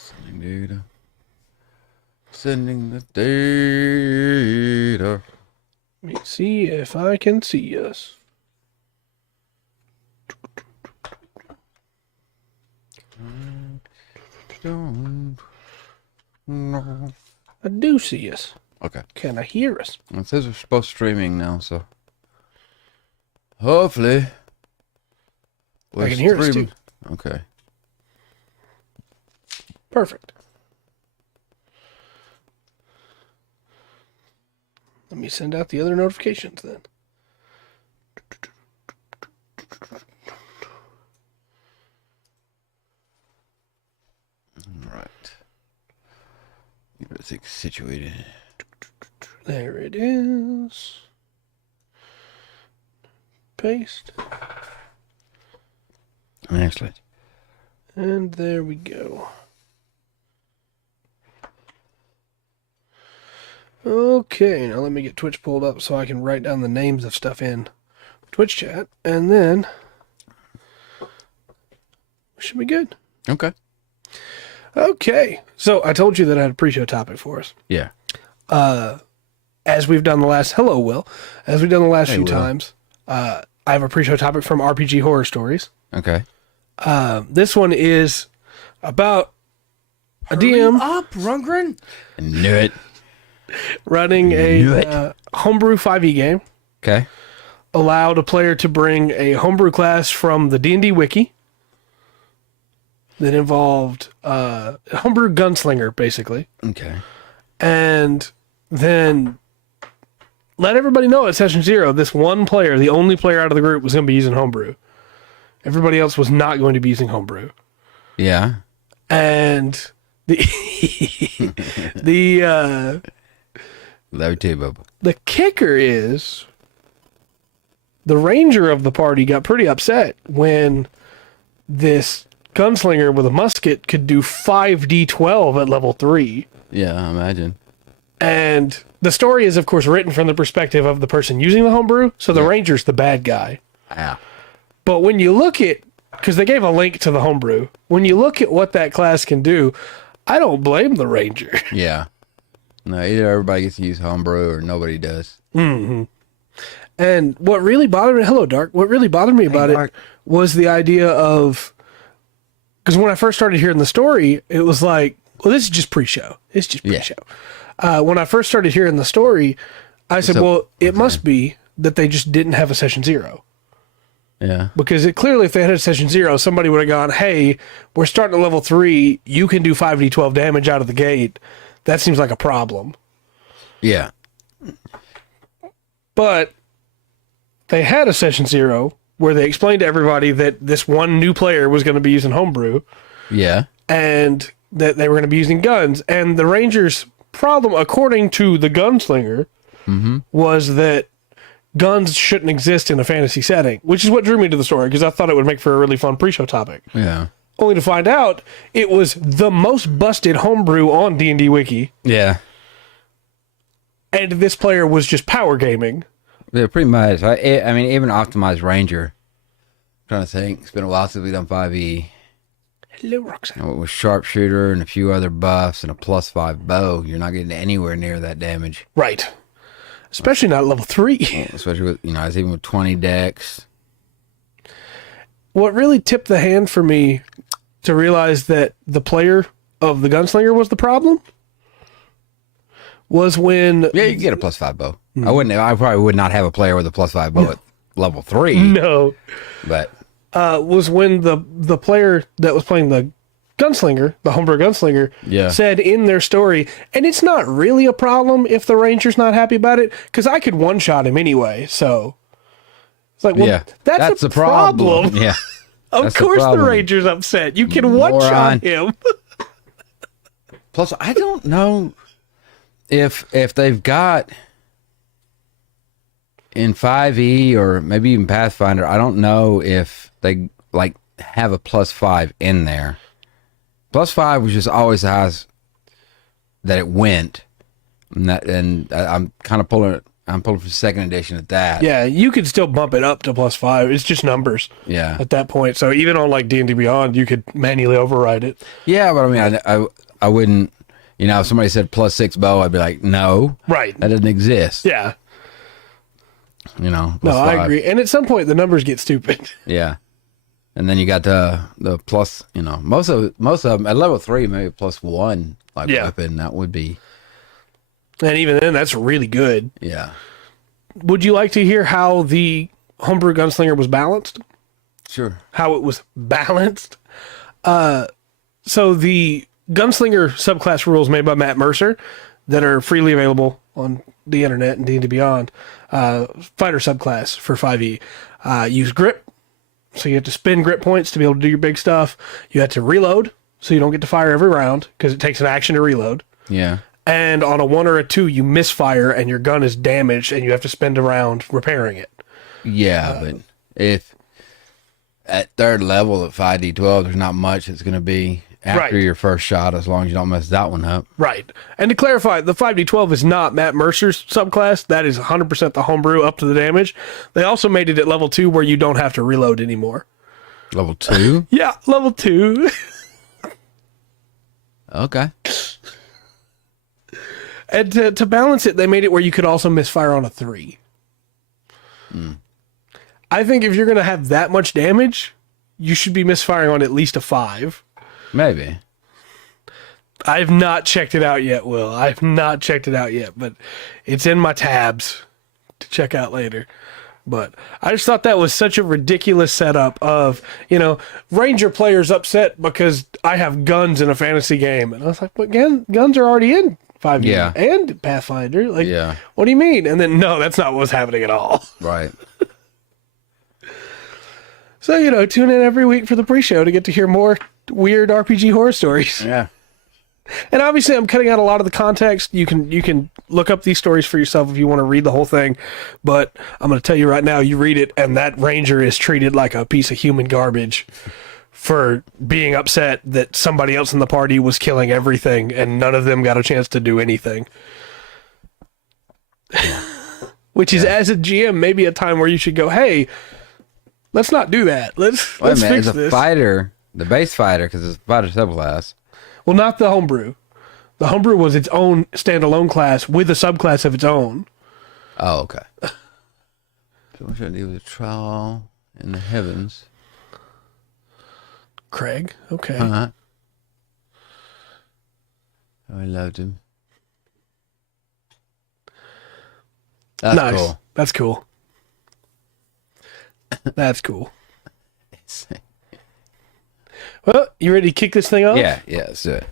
Sending data. Sending the data. Let me see if I can see us. Don't know. I do see us. Okay. Can I hear us? It says we're supposed streaming now, so hopefully I can hear us too. Okay. Perfect. Let me send out the other notifications then. All right. Everything's situated. There it is. Paste. Excellent. And there we go. Okay, now let me get Twitch pulled up so I can write down the names of stuff in Twitch chat, and then we should be good. Okay. Okay, so I told you that I had a pre-show topic for us. Yeah. As we've done the last, hello, Will. As we've done the last few Will. times, I have a pre-show topic from RPG Horror Stories. Okay. This one is about a DM up, Rundgren. I knew it. running a homebrew 5e game. Okay. Allowed a player to bring a homebrew class from the D&D wiki that involved a homebrew gunslinger, basically. Okay. And then let everybody know at session 0, this one player, the only player out of the group, was going to be using homebrew. Everybody else was not going to be using homebrew. Yeah. And the Love you too, Bubba. the kicker is the ranger of the party got pretty upset when this gunslinger with a musket could do 5d12 at level 3. Yeah, I imagine. And the story is, of course, written from the perspective of the person using the homebrew, so the ranger's the bad guy. Yeah. But when you look at, because they gave a link to the homebrew, when you look at what that class can do, I don't blame the ranger. Yeah. No, either everybody gets to use homebrew or nobody does. Mm-hmm. And what really bothered me, hello, Dark, what really bothered me about it was the idea of, because when I first started hearing the story, it was like, well, this is just pre-show. It's just pre-show. When I first started hearing the story, I said, well, it must be that they just didn't have a session 0. Yeah. Because it clearly, if they had a session 0, somebody would have gone, hey, we're starting at level 3. You can do 5d12 damage out of the gate. That seems like a problem. Yeah. But they had a session 0 where they explained to everybody that this one new player was going to be using homebrew. Yeah. And that they were going to be using guns. And the ranger's problem, according to the gunslinger, was that guns shouldn't exist in a fantasy setting, which is what drew me to the story, because I thought it would make for a really fun pre-show topic. Yeah. Only to find out it was the most busted homebrew on D&D Wiki, Yeah. and this player was just power gaming. Yeah, pretty much. I mean, even Optimized Ranger. I'm trying to think. It's been a while since we've done 5e. Hello, Roxanne. With sharpshooter and a few other buffs and a +5 bow, you're not getting anywhere near that damage. Right. Especially not at level 3. Especially with, I was even with 20 decks. What really tipped the hand for me to realize that the player of the gunslinger was the problem was when... Yeah, you can get a +5 bow. I probably would not have a player with a +5 bow at level 3. No. But... was when the player that was playing the gunslinger, the homebrew gunslinger, said in their story, and it's not really a problem if the ranger's not happy about it, because I could one-shot him anyway, so... It's like, well, that's a problem. Yeah. Of course the ranger's upset. You can one-shot him. Plus, I don't know if they've got... In 5e or maybe even Pathfinder, I don't know if they like have a +5 in there. +5 was just always the highest that it went, and I'm kind of pulling it I'm pulling for second edition at that. Yeah, you could still bump it up to +5. It's just numbers. Yeah. At that point, so even on like D&D Beyond, you could manually override it. Yeah, but I mean, I wouldn't. You know, if somebody said +6 bow, I'd be like, no, Right. that doesn't exist. Yeah. You know. No, I +5. agree. And at some point, the numbers get stupid. Yeah. And then you got the plus. You know, most of them at level 3, maybe +1 like weapon. That would be. And even then, that's really good. Yeah. Would you like to hear how the homebrew gunslinger was balanced? Sure. How it was balanced? So the gunslinger subclass rules made by Matt Mercer that are freely available on the internet and D&D Beyond. Fighter subclass for 5e. Use grip. So you have to spend grip points to be able to do your big stuff. You have to reload, so you don't get to fire every round, because it takes an action to reload. Yeah. And on a 1 or a 2, you misfire and your gun is damaged and you have to spend a round repairing it. Yeah, but if at third level at 5d12, there's not much that's going to be after your first shot, as long as you don't mess that one up. Right. And to clarify, the 5d12 is not Matt Mercer's subclass. That is 100% the homebrew up to the damage. They also made it at level 2 where you don't have to reload anymore. Level 2? Yeah, level 2. Okay. And to balance it, they made it where you could also misfire on a 3. I think if you're going to have that much damage, you should be misfiring on at least a 5. Maybe. I've not checked it out yet, Will. I've not checked it out yet, but it's in my tabs to check out later. But I just thought that was such a ridiculous setup of, Ranger players upset because I have guns in a fantasy game. And I was like, but guns are already in 5e and Pathfinder. Like, what do you mean? And then, no, that's not what was happening at all. Right. So, tune in every week for the pre-show to get to hear more weird RPG horror stories. Yeah. And obviously, I'm cutting out a lot of the context. You can look up these stories for yourself if you want to read the whole thing. But I'm going to tell you right now, you read it, and that ranger is treated like a piece of human garbage for being upset that somebody else in the party was killing everything, and none of them got a chance to do anything. Which is, as a GM, maybe a time where you should go, hey, let's not do that. Let's fix this. As a fighter, the base fighter, because it's a fighter subclass. Well, not the homebrew. The homebrew was its own standalone class with a subclass of its own. Oh, okay. So what should I do with a trial in the heavens? Craig, okay. Uh-huh. Oh, I loved him. That's nice. cool. That's cool. That's cool. Well, you ready to kick this thing off? Yeah, let's do it.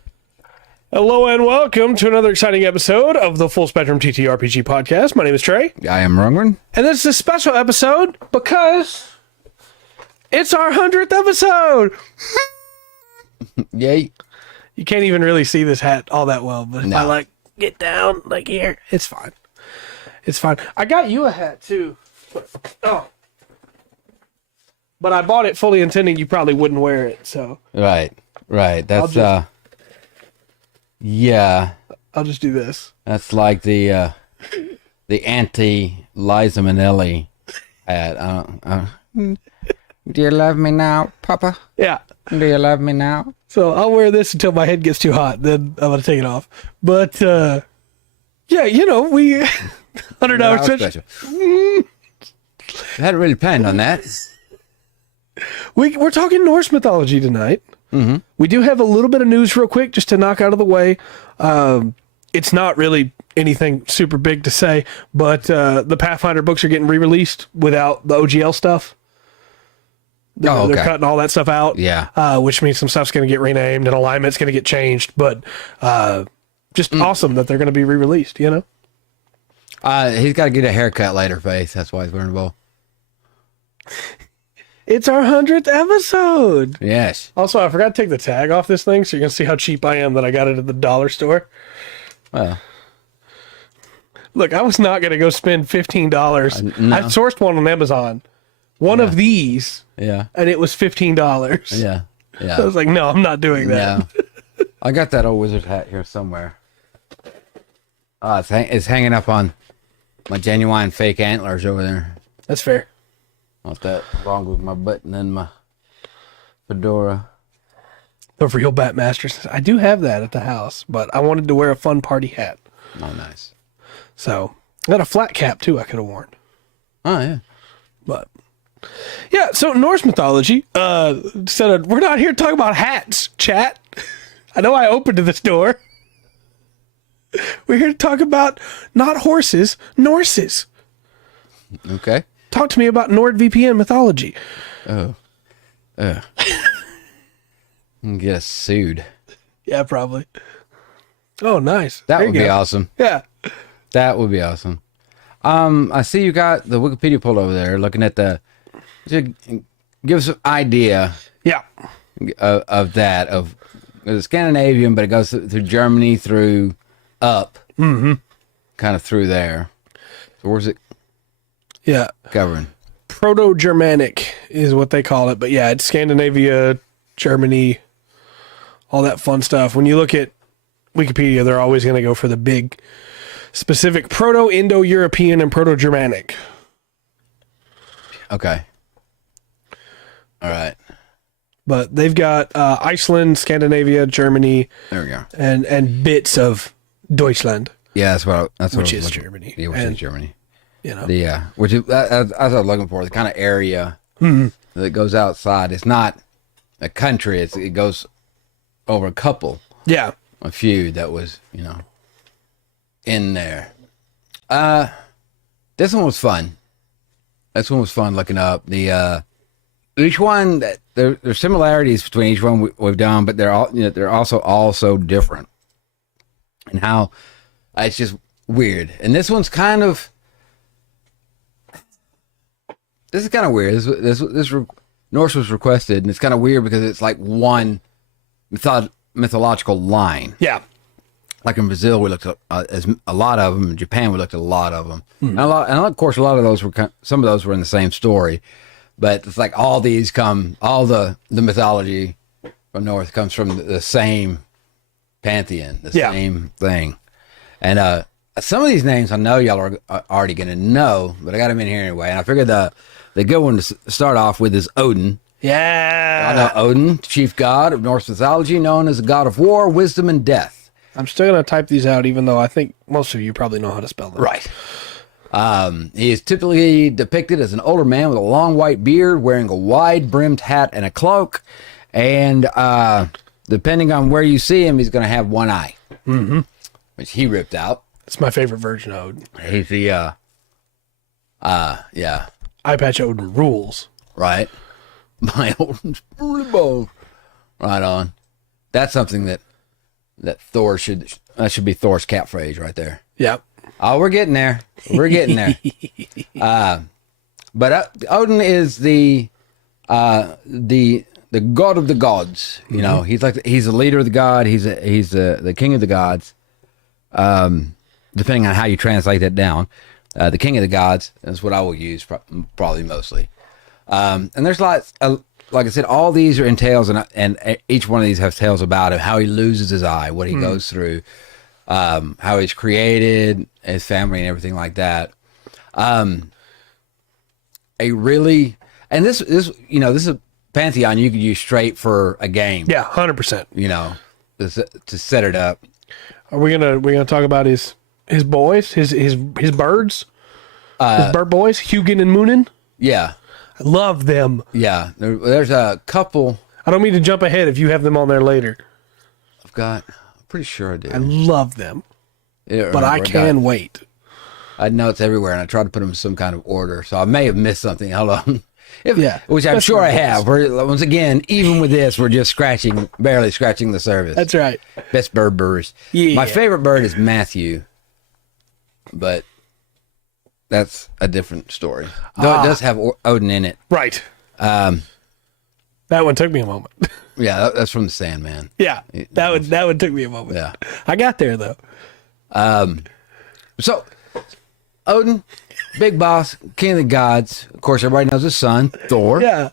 Hello and welcome to another exciting episode of the Full Spectrum TTRPG podcast. My name is Trey. I am Rungren. And this is a special episode because it's our 100th episode. Yay. You can't even really see this hat all that well, but if No. I get down here, it's fine. It's fine. I got you a hat too. But I bought it fully intending you probably wouldn't wear it, so. Right. That's yeah. I'll just do this. That's like the anti-Liza Minnelli hat. Do you love me now, Papa? Yeah. Do you love me now? So I'll wear this until my head gets too hot, then I'm going to take it off. But, yeah, we 100 hour special. I hadn't really planned on that. We're talking Norse mythology tonight. Mm-hmm. We do have a little bit of news real quick just to knock out of the way. It's not really anything super big to say, but the Pathfinder books are getting re-released without the OGL stuff. They're cutting all that stuff out. Yeah. Which means some stuff's going to get renamed and alignment's going to get changed, but just awesome that they're going to be re-released, He's got to get a haircut later, Faith. That's why he's wearing a bow. It's our 100th episode. Yes. Also, I forgot to take the tag off this thing, so you're going to see how cheap I am that I got it at the dollar store. Well. Look, I was not going to go spend $15. No. I sourced one on Amazon. One of these. Yeah. And it was $15. Yeah. I was like, no, I'm not doing that. Yeah. I got that old wizard hat here somewhere. It's hanging up on my genuine fake antlers over there. That's fair. Not that wrong with my button and my fedora. But for real Batmasters, I do have that at the house, but I wanted to wear a fun party hat. Oh, nice. So, I got a flat cap, too, I could have worn. Oh, yeah. But, yeah, so Norse mythology, we're not here to talk about hats, chat. I know I opened this door. We're here to talk about not horses, Norses. Okay. Talk to me about NordVPN mythology. Oh. Get us sued. Yeah, probably. Oh, nice. That would be awesome. Yeah. That would be awesome. I see you got the Wikipedia pulled over there, looking at the. Give us an idea. Yeah. Of that of the Scandinavian, but it goes through Germany, through up, kind of through there. So where's it? Yeah. Covering. Proto-Germanic is what they call it, but yeah, it's Scandinavia, Germany, all that fun stuff. When you look at Wikipedia, they're always going to go for the big, specific Proto-Indo-European and Proto-Germanic. Okay. All right. But they've got Iceland, Scandinavia, Germany. There we go. And bits of Deutschland. Yeah, which is Germany. Yeah, which is Germany. You know. Which is as I was looking for, the kind of area that goes outside. It's not a country. It goes over a couple. Yeah. A few that was, in there. This one was fun. This one was fun looking up. The each one, there's similarities between each one we've done, but they're also all so different. And how it's just weird. And this one's kind of. This is kind of weird. This Norse was requested, and it's kind of weird because it's like one mythological line. Yeah. Like in Brazil, we looked at a lot of them. In Japan, we looked at a lot of them. And of course, a lot of those some of those were in the same story. But it's like all the mythology from North comes from the same pantheon, the same thing. And some of these names I know y'all are already going to know, but I got them in here anyway. And I figured the good one to start off with is Odin. Yeah. I know Odin, chief god of Norse mythology, known as the god of war, wisdom, and death. I'm still going to type these out, even though I think most of you probably know how to spell them. Right. He is typically depicted as an older man with a long white beard, wearing a wide-brimmed hat and a cloak. And depending on where you see him, he's going to have one eye, which he ripped out. It's my favorite version of Odin. He's the, Eye patch Odin rules. Right. My Odin's pretty bold. Right on. That's something that Thor should be Thor's catphrase right there. Yep. Oh, we're getting there. We're getting there. But Odin is the god of the gods. You know, he's the leader of the god. He's the king of the gods. Depending on how you translate that down, the king of the gods is what I will use probably mostly. And there's lots. Like I said, all these are in tales, and each one of these has tales about him, how he loses his eye, what he goes through, how he's created, his family, and everything like that. This is a pantheon you could use straight for a game. Yeah, 100%. To set it up. Are we gonna talk about his boys, his birds, his bird boys, Hugin and Moonin? Yeah. I love them. Yeah, there's a couple. I don't mean to jump ahead if you have them on there later. I'm pretty sure I do. I love them. But I can wait. I know it's everywhere, and I try to put them in some kind of order, so I may have missed something. Hold on. Which I'm sure I have. Once again, even with this, we're just barely scratching the surface. That's right. Best birds. Yeah. My favorite bird is Matthew, but that's a different story. Though it does have Odin in it. Right. That one took me a moment. Yeah, that's from the Sandman. Yeah, that one took me a moment. Yeah. I got there, though. So, Odin, big boss, king of the gods. Of course, everybody knows his son, Thor. Yeah.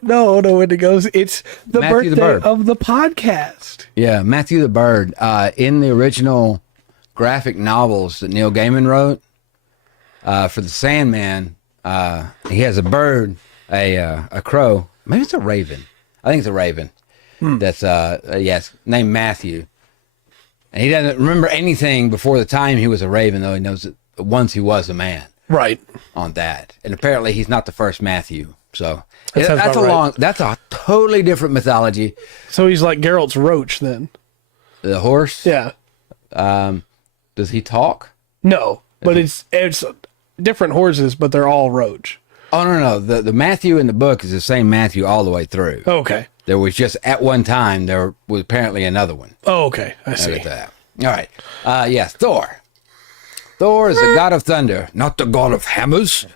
No, it goes. It's the Matthew birthday of the podcast. Yeah, Matthew the Bird. In the original graphic novels that Neil Gaiman wrote, for the Sandman, he has a bird, a crow. Maybe it's a raven. I think it's a raven. That's yes, named Matthew. And he doesn't remember anything before the time he was a raven, though he knows that once he was a man. Right. On that. And apparently he's not the first Matthew. So That that's a totally different mythology. So he's like Geralt's roach then. The horse? Yeah. Does he talk? No, but it's different horses, but they're all roach. Oh, no. The Matthew in the book is the same Matthew all the way through. Okay. There was just, at one time, there was apparently another one. Oh, okay. I see. Look at that. All right. Yes, Thor. Thor is the god of thunder, not the god of hammers.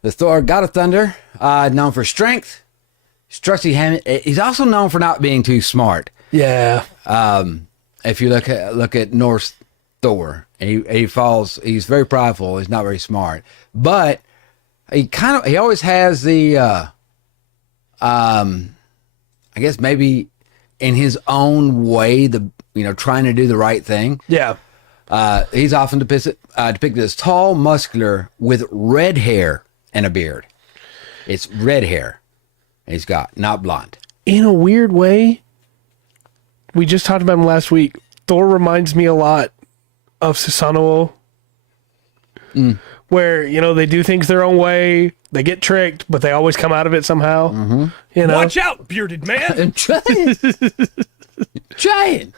The Thor, god of thunder, known for strength. Trusty. He's also known for not being too smart. Yeah. If you look at Norse Thor, he's very prideful. He's not very smart, but he always has the I guess maybe in his own way, trying to do the right thing. Yeah. He's often depicted as tall, muscular, with red hair and a beard. It's red hair he's got, not blonde. In a weird way, we just talked about him last week. Thor reminds me a lot of Susanoo. Where, they do things their own way. They get tricked, but they always come out of it somehow. Mm-hmm. Watch out, bearded man! I'm trying.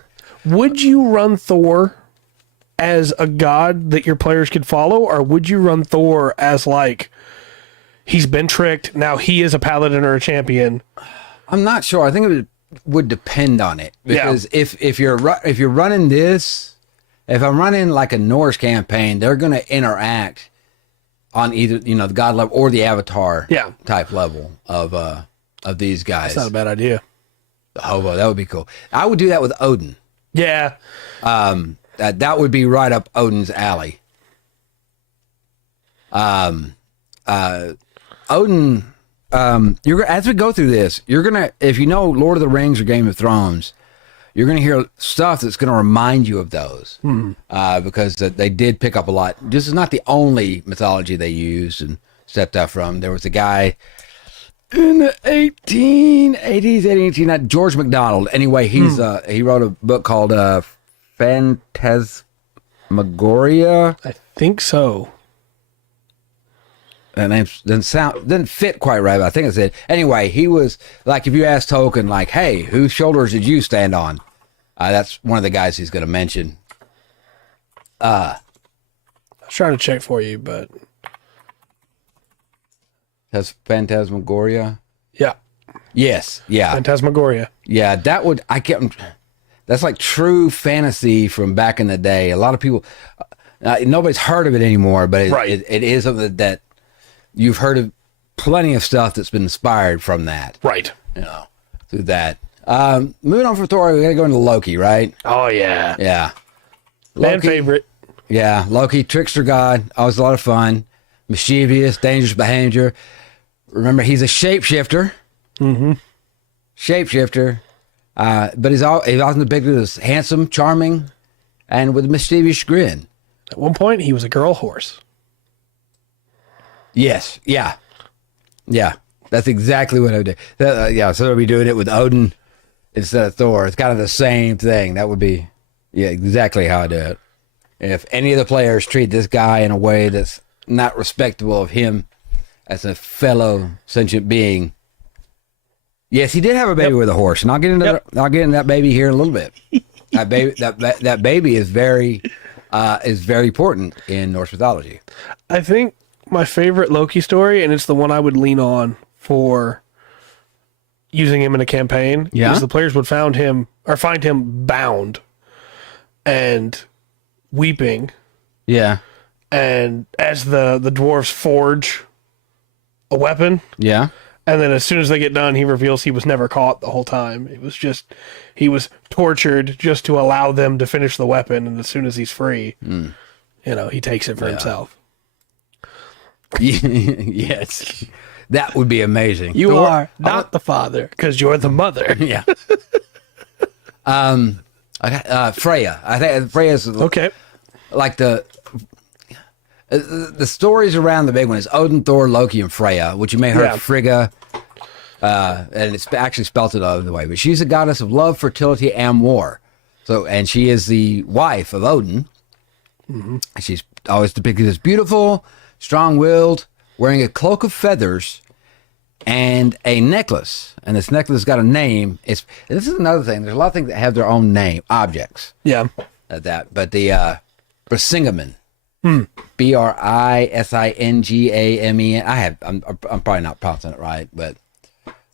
Would you run Thor as a god that your players could follow, or would you run Thor as like he's been tricked, now he is a paladin or a champion? I'm not sure. I think it would depend on it, because if you're running this, if I'm running like a Norse campaign, they're going to interact on either the god level or the avatar type level of these guys. That's not a bad idea. The hobo, that would be cool. I would do that with Odin. Yeah. That would be right up Odin's alley. Odin, as we go through this, you're gonna, if you know Lord of the Rings or Game of Thrones, you're gonna hear stuff that's gonna remind you of those, because they did pick up a lot. This is not the only mythology they used and stepped out from. There was a guy in the 1880s, George MacDonald. Anyway, he wrote a book called Phantasmagoria. I think so. That name didn't fit quite right, but I think it's it. Anyway, he was like, if you ask Tolkien, like, hey, whose shoulders did you stand on? That's one of the guys he's going to mention. I was trying to check for you, but that's Phantasmagoria. Yeah. Yes. Yeah. Phantasmagoria. Yeah. That's like true fantasy from back in the day. A lot of people, nobody's heard of it anymore, but it is something that you've heard of. Plenty of stuff that's been inspired from that. Right. Through that. Moving on from Thor, we got to go into Loki, right? Oh, yeah. Yeah. Fan favorite. Yeah. Loki, trickster god. Always a lot of fun. Mischievous, dangerous behavior. Remember, he's a shapeshifter. Mm-hmm. Shapeshifter. But he's often depicted as handsome, charming, and with a mischievous grin. At one point, he was a girl horse. Yes. Yeah. Yeah. That's exactly what I would do. So I'll be doing it with Odin instead of Thor. It's kind of the same thing. That would be, exactly how I do it. If any of the players treat this guy in a way that's not respectable of him as a fellow sentient being. Yes, he did have a baby with a horse, and I'll get into that baby here in a little bit. That baby, that baby is very important in Norse mythology. I think my favorite Loki story, and it's the one I would lean on for using him in a campaign, is the players would find him bound and weeping. Yeah. And as the dwarves forge a weapon. Yeah. And then as soon as they get done, he reveals he was never caught the whole time. It was just, he was tortured just to allow them to finish the weapon. And as soon as he's free, he takes it for himself. Yes. That would be amazing. You are not the father, because you're the mother. Yeah. I got Freyja. I think Freyja's okay. Like The stories around the big one is Odin, Thor, Loki, and Freyja, which you may have heard Frigga, and it's actually spelled it the other way. But she's a goddess of love, fertility, and war. So, and she is the wife of Odin. Mm-hmm. She's always depicted as beautiful, strong-willed, wearing a cloak of feathers and a necklace. And this necklace has got a name. This is another thing. There's a lot of things that have their own name, objects. Yeah. But the Brisingamen. Brisingamen. I'm probably not pronouncing it right, but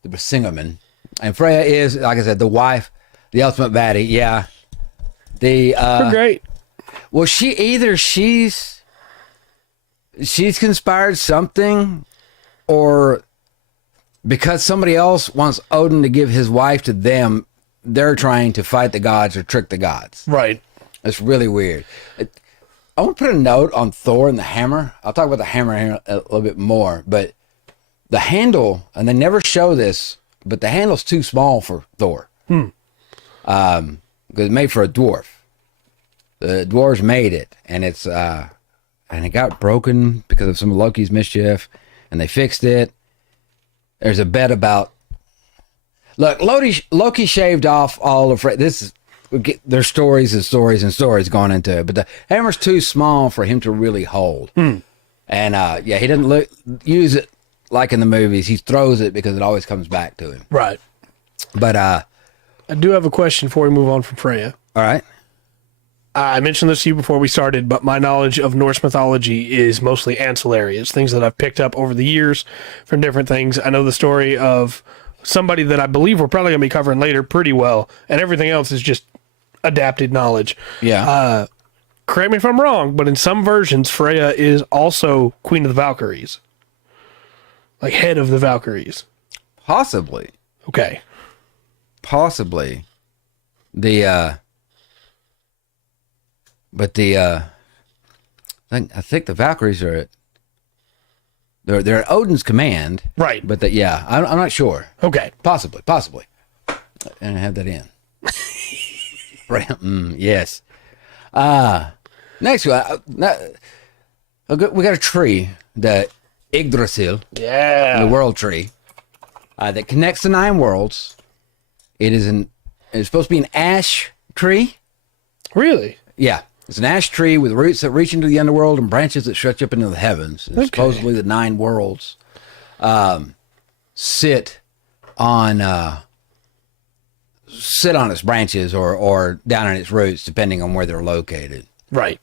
the Brisingamen. And Freyja is, like I said, the wife, the ultimate baddie. Yeah. They're great. Well, she's conspired something, or because somebody else wants Odin to give his wife to them, they're trying to fight the gods or trick the gods. Right. It's really weird. I want to put a note on Thor and the hammer. I'll talk about the hammer here a little bit more, but the handle, and they never show this, but the handle's too small for Thor. Because it's made for a dwarf. The dwarves made it, and it got broken because of some of Loki's mischief, and they fixed it. There's a bet about, look, Loki shaved off all of there's stories and stories and stories going into it, but the hammer's too small for him to really hold. And he doesn't use it like in the movies. He throws it because it always comes back to him. Right. But I do have a question before we move on from Freyja. All right. I mentioned this to you before we started, but my knowledge of Norse mythology is mostly ancillary. It's things that I've picked up over the years from different things. I know the story of somebody that I believe we're probably going to be covering later pretty well, and everything else is just adapted knowledge. Yeah. Correct me if I'm wrong, but in some versions, Freyja is also Queen of the Valkyries. Like head of the Valkyries. Possibly. Okay. Possibly. I think the Valkyries are they're at Odin's command. Right. But I'm not sure. Okay. Possibly. And I have that in. Yes. Next one, we got a tree, the Yggdrasil. Yeah. The world tree that connects the 9 worlds. It's supposed to be an ash tree. Really? Yeah. It's an ash tree with roots that reach into the underworld and branches that stretch up into the heavens. And supposedly the 9 worlds sit on its branches or down in its roots, depending on where they're located. Right.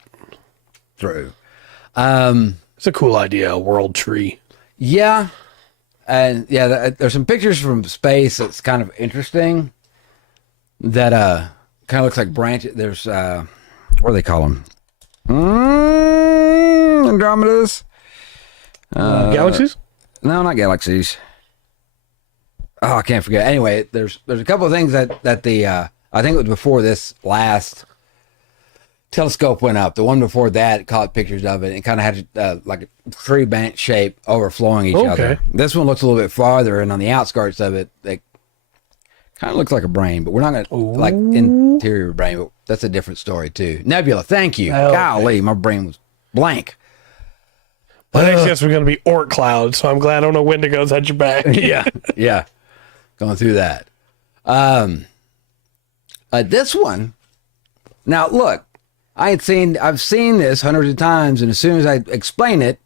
True. It's a cool idea, a world tree. Yeah. And there's some pictures from space that's kind of interesting that kind of looks like branches. There's what do they call them? Andromedas? Galaxies? No, not galaxies. Oh, I can't forget. Anyway, there's a couple of things that the I think it was before this last telescope went up. The one before that caught pictures of it. And it kind of had like a tree branch shape overflowing each other. This one looks a little bit farther, and on the outskirts of it, it kind of looks like a brain. But we're not going to like interior brain. But that's a different story too. Nebula, thank you. Okay. Golly, my brain was blank. My next guess was going to be Orc Cloud, so I'm glad I don't know Wendigos had your back. Yeah. Going through that. This one. Now, look, I've seen this hundreds of times, and as soon as I explain it,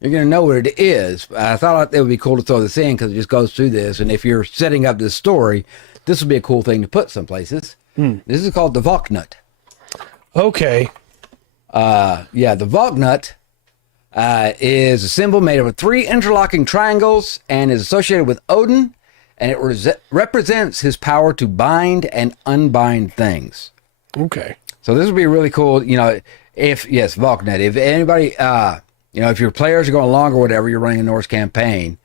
you're going to know what it is. I thought it would be cool to throw this in because it just goes through this. And if you're setting up this story, this would be a cool thing to put some places. This is called the Valknut. Okay. The Valknut is a symbol made of 3 interlocking triangles and is associated with Odin, and it represents his power to bind and unbind things. Okay. So this would be really cool, Valknut. If anybody, if your players are going along or whatever, you're running a Norse campaign,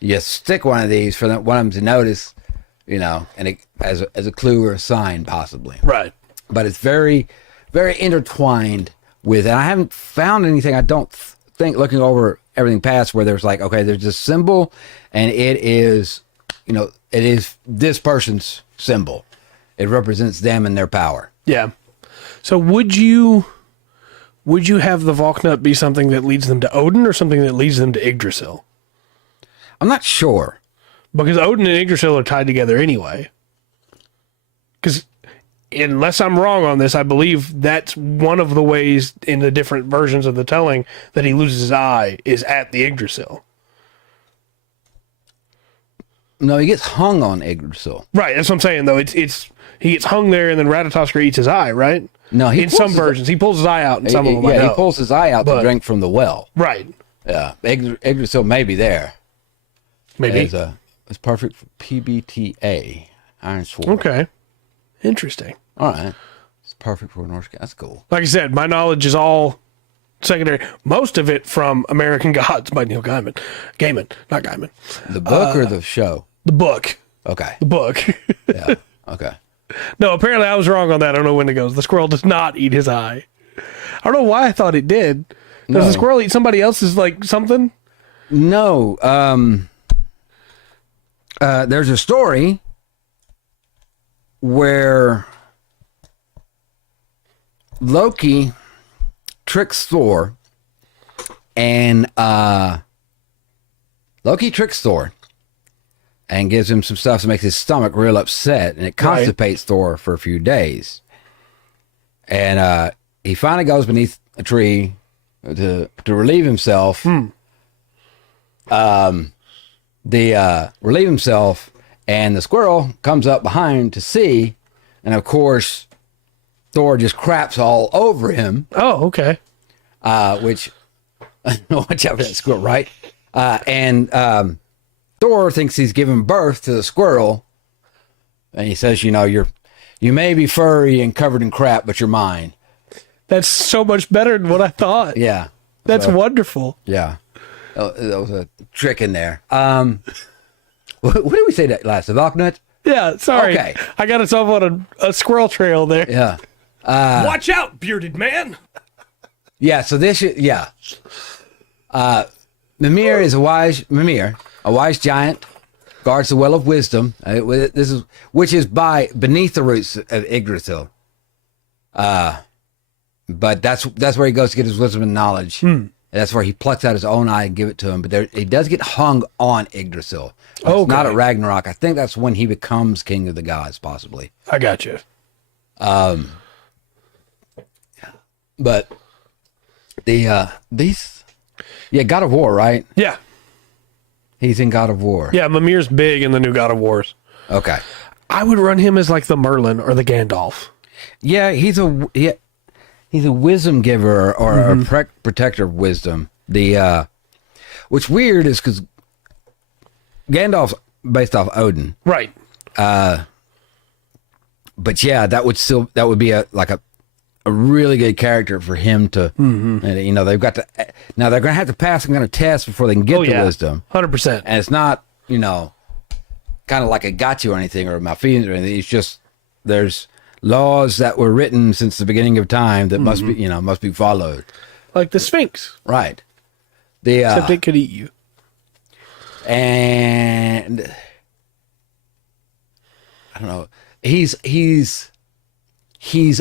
you stick one of these for one of them to notice, and it, as a clue or a sign, possibly. Right. But it's very, very intertwined with, and I haven't found anything, I don't think, looking over everything past, where there's like, okay, there's this symbol, and it is, it is this person's symbol. It represents them and their power. Yeah. So would you would you have the Valknut be something that leads them to Odin or something that leads them to Yggdrasil? I'm not sure. Because Odin and Yggdrasil are tied together anyway. Because unless I'm wrong on this, I believe that's one of the ways in the different versions of the telling that he loses his eye is at the Yggdrasil. No, he gets hung on Yggdrasil. Right, that's what I'm saying, though. It's he gets hung there, and then Ratatoskr eats his eye, right? No, in some versions. He pulls his eye out in some of them. Yeah, he pulls his eye out to drink from the well. Right. Yeah, Yggdrasil may be there. Maybe. It's perfect for PBTA, Iron Sword. Okay. Interesting. All right. It's perfect for Norse. That's cool. Like I said, my knowledge is all secondary. Most of it from American Gods by Neil Gaiman. Not Gaiman. The book or the show? The book. Okay. The book. Yeah. Okay. No, apparently I was wrong on that. I don't know when it goes. The squirrel does not eat his eye. I don't know why I thought it did. Does the squirrel eat somebody else's, like, something? No. There's a story where Loki tricks Thor, and gives him some stuff that makes his stomach real upset, and it constipates Thor for a few days. And he finally goes beneath a tree to relieve himself. Relieve himself, and the squirrel comes up behind to see, and of course Thor just craps all over him. Oh, okay. Which watch out for that squirrel, right? And Thor thinks he's giving birth to the squirrel, and he says, you may be furry and covered in crap, but you're mine. That's so much better than what I thought. Yeah. That's wonderful. Yeah. That was a trick in there. What did we say that last? The Valknut? Yeah, sorry. Okay. I got us off on a squirrel trail there. Yeah. Watch out, bearded man. Yeah, so this is, Mimir is a wise giant, guards the well of wisdom. Which is beneath the roots of Yggdrasil. But that's where he goes to get his wisdom and knowledge. That's where he plucks out his own eye and give it to him. But he does get hung on Yggdrasil. It's not at Ragnarok. I think that's when he becomes king of the gods, possibly. I got you. But God of War, right? Yeah. He's in God of War. Yeah, Mimir's big in the new God of Wars. Okay. I would run him as like the Merlin or the Gandalf. Yeah, he's a wisdom giver or a protector of wisdom. What's weird is because Gandalf's based off Odin, right? But yeah, that would be a really good character for him to. They've got to now. They're going to have to pass some kind of test before they can get the wisdom. 100%. And it's not kind of like a gotcha or anything or my feelings or anything. It's just there's laws that were written since the beginning of time that must be followed. Like the Sphinx. Right. Except it could eat you. And I don't know. He's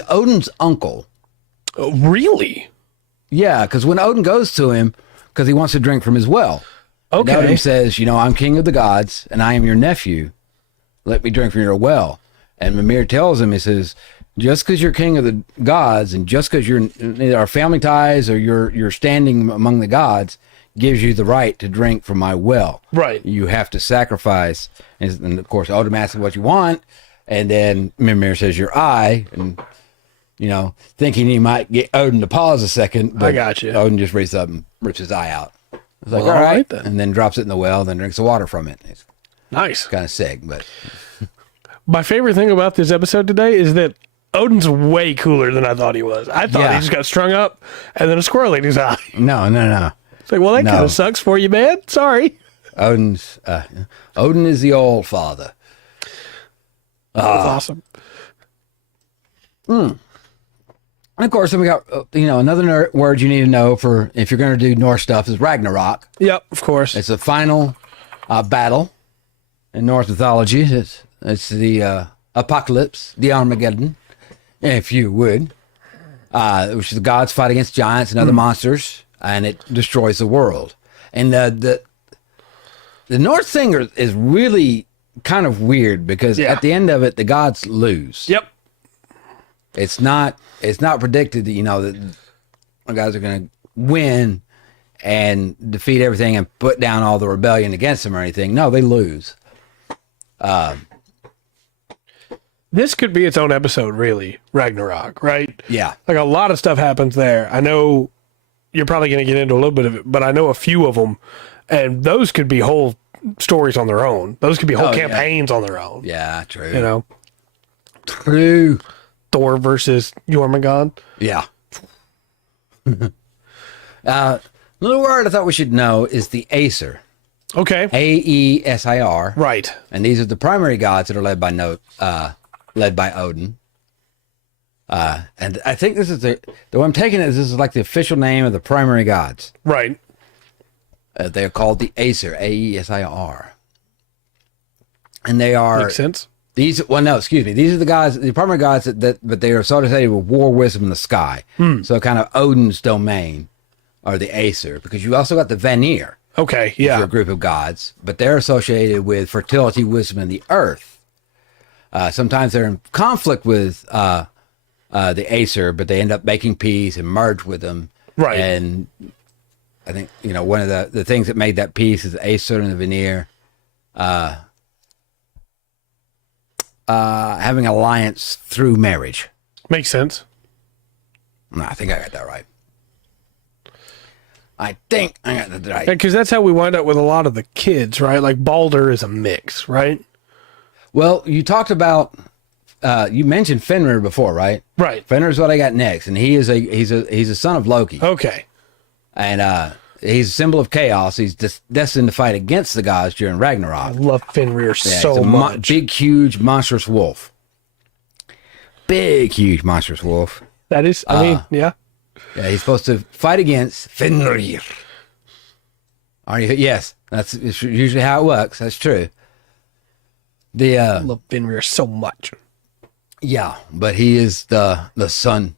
Odin's uncle. Oh, really? Yeah, because when Odin goes to him, because he wants to drink from his well. Okay. And Odin says, I'm king of the gods, and I am your nephew. Let me drink from your well. And Mimir tells him, he says, just because you're king of the gods, and just because you're our family ties or you're standing among the gods, gives you the right to drink from my well. Right. You have to sacrifice. And of course, Odin asks him what you want. And then Mimir says your eye. And, thinking he might get Odin to pause a second. But I got you. Odin just reaches up and rips his eye out. It's like, all right. Then. And then drops it in the well, then drinks the water from it. It's nice. Kind of sick, but. My favorite thing about this episode today is that Odin's way cooler than I thought he was. I thought he just got strung up and then a squirrel ate his eye. No. It's like, well, that kind of sucks for you, man. Sorry. Odin is the all father. That's awesome. And of course, then we got another word you need to know for if you're going to do Norse stuff is Ragnarok. Yep, of course. It's the final battle in Norse mythology. It's the apocalypse, the Armageddon, if you would. which is the gods fight against giants and other monsters, and it destroys the world. And the Norse thing is really kind of weird because at the end of it, the gods lose. Yep. It's not predicted that, that the guys are going to win and defeat everything and put down all the rebellion against them or anything. No, they lose. This could be its own episode, really, Ragnarok, right? Yeah. Like a lot of stuff happens there. I know you're probably going to get into a little bit of it, but I know a few of them, and those could be whole stories on their own. Those could be whole campaigns on their own. Yeah, true. You know? True. Thor versus Jormungand. Yeah. Little word I thought we should know is the Aesir. Okay. Aesir. Right. And these are the primary gods that are led by Odin. And I think this is the way I'm taking it is this is like the official name of the primary gods. Right. They are called the Aesir, Aesir. And they are... Makes sense. These are the gods, the primary gods but they are associated with war, wisdom, in the sky. So kind of Odin's domain are the Aesir, because you also got the Vanir. Okay, Which are a group of gods, but they're associated with fertility, wisdom, and the earth. Sometimes they're in conflict with the Aesir, but they end up making peace and merge with them. Right. And I think, one of the things that made that peace is the Aesir and the Vanir having alliance through marriage. Makes sense. No, I think I got that right. I think I got that right. Because that's how we wind up with a lot of the kids, right? Like Balder is a mix, right? Well, you talked about you mentioned Fenrir before, right? Right. Fenrir is what I got next, and he's a son of Loki. Okay. And he's a symbol of chaos. He's destined to fight against the gods during I Ragnarok. love Fenrir so he's a much. big, huge, monstrous wolf. Big, huge, monstrous wolf. That is, I mean, yeah. Yeah, he's supposed to fight against Fenrir. Yes, that's usually how it works. That's true. I love Fenrir so much. Yeah, but he is the son.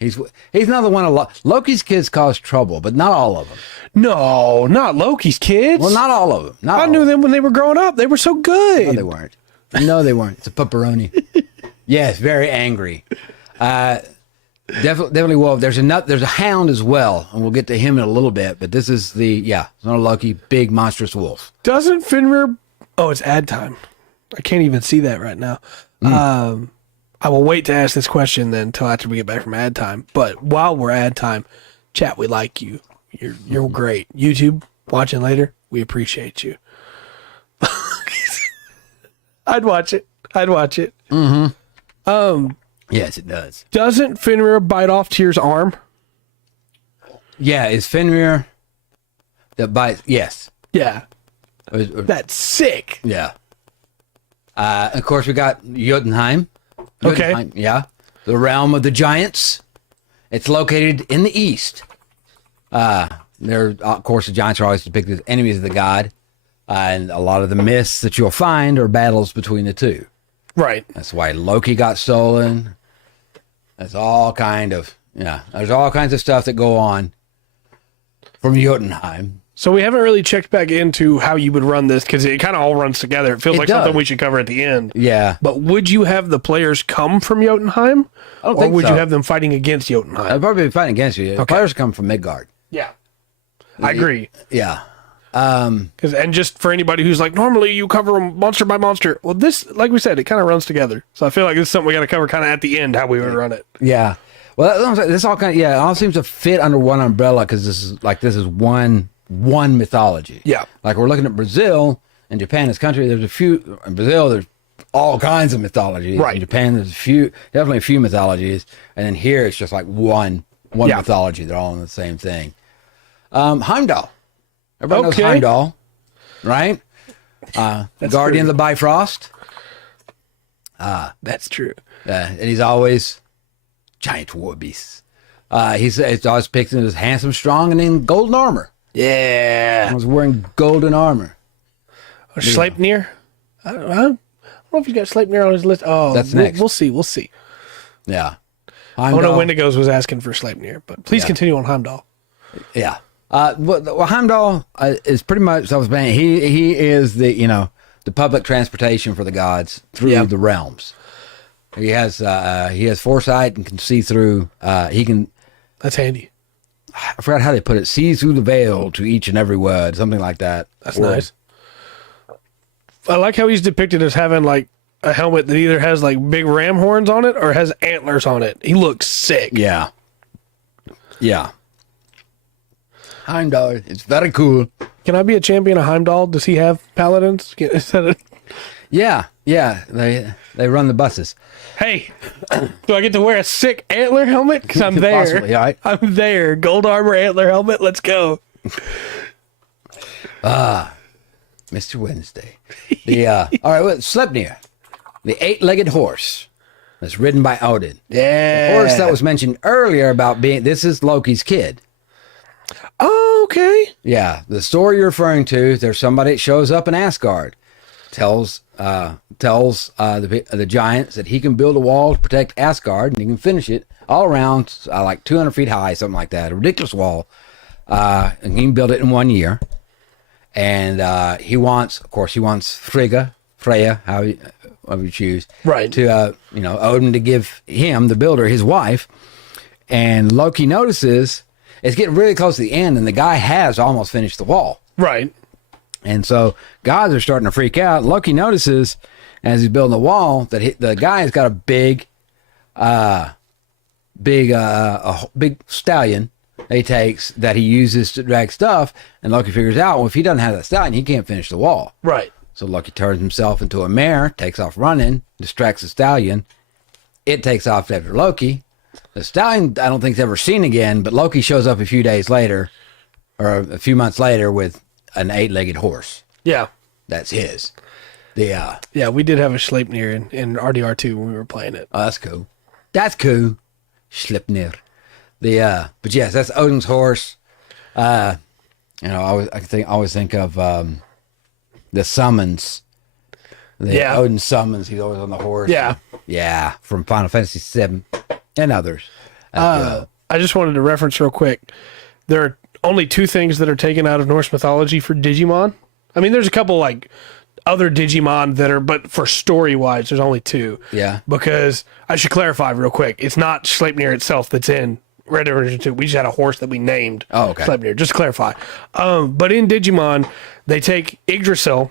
He's another one of Loki's kids cause trouble, but not all of them. No, not Loki's kids. Well, not all of them. I knew them when they were growing up. They were so good. No, they weren't. No, they weren't. It's a pepperoni. Yes, very angry. Definitely wolf. There's a hound as well, and we'll get to him in a little bit. But this is it's not a Loki, big monstrous wolf. Doesn't Fenrir? Oh, it's ad time. I can't even see that right now. I will wait to ask this question then until after we get back from ad time. But while we're ad time, chat, we like you. You're great. YouTube watching later, we appreciate you. I'd watch it. Mm-hmm. Yes, it does. Doesn't Fenrir bite off Tyr's arm? Yeah, is Fenrir that bites? Yes. Yeah. That's sick. Yeah. Of course, we got Jotunheim. Okay. Yeah. The realm of the giants. It's located in the east. Of course, the giants are always depicted as enemies of the god. And a lot of the myths that you'll find are battles between the two. Right. That's why Loki got stolen. That's all kind of, there's all kinds of stuff that go on from Jotunheim. So we haven't really checked back into how you would run this because it kind of all runs together. It feels like something we should cover at the end. Yeah. But would you have the players come from Jotunheim? I don't think so. Or would you have them fighting against Jotunheim? I'd probably be fighting against you. The players come from Midgard. Yeah. I agree. Yeah. And just for anybody who's like, normally you cover them monster by monster. Well, this, like we said, it kind of runs together. So I feel like this is something we got to cover kind of at the end, how we would run it. Yeah. Well, this all kind of, it all seems to fit under one umbrella because this is one mythology. Yeah. Like we're looking at Brazil and Japan, this country, there's a few, in Brazil, there's all kinds of mythologies. Right. In Japan, there's definitely a few mythologies. And then here it's just like one mythology. They're all in the same thing. Heimdall. Everybody knows Heimdall, right? Guardian of the Bifrost. That's true. And he's always giant war beasts. It's always pictured as handsome, strong, and in golden armor. Yeah. I was wearing golden armor. Or Sleipnir? I don't know if he's got Sleipnir on his list. Oh, that's next. We'll see. Yeah. Oh no, Wendigos was asking for Sleipnir, but please continue on Heimdall. Yeah. Well, Heimdall is pretty much self-explanatory. He is the public transportation for the gods through the realms. He has foresight and can see through. He can. That's handy. I forgot how they put it. Sees through the veil to each and every word, something like that. That's nice. I like how he's depicted as having like a helmet that either has like big ram horns on it or has antlers on it. He looks sick. Yeah. Yeah. Heimdall. It's very cool. Can I be a champion of Heimdall? Does he have paladins? Yeah. They run the buses. Hey, do I get to wear a sick antler helmet? Because I'm there. Possibly, all right. I'm there. Gold armor, antler helmet. Let's go. Mr. Wednesday. All right, Sleipnir, the 8-legged horse that's ridden by Odin. Yeah. The horse that was mentioned earlier about this is Loki's kid. Oh, okay. Yeah, the story you're referring to, there's somebody that shows up in Asgard, tells the giants that he can build a wall to protect Asgard, and he can finish it all around like 200 feet high, something like that, a ridiculous wall, and he can build it in 1 year. And he wants Freyja, however you choose, right? To Odin to give him, the builder, his wife. And Loki notices it's getting really close to the end, and the guy has almost finished the wall, right? And so gods are starting to freak out. Loki notices as he's building the wall that the guy's got a big stallion that he uses to drag stuff, and Loki figures out, well, if he doesn't have that stallion, he can't finish the wall. Right. So Loki turns himself into a mare, takes off running, distracts the stallion. It takes off after Loki. The stallion, I don't think, is ever seen again, but Loki shows up a few days later, or a few months later, with an 8-legged horse. Yeah. That's his. Yeah, we did have a Sleipnir in RDR2 when we were playing it. Oh, that's cool. That's cool. Sleipnir. But yes, that's Odin's horse. I always think of the summons. Odin summons. He's always on the horse. Yeah, from Final Fantasy VII and others. I just wanted to reference real quick. There are only 2 things that are taken out of Norse mythology for Digimon. I mean, there's a couple like other Digimon that are, but for story wise, there's only 2. Yeah. Because I should clarify real quick. It's not Sleipnir itself that's in Red Dead Redemption 2. We just had a horse that we named Sleipnir, just to clarify. But in Digimon, they take Yggdrasil,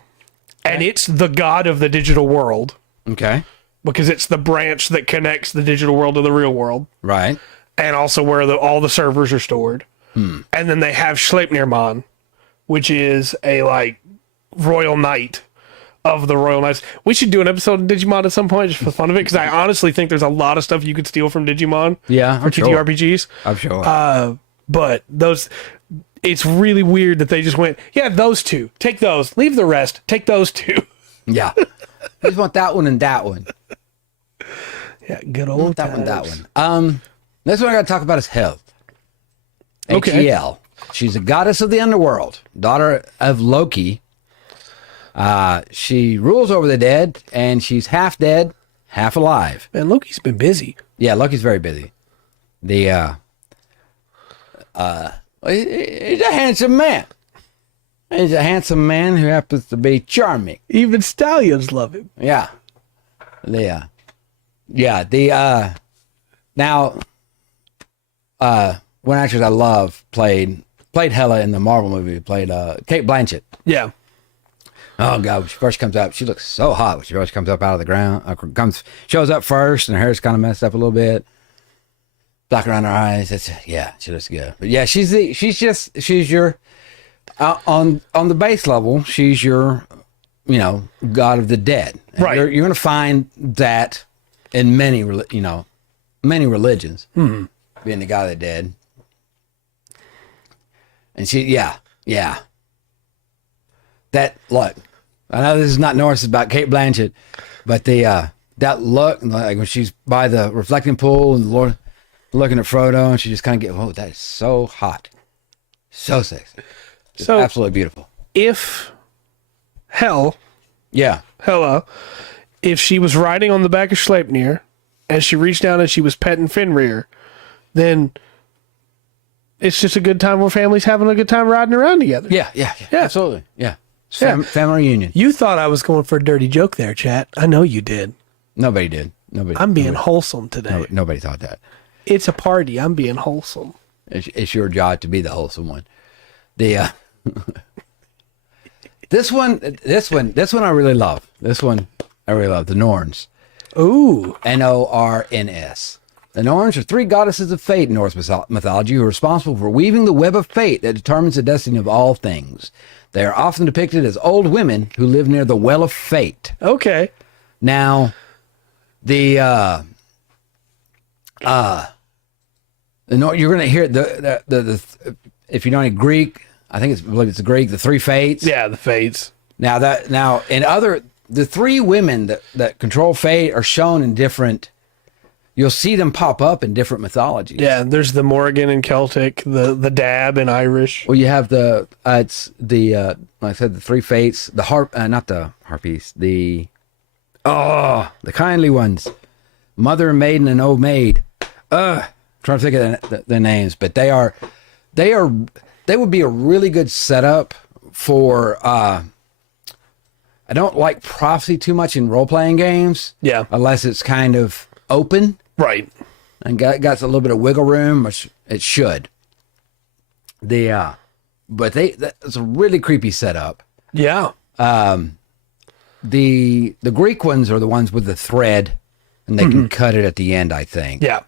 and it's the god of the digital world. Okay. Because it's the branch that connects the digital world to the real world. Right. And also where all the servers are stored. And then they have Sleipnirmon, which is a like royal knight of the royal knights. We should do an episode of Digimon at some point just for the fun of it, because I honestly think there's a lot of stuff you could steal from Digimon. Yeah, for TTRPGs. I'm sure. But it's really weird that they just went, yeah, those 2. Take those. Leave the rest. Take those 2. Yeah. I just want that one and that one. Yeah, good old that times. one, that one. Next one I got to talk about is Hel. Okay. Hel. She's a goddess of the underworld, daughter of Loki. She rules over the dead, and she's half dead, half alive. Man, Loki's been busy. Yeah, Loki's very busy. He's a handsome man. He's a handsome man who happens to be charming. Even stallions love him. Yeah. Now, one actress I love played Hela in the Marvel movie, played Kate Blanchett. Yeah. Oh God, when she first comes up, she looks so hot when she first comes up out of the ground. Shows up first, and her hair's kind of messed up a little bit. Black around her eyes. She looks good. But yeah, she's your on the base level, she's your god of the dead. And right. You're going to find that in many religions, being the god of the dead. And that look. I know this is not Norse, it's about Kate Blanchett, but that look, like when she's by the reflecting pool and the Lord looking at Frodo, and she just kind of whoa, that is so hot, so sexy, just absolutely beautiful. If Hela, if she was riding on the back of Sleipnir, and she reached down and she was petting Fenrir, then it's just a good time where families having a good time riding around together. Yeah, absolutely. Yeah. Family reunion. You thought I was going for a dirty joke there, chat. I know you did. Nobody did. Nobody. I'm being wholesome today. Nobody thought that. It's a party. I'm being wholesome. It's your job to be the wholesome one. The this one I really love. This one I really love. The Norns. Ooh. Norns. The Norns are 3 goddesses of fate in Norse mythology who are responsible for weaving the web of fate that determines the destiny of all things. They are often depicted as old women who live near the well of fate. Okay. Now, you're going to hear the if you know any Greek, I believe it's the Greek, the 3 fates. Yeah, the fates. Now the 3 women that control fate are shown in different. You'll see them pop up in different mythologies. Yeah, there's the Morrigan in Celtic, the Dab in Irish. Well, you have like I said, the 3 fates, not the harpies, the kindly ones, mother, maiden, and old maid. Trying to think of the names, but they would be a really good setup for. I don't like prophecy too much in role playing games. Yeah, unless it's kind of open. Right. And got a little bit of wiggle room, which it should. But it's a really creepy setup. Yeah. The Greek ones are the ones with the thread, and they can cut it at the end, I think. Yeah.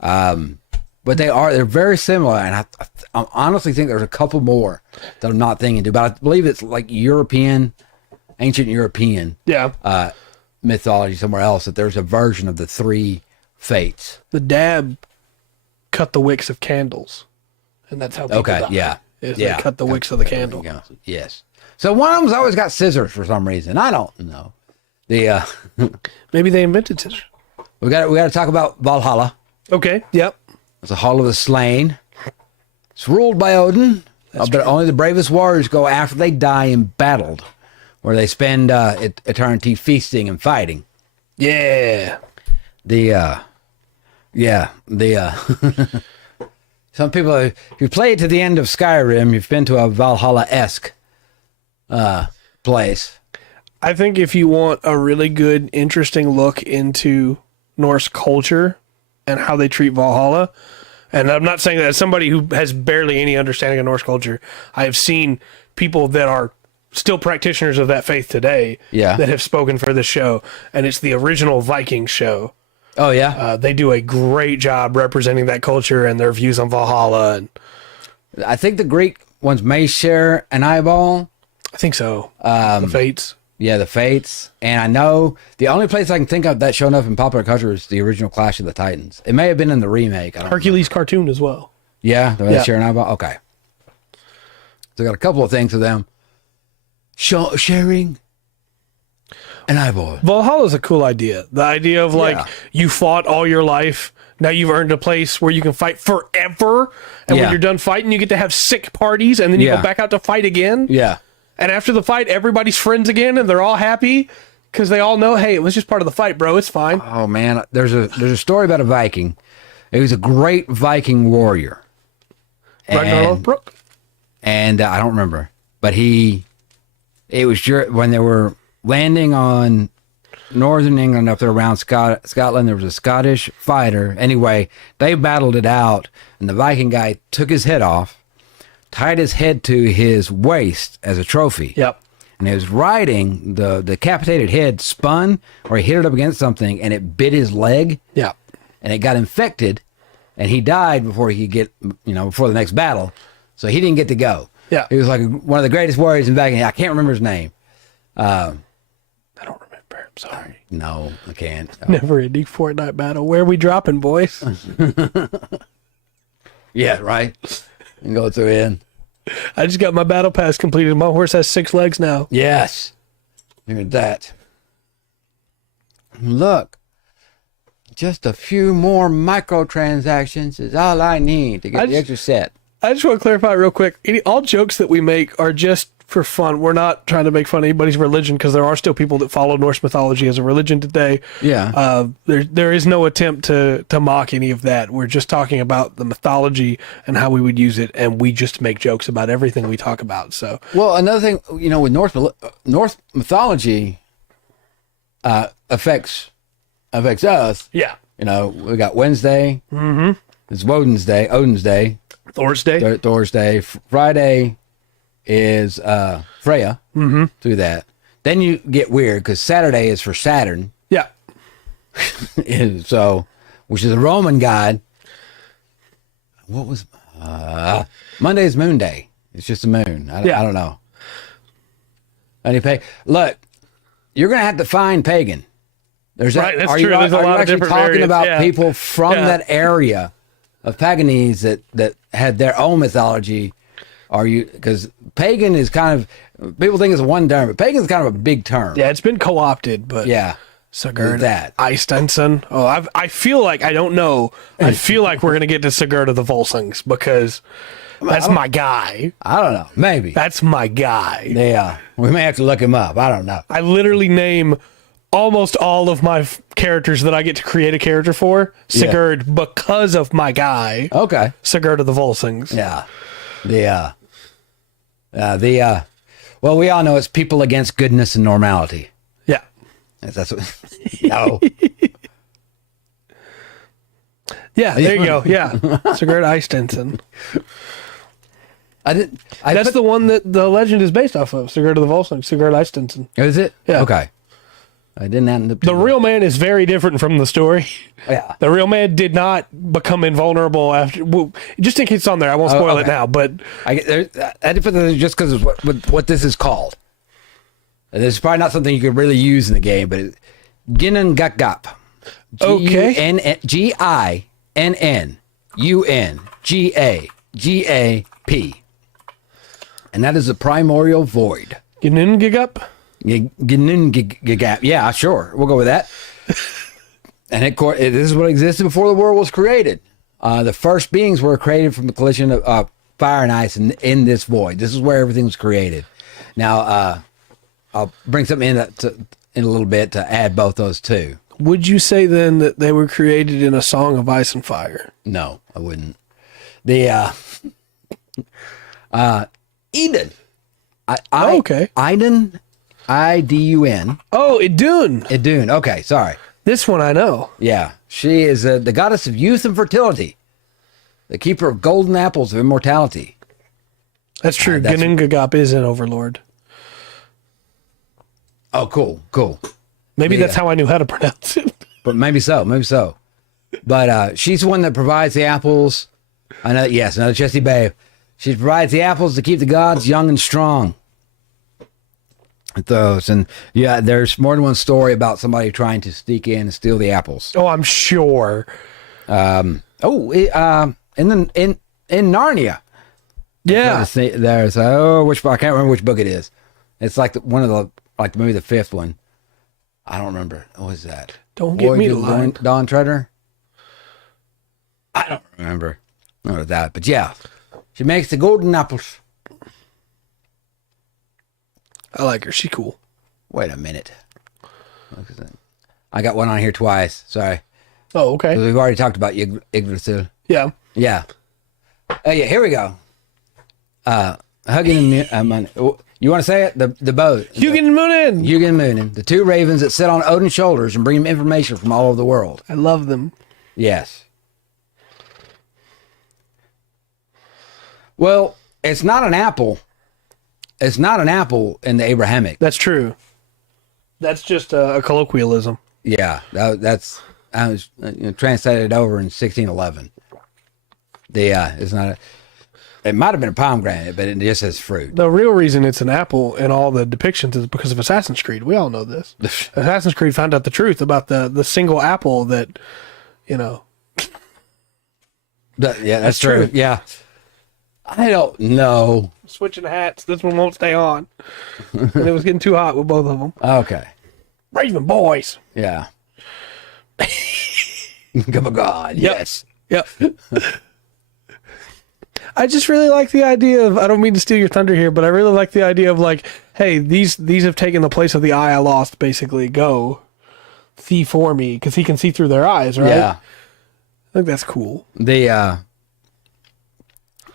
But they're very similar, and I honestly think there's a couple more that I'm not thinking to, but I believe it's like ancient European. Yeah. Mythology somewhere else that there's a version of the 3 fates. The Dab cut the wicks of candles, and that's how people die. They cut the wicks of the candle. Yes. So one of them's always got scissors for some reason. I don't know. Maybe they invented scissors. We got to talk about Valhalla. Okay. Yep. It's the Hall of the Slain. It's ruled by Odin, but only the bravest warriors go after they die embattled, where they spend eternity feasting and fighting. Yeah. Some people, if you play it to the end of Skyrim, you've been to a Valhalla-esque place. I think if you want a really good, interesting look into Norse culture and how they treat Valhalla, and I'm not saying that as somebody who has barely any understanding of Norse culture, I have seen people that are still practitioners of that faith today that have spoken for this show, and it's the original Vikings show. Oh, yeah? They do a great job representing that culture and their views on Valhalla. And I think the Greek ones may share an eyeball. I think so. The Fates. Yeah, the Fates. And I know the only place I can think of that showing up in popular culture is the original Clash of the Titans. It may have been in the remake. Hercules cartoon as well. Yeah? They share an eyeball? Okay. So I got a couple of things with them. Sharing an eyeball. Valhalla is a cool idea. The idea of you fought all your life. Now you've earned a place where you can fight forever. And when you're done fighting, you get to have sick parties, and then you go back out to fight again. Yeah. And after the fight, everybody's friends again, and they're all happy because they all know, hey, it was just part of the fight, bro. It's fine. Oh man, there's a story about a Viking. He was a great Viking warrior. Ragnar Lothbrok? And I don't remember, but it was when they were landing on northern England up there around Scotland. There was a Scottish fighter. Anyway, they battled it out, and the Viking guy took his head off, tied his head to his waist as a trophy. Yep. And he was riding, the decapitated head spun, or he hit it up against something, and it bit his leg. Yeah. And it got infected, and he died before he could get, before the next battle. So he didn't get to go. Yeah. He was like one of the greatest warriors in Viking. I can't remember his name. I don't remember. I'm sorry. No, I can't. Never ending Fortnite battle. Where are we dropping, boys? Yeah, right. And go through in. I just got my battle pass completed. My horse has 6 legs now. Yes. Look at that. Look. Just a few more microtransactions is all I need to get the extra set. I just want to clarify real quick. All jokes that we make are just for fun. We're not trying to make fun of anybody's religion because there are still people that follow Norse mythology as a religion today. Yeah. There is no attempt to mock any of that. We're just talking about the mythology and how we would use it, and we just make jokes about everything we talk about. So, well, another thing, with Norse mythology affects us. yeah. We got Wednesday. Mm-hmm. It's Odin's Day. Thor's Day. Thor's Day. Friday is Freyja. Mm-hmm. Through that. Then you get weird because Saturday is for Saturn. Yeah. So, which is a Roman god. What was Monday's Moon Day? It's just a moon. I don't know. Look, you're gonna have to find pagan. That's true. There's a lot of different talking variants. about people from that area of paganese that had their own mythology. Are you, because pagan is kind of, people think it's one term, but pagan is kind of a big term. Yeah, it's been co-opted, but yeah. Sigurd, that. Eystenson. Oh, I feel like, I don't know. I feel like we're going to get to Sigurd of the Volsungs because that's my guy. I don't know. Maybe. That's my guy. Yeah. We may have to look him up. I don't know. I literally name almost all of my characters that I get to create a character for Sigurd because of my guy. Okay. Sigurd of the Volsungs. Yeah. Well, we all know it's people against goodness and normality. Yeah. That's what. No. Yeah, there you go. Yeah. Sigurd Eystenson. That's the one that the legend is based off of. Sigurd of the Volsungs. Sigurd Eystenson. Is it? Yeah. Okay. I didn't end up. The real man is very different from the story. Yeah. The real man did not become invulnerable after. Well, just in case it's on there, I won't spoil it now. But I just because of what this is called. This is probably not something you could really use in the game, but Ginin Gakgap. Okay. Ginnungagap. And that is a primordial void. Ginin Gigup? Ginnungagap. Yeah, sure. We'll go with that. And this is what existed before the world was created. The first beings were created from the collision of fire and ice in this void. This is where everything was created. Now, I'll bring something in a little bit to add both those two. Would you say then that they were created in a song of ice and fire? No, I wouldn't. The Eden. Okay. Iden. Idun. Oh, Idun. Idun. Okay, sorry. This one I know. Yeah. She is the goddess of youth and fertility. The keeper of golden apples of immortality. That's true. Ginnungagap is an overlord. Oh, cool. Maybe that's how I knew how to pronounce it. But maybe so. But she's the one that provides the apples. Another chesty babe. She provides the apples to keep the gods young and strong. Those, and yeah, there's more than one story about somebody trying to sneak in and steal the apples. Oh, I'm sure. In Narnia. Yeah. There's which I can't remember which book it is. It's like maybe the fifth one. I don't remember. What was that? Don't get me lying. Dawn Treader. I don't remember. None of that, but yeah, she makes the golden apples. I like her. She cool. Wait a minute. I got one on here twice. Sorry. Oh, okay. We've already talked about Yggdrasil. Yeah. Yeah. Oh, yeah. Here we go. Hugging and you want to say it? The boat. Hugin and Moonin. Hugin and Moonin. The two ravens that sit on Odin's shoulders and bring him information from all over the world. I love them. Yes. Well, it's not an apple. It's not an apple in the Abrahamic. That's true. That's just a colloquialism. Yeah, that's I was translated over in 1611. It's not. It might have been a pomegranate, but it just says fruit. The real reason it's an apple in all the depictions is because of Assassin's Creed. We all know this. Assassin's Creed found out the truth about the single apple that, Yeah, that's true. Yeah. I don't know. Switching hats. This one won't stay on. And it was getting too hot with both of them. Okay. Raven boys. Yeah. Come on, God. Yep. Yes. Yep. I just really like the idea of, I don't mean to steal your thunder here, but I really like the idea of like, hey, these have taken the place of the eye I lost, basically. Go see for me, because he can see through their eyes, right? Yeah. I think that's cool. The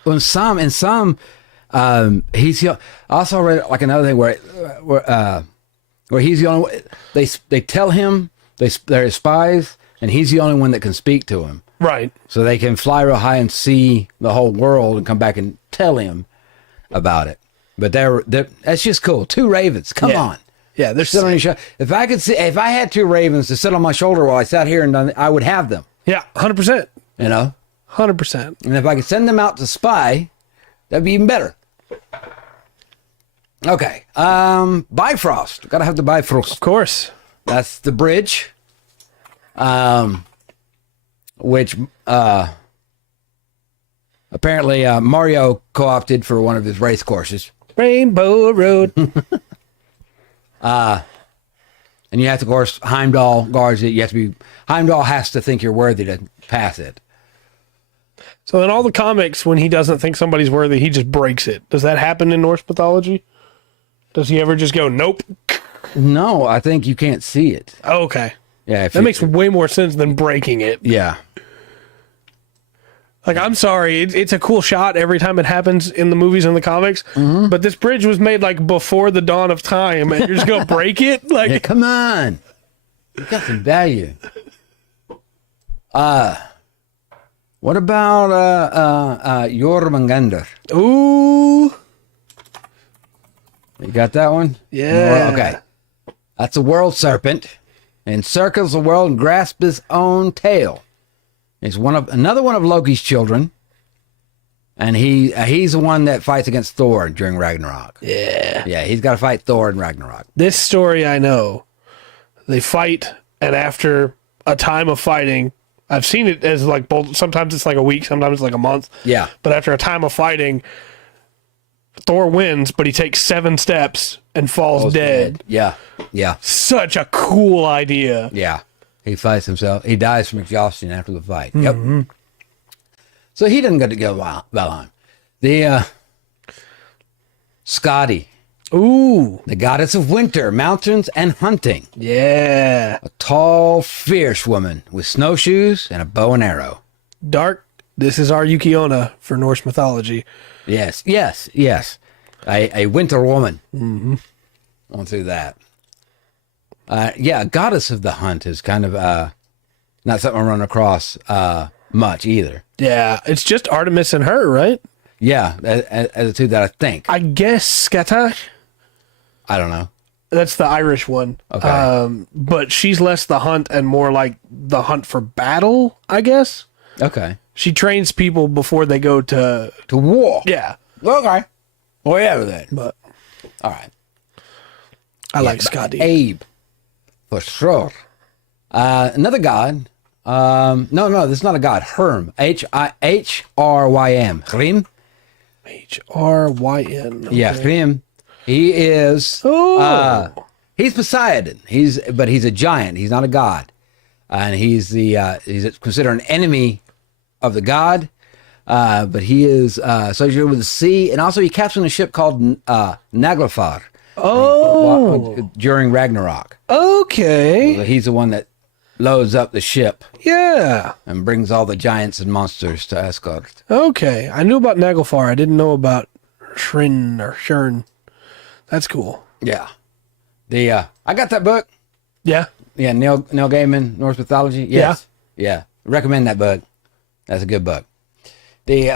in some he's the, I also read like another thing where he's the only they tell him they're spies and he's the only one that can speak to him. Right. So they can fly real high and see the whole world and come back and tell him about it. But that's just cool. 2 ravens. Come on. Yeah, they're sitting on your shoulder. If I had 2 ravens to sit on my shoulder while I sat here and I would have them. Yeah, 100%. You know? 100%. And if I could send them out to spy, that'd be even better. Okay. Bifrost. Gotta have the Bifrost. Of course. That's the bridge. Which apparently Mario co-opted for one of his race courses. Rainbow Road. And you have to, of course, Heimdall guards it. Heimdall has to think you're worthy to pass it. So in all the comics, when he doesn't think somebody's worthy, he just breaks it. Does that happen in Norse mythology? Does he ever just go, nope? No, I think you can't see it. Oh, okay. Yeah, that makes way more sense than breaking it. Yeah. Like, I'm sorry, it's a cool shot every time it happens in the movies and the comics, but this bridge was made, like, before the dawn of time, and you're just going to break it? Like, yeah, come on. You got some value. What about Jormungandr? Ooh. You got that one? Yeah. Okay. That's a world serpent. Encircles the world and grasps his own tail. He's another one of Loki's children. And he's the one that fights against Thor during Ragnarok. Yeah. Yeah, he's got to fight Thor in Ragnarok. This story I know. They fight, and after a time of fighting, I've seen it as like both. Sometimes it's like a week, sometimes it's like a month. Yeah. But after a time of fighting, Thor wins, but he takes 7 steps and falls dead. Yeah. Yeah. Such a cool idea. Yeah. He fights himself. He dies from exhaustion after the fight. Yep. So he doesn't get to go Valheim. The Skadi. Ooh. The goddess of winter, mountains, and hunting. Yeah. A tall, fierce woman with snowshoes and a bow and arrow. Dark. This is our Yukiona for Norse mythology. Yes. A winter woman. On through that. Yeah, goddess of the hunt is kind of not something I run across much either. Yeah, it's just Artemis and her, right? Yeah, as the two that I think. I guess Skata. I don't know. That's the Irish one. Okay. But she's less the hunt and more like the hunt for battle, I guess. Okay. She trains people before they go to war. Yeah. Okay. Well, yeah, then. But all right. I like Skadi. Abe. For sure. Another god. No, this is not a god. Hrym. H-R-Y-M. Hrym. H-R-Y-N. Okay. Yeah, Hrym. He is. He's Poseidon. But he's a giant. He's not a god. And he's considered an enemy of the god. But he is associated with the sea, and also he captained a ship called Naglfar. During Ragnarok. Okay. So he's the one that loads up the ship. Yeah. And brings all the giants and monsters to Asgard. Okay. I knew about Naglfar. I didn't know about Shrin or Shern. That's cool. Yeah. I got that book. Yeah. Yeah, Neil Gaiman, Norse Mythology. Yes. Yeah. Recommend that book. That's a good book. The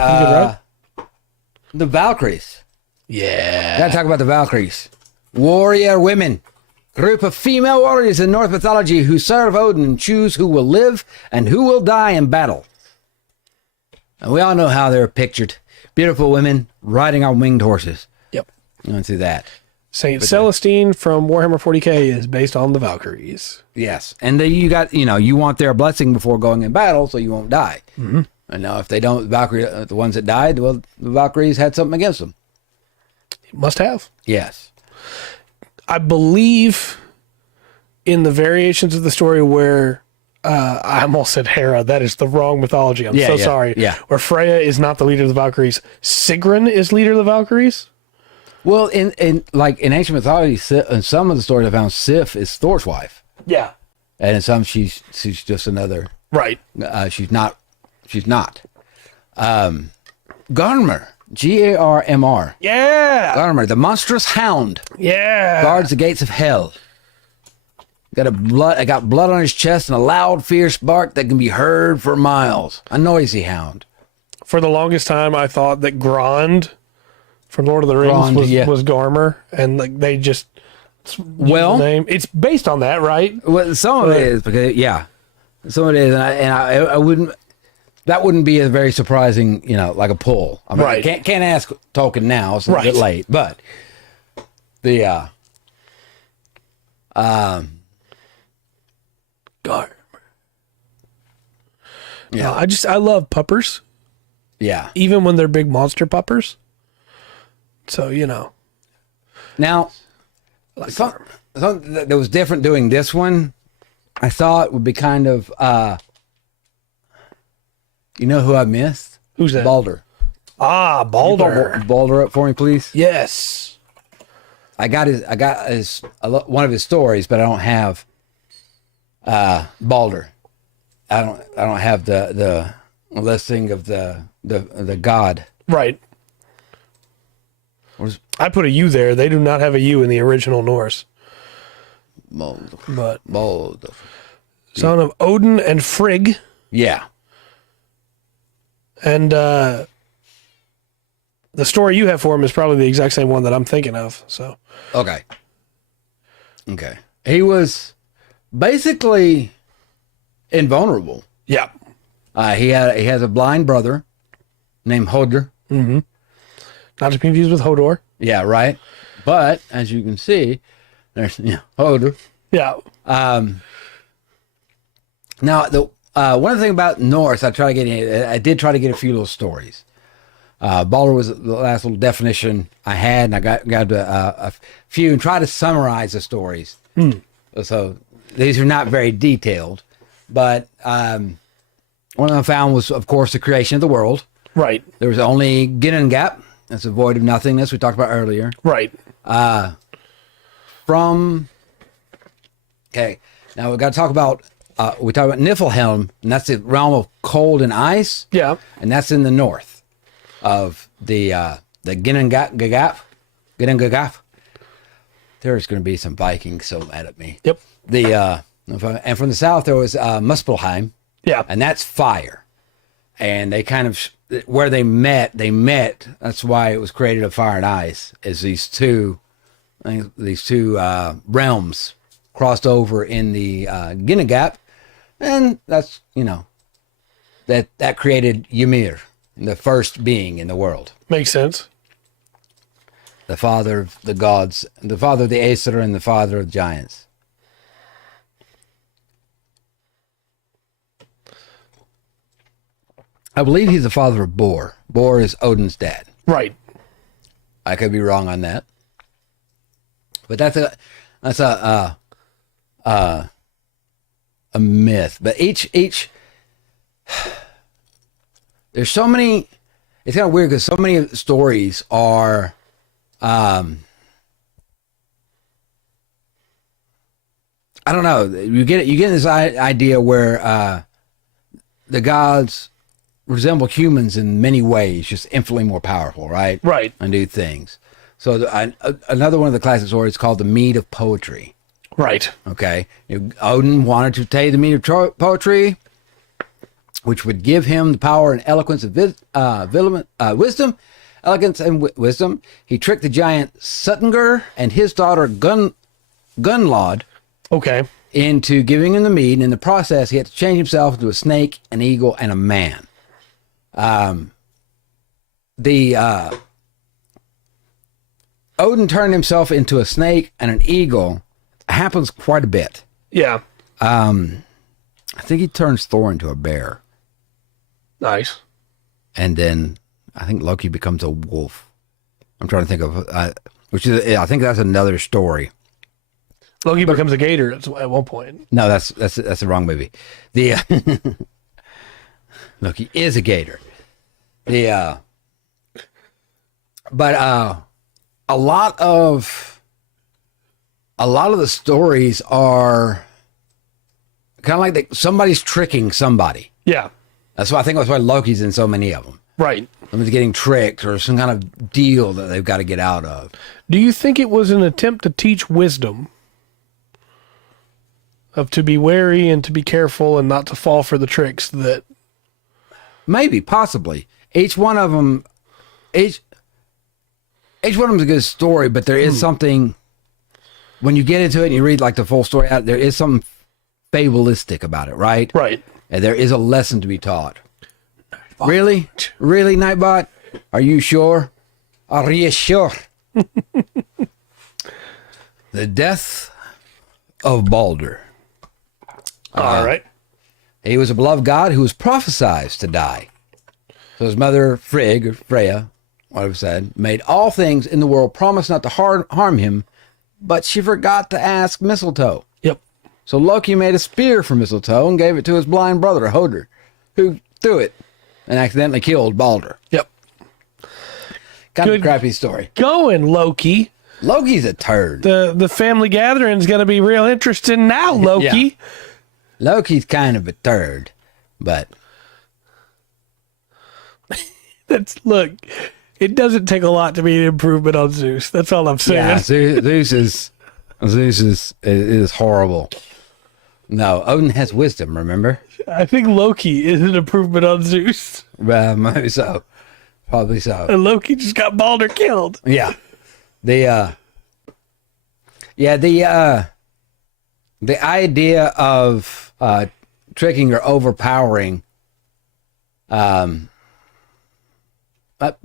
Valkyries. Yeah. Gotta talk about the Valkyries. Warrior women. Group of female warriors in Norse mythology who serve Odin and choose who will live and who will die in battle. And we all know how they're pictured. Beautiful women riding on winged horses. Yep. You went through that. Saint Celestine from Warhammer 40k is based on the Valkyries. Yes. And then you want their blessing before going in battle so you won't die. Mm-hmm. And now if they don't, the ones that died, well, the Valkyries had something against them. Must have. Yes. I believe in the variations of the story where I almost said Hera. That is the wrong mythology. I'm so sorry. Yeah. Where Freyja is not the leader of the Valkyries. Sigrun is leader of the Valkyries. Well, in ancient mythology, in some of the stories I found, Sif is Thor's wife. Yeah. And in some, she's just another. Right. She's not. Garmr, Garmr. Yeah. Garmr, the monstrous hound, Yeah. guards the gates of hell. I got blood on his chest and a loud, fierce bark that can be heard for miles. A noisy hound. For the longest time, I thought that Grond from Lord of the Rings was Garmr, and like they just the name. It's based on that, right? Well, some of it is because some of it is, and I wouldn't. That wouldn't be a very surprising, like a pull. I mean, right. I can't ask Tolkien now. It's a bit late, but the Garmr. Yeah, I love puppers. Yeah, even when they're big monster puppers. So Now, something that was different doing this one, I thought would be kind of. You know who I missed? Who's that? Balder. Ah, Balder. Balder up for me, please. Yes. I got his one of his stories, but I don't have Balder. I don't have the listing of the god. Right. I put a U there. They do not have a U in the original Norse. Balder. But Balder. Son of Odin and Frigg. Yeah. And the story you have for him is probably the exact same one that I'm thinking of. So Okay. He was basically invulnerable. Yeah. He has a blind brother named Hodor. Mm-hmm. Not to be confused with Hodor. Yeah, right. But as you can see, there's Hodor. Yeah. Now one thing about Norse, I did try to get a few little stories. Balder was the last little definition I had, and I got a few and try to summarize the stories. So these are not very detailed, but one I found was, of course, the creation of the world. Right. There was only Ginnungagap. That's a void of nothingness we talked about earlier. Right. Now we've got to talk about. We talk about Niflheim, and that's the realm of cold and ice. Yeah. And that's in the north of the Ginnungagap. There's going to be some Vikings so mad at me. Yep. And from the south there was Muspelheim. Yeah. And that's fire. And they kind of where they met. That's why it was created of fire and ice. Is these two realms crossed over in the Ginnungagap. And that's, that created Ymir, the first being in the world. Makes sense. The father of the gods, the father of the Aesir, and the father of giants. I believe he's the father of Bor. Bor is Odin's dad. Right. I could be wrong on that. But that's a myth, but each there's so many. It's kind of weird because so many stories are I don't know, you get this idea where the gods resemble humans in many ways, just infinitely more powerful, right? Right. And do things. So another one of the classic stories is called the Mead of Poetry. Right. Okay. Odin wanted to take the mead of poetry, which would give him the power and eloquence of wisdom, elegance and wisdom. He tricked the giant Suttungr and his daughter Gunlod. Okay. Into giving him the mead, and in the process, he had to change himself into a snake, an eagle, and a man. Odin turned himself into a snake and an eagle. Happens quite a bit. Yeah. I think he turns Thor into a bear. Nice. And then I think Loki becomes a wolf. I'm trying to think of I think that's another story. Loki becomes a gator at one point. No, that's the wrong movie. The Loki is a gator. The but a lot of the stories are kind of like somebody's tricking somebody. Yeah. That's why I think that's why Loki's in so many of them. Right. Someone's getting tricked or some kind of deal that they've got to get out of. Do you think it was an attempt to teach wisdom of to be wary and to be careful and not to fall for the tricks that... Maybe, possibly. Each one of them is a good story, but there is something, when you get into it and you read like the full story out, there is something fabulistic about it, right? Right. And there is a lesson to be taught. Really? Really, Nightbot? Are you sure? Are you sure? The death of Balder. All right. He was a beloved god who was prophesied to die. So his mother, Frigg, or Freyja, whatever said, made all things in the world promise not to harm him, but she forgot to ask Mistletoe. Yep. So Loki made a spear from Mistletoe and gave it to his blind brother, Hodor, who threw it and accidentally killed Balder. Yep. Kind of a crappy story. Going, Loki. Loki's a turd. The family gathering's going to be real interesting now, Loki. Yeah. Loki's kind of a turd, but... Look, it doesn't take a lot to be an improvement on Zeus. That's all I'm saying. Yeah, Zeus is horrible. No, Odin has wisdom, remember? I think Loki is an improvement on Zeus. Maybe so. Probably so. And Loki just got Balder killed. Yeah. The idea of tricking or overpowering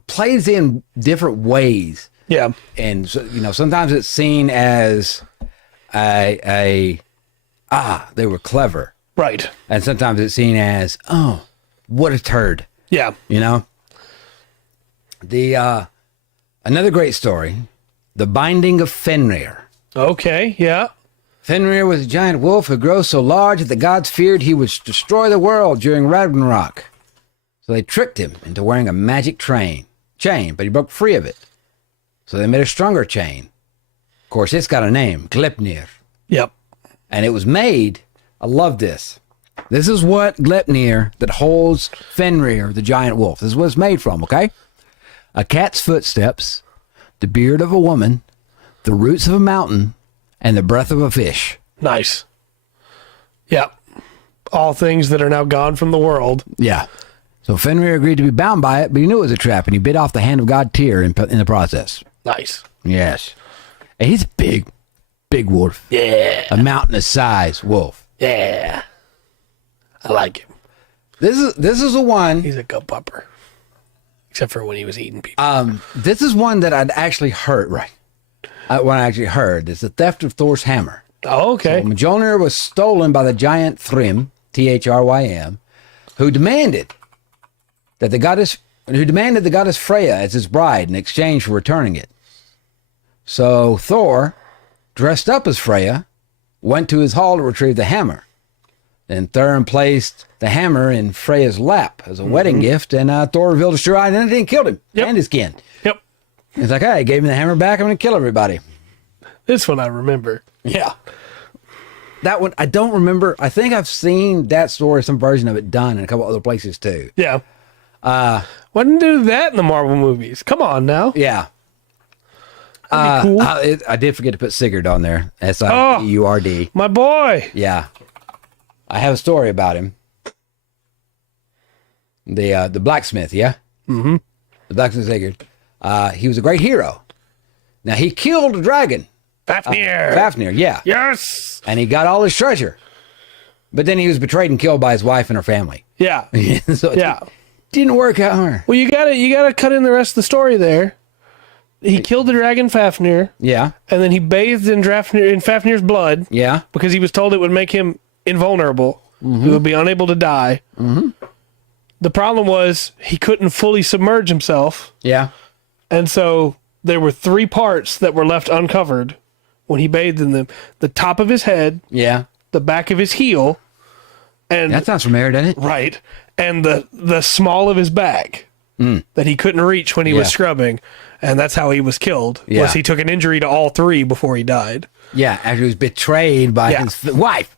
plays in different ways. Yeah. And so, sometimes it's seen as they were clever. Right. And sometimes it's seen as, oh, what a turd. Yeah. The another great story, The Binding of Fenrir. Okay, yeah. Fenrir was a giant wolf who grew so large that the gods feared he would destroy the world during Ragnarok. So they tricked him into wearing a magic chain, but he broke free of it. So they made a stronger chain. Of course, it's got a name, Gleipnir. Yep. And it was made, I love this. This is what Gleipnir that holds Fenrir, the giant wolf. This is what it's made from, okay? A cat's footsteps, the beard of a woman, the roots of a mountain, and the breath of a fish. Nice. Yep. All things that are now gone from the world. Yeah. So Fenrir agreed to be bound by it, but he knew it was a trap, and he bit off the hand of god Tyr in the process. Nice. Yes. And he's a big wolf. Yeah. A mountainous size wolf. Yeah. I like him. This is the one. He's a good pupper. Except for when he was eating people. This is one that I'd actually heard, right? When I actually heard, it's the theft of Thor's hammer. Oh, okay. So Mjolnir was stolen by the giant Thrym, Thrym, who demanded the goddess Freyja as his bride in exchange for returning it. So Thor, dressed up as Freyja, went to his hall to retrieve the hammer. Then Thor placed the hammer in Freyja's lap as a wedding gift, and Thor revealed his true identity and killed him and his kin. Yep. He's like, hey, I gave him the hammer back. I'm going to kill everybody. This one I remember. Yeah. That one, I don't remember. I think I've seen that story, some version of it done in a couple other places too. Yeah. Why didn't do that in the Marvel movies? Come on now. Yeah. Cool. I did forget to put Sigurd on there. Sigurd. My boy. Yeah. I have a story about him. The blacksmith, yeah? Mm-hmm. The blacksmith Sigurd. He was a great hero. Now, he killed a dragon. Fafnir, yeah. Yes. And he got all his treasure. But then he was betrayed and killed by his wife and her family. Yeah. So it didn't work out. Well, you gotta cut in the rest of the story there. He killed the dragon Fafnir. Yeah. And then he bathed in Fafnir's blood. Yeah. Because he was told it would make him invulnerable. He would be unable to die. Mm-hmm. The problem was he couldn't fully submerge himself. Yeah. And so there were 3 parts that were left uncovered when he bathed in them, the top of his head, Yeah. the back of his heel, and That sounds familiar, doesn't it? right, and the small of his back that he couldn't reach when he was Yeah. scrubbing, and that's how he was killed. Yeah. Was he took an injury to all three before he died? Yeah, after he was betrayed by Yeah. his wife.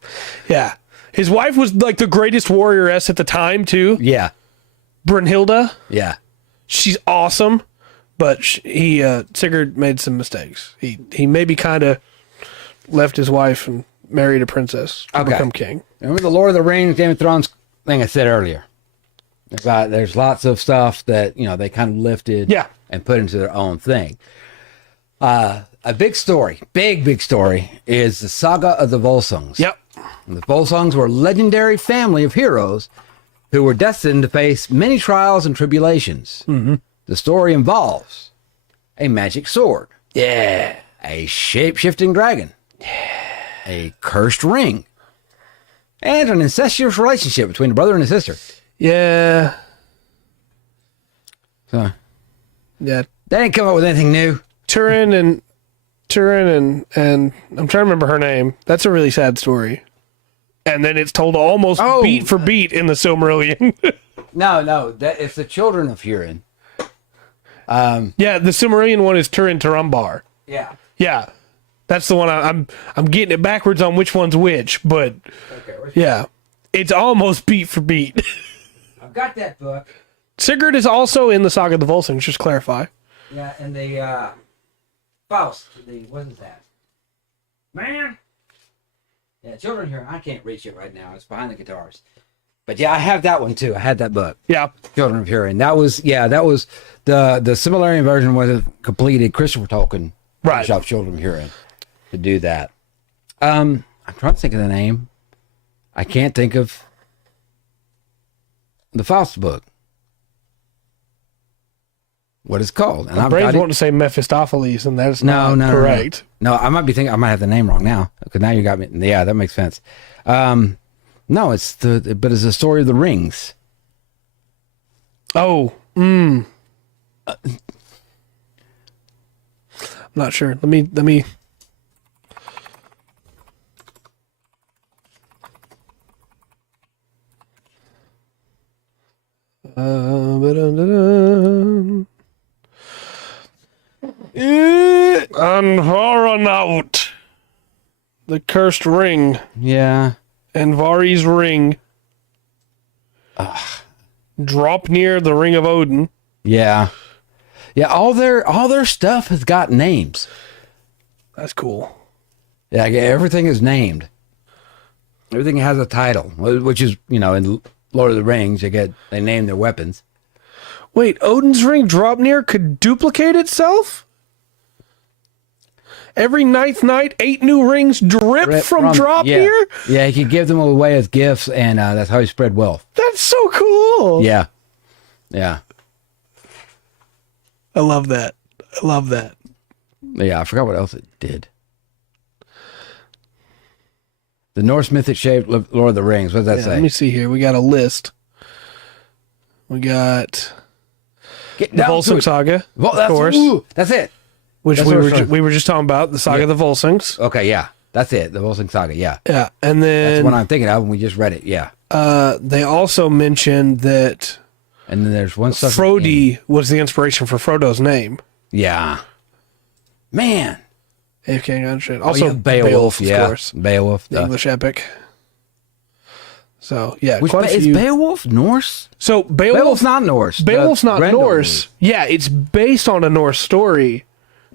Yeah, his wife was like the greatest warrioress at the time too. Yeah. Brunhilde, Yeah. she's awesome, but Sigurd made some mistakes. He maybe kind of left his wife and married a princess to Okay. become king. Remember the Lord of the Rings, Game of Thrones thing I said earlier? About there's lots of stuff that, they kind of lifted Yeah. and put into their own thing. A big story, big story, is the saga of the Volsungs. Yep. The Volsungs were a legendary family of heroes who were destined to face many trials and tribulations. Mm-hmm. The story involves a magic sword. Yeah. A shape-shifting dragon. A cursed ring. And an incestuous relationship between a brother and a sister. Yeah. So, Yeah. they didn't come up with anything new. Turin and I'm trying to remember her name. That's a really sad story. And then it's told almost beat for beat in the Silmarillion. No, it's the children of Hurin. Yeah, the Silmarillion one is Turin Turambar. Yeah. Yeah. That's the one I'm getting it backwards on which one's which, but yeah. It's almost beat for beat. I've got that book. Sigurd is also in the Saga of the Volsungs, just to clarify. Yeah, and the Faust. What is that? Man. Yeah, children here. I can't reach it right now. It's behind the guitars. But yeah, I have that one too. I had that book. Yeah. Children of Hurin. That was the Silmarillion version was completed. Christopher Tolkien Right. shot Children of Hurin to do that. I'm trying to think of the name. I can't think of the Faust book. What it's called? And My brain's wanting to say Mephistopheles, and that's not correct. No, I might have the name wrong now because now you got me. Yeah, that makes sense. No, it's the story of the rings. Oh, I'm not sure. Let me. Anvaranaut, the cursed ring, Yeah. Anvari's ring. Drop near the ring of Odin. Yeah. Yeah, all their stuff has got names. That's cool. Yeah, everything is named. Everything has a title, which is, in Lord of the Rings, they name their weapons. Wait, Odin's ring Dropnir could duplicate itself? Every ninth night, 8 new rings drip from Dropnir? Yeah, he could give them away as gifts, and that's how he spread wealth. That's so cool. Yeah. Yeah. I love that. Yeah, I forgot what else it did. The Norse mythic shaped Lord of the Rings. What does that say? Let me see here. We got a list. We got the Volsung Saga, of course. That's it. Which we were just talking about, the Saga of the Volsungs. Okay, yeah. That's it. The Volsung Saga, yeah. Yeah, and then... That's what I'm thinking of, and we just read it, yeah. They also mentioned that... And then there's one stuff... Frodi was the inspiration for Frodo's name. Yeah. Man. AFK understand. Also, Beowulf, of course. Beowulf. The English epic. So, yeah. Is Beowulf Norse? So, Beowulf's not Norse. Beowulf's not Norse. Yeah, it's based on a Norse story.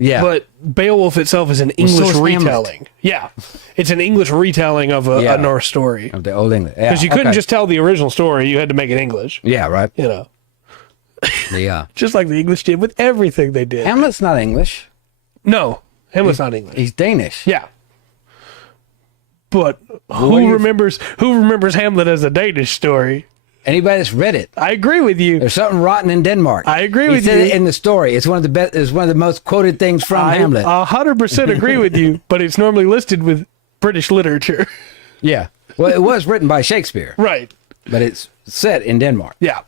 Yeah. But Beowulf itself is an English retelling. Yeah. It's an English retelling of a Norse story. Of the Old English. Because you couldn't just tell the original story. You had to make it English. Yeah, right. Yeah. Just like the English did with everything they did. Hamlet's not English. No. Hamlet's not English. He's Danish. Yeah. But who remembers Hamlet as a Danish story? Anybody that's read it. I agree with you. There's something rotten in Denmark. I agree with you. He said it in the story. It's one of the best. It's one of the most quoted things from Hamlet. 100% agree with you, but it's normally listed with British literature. Yeah. Well, it was written by Shakespeare. Right. But it's set in Denmark. Yeah.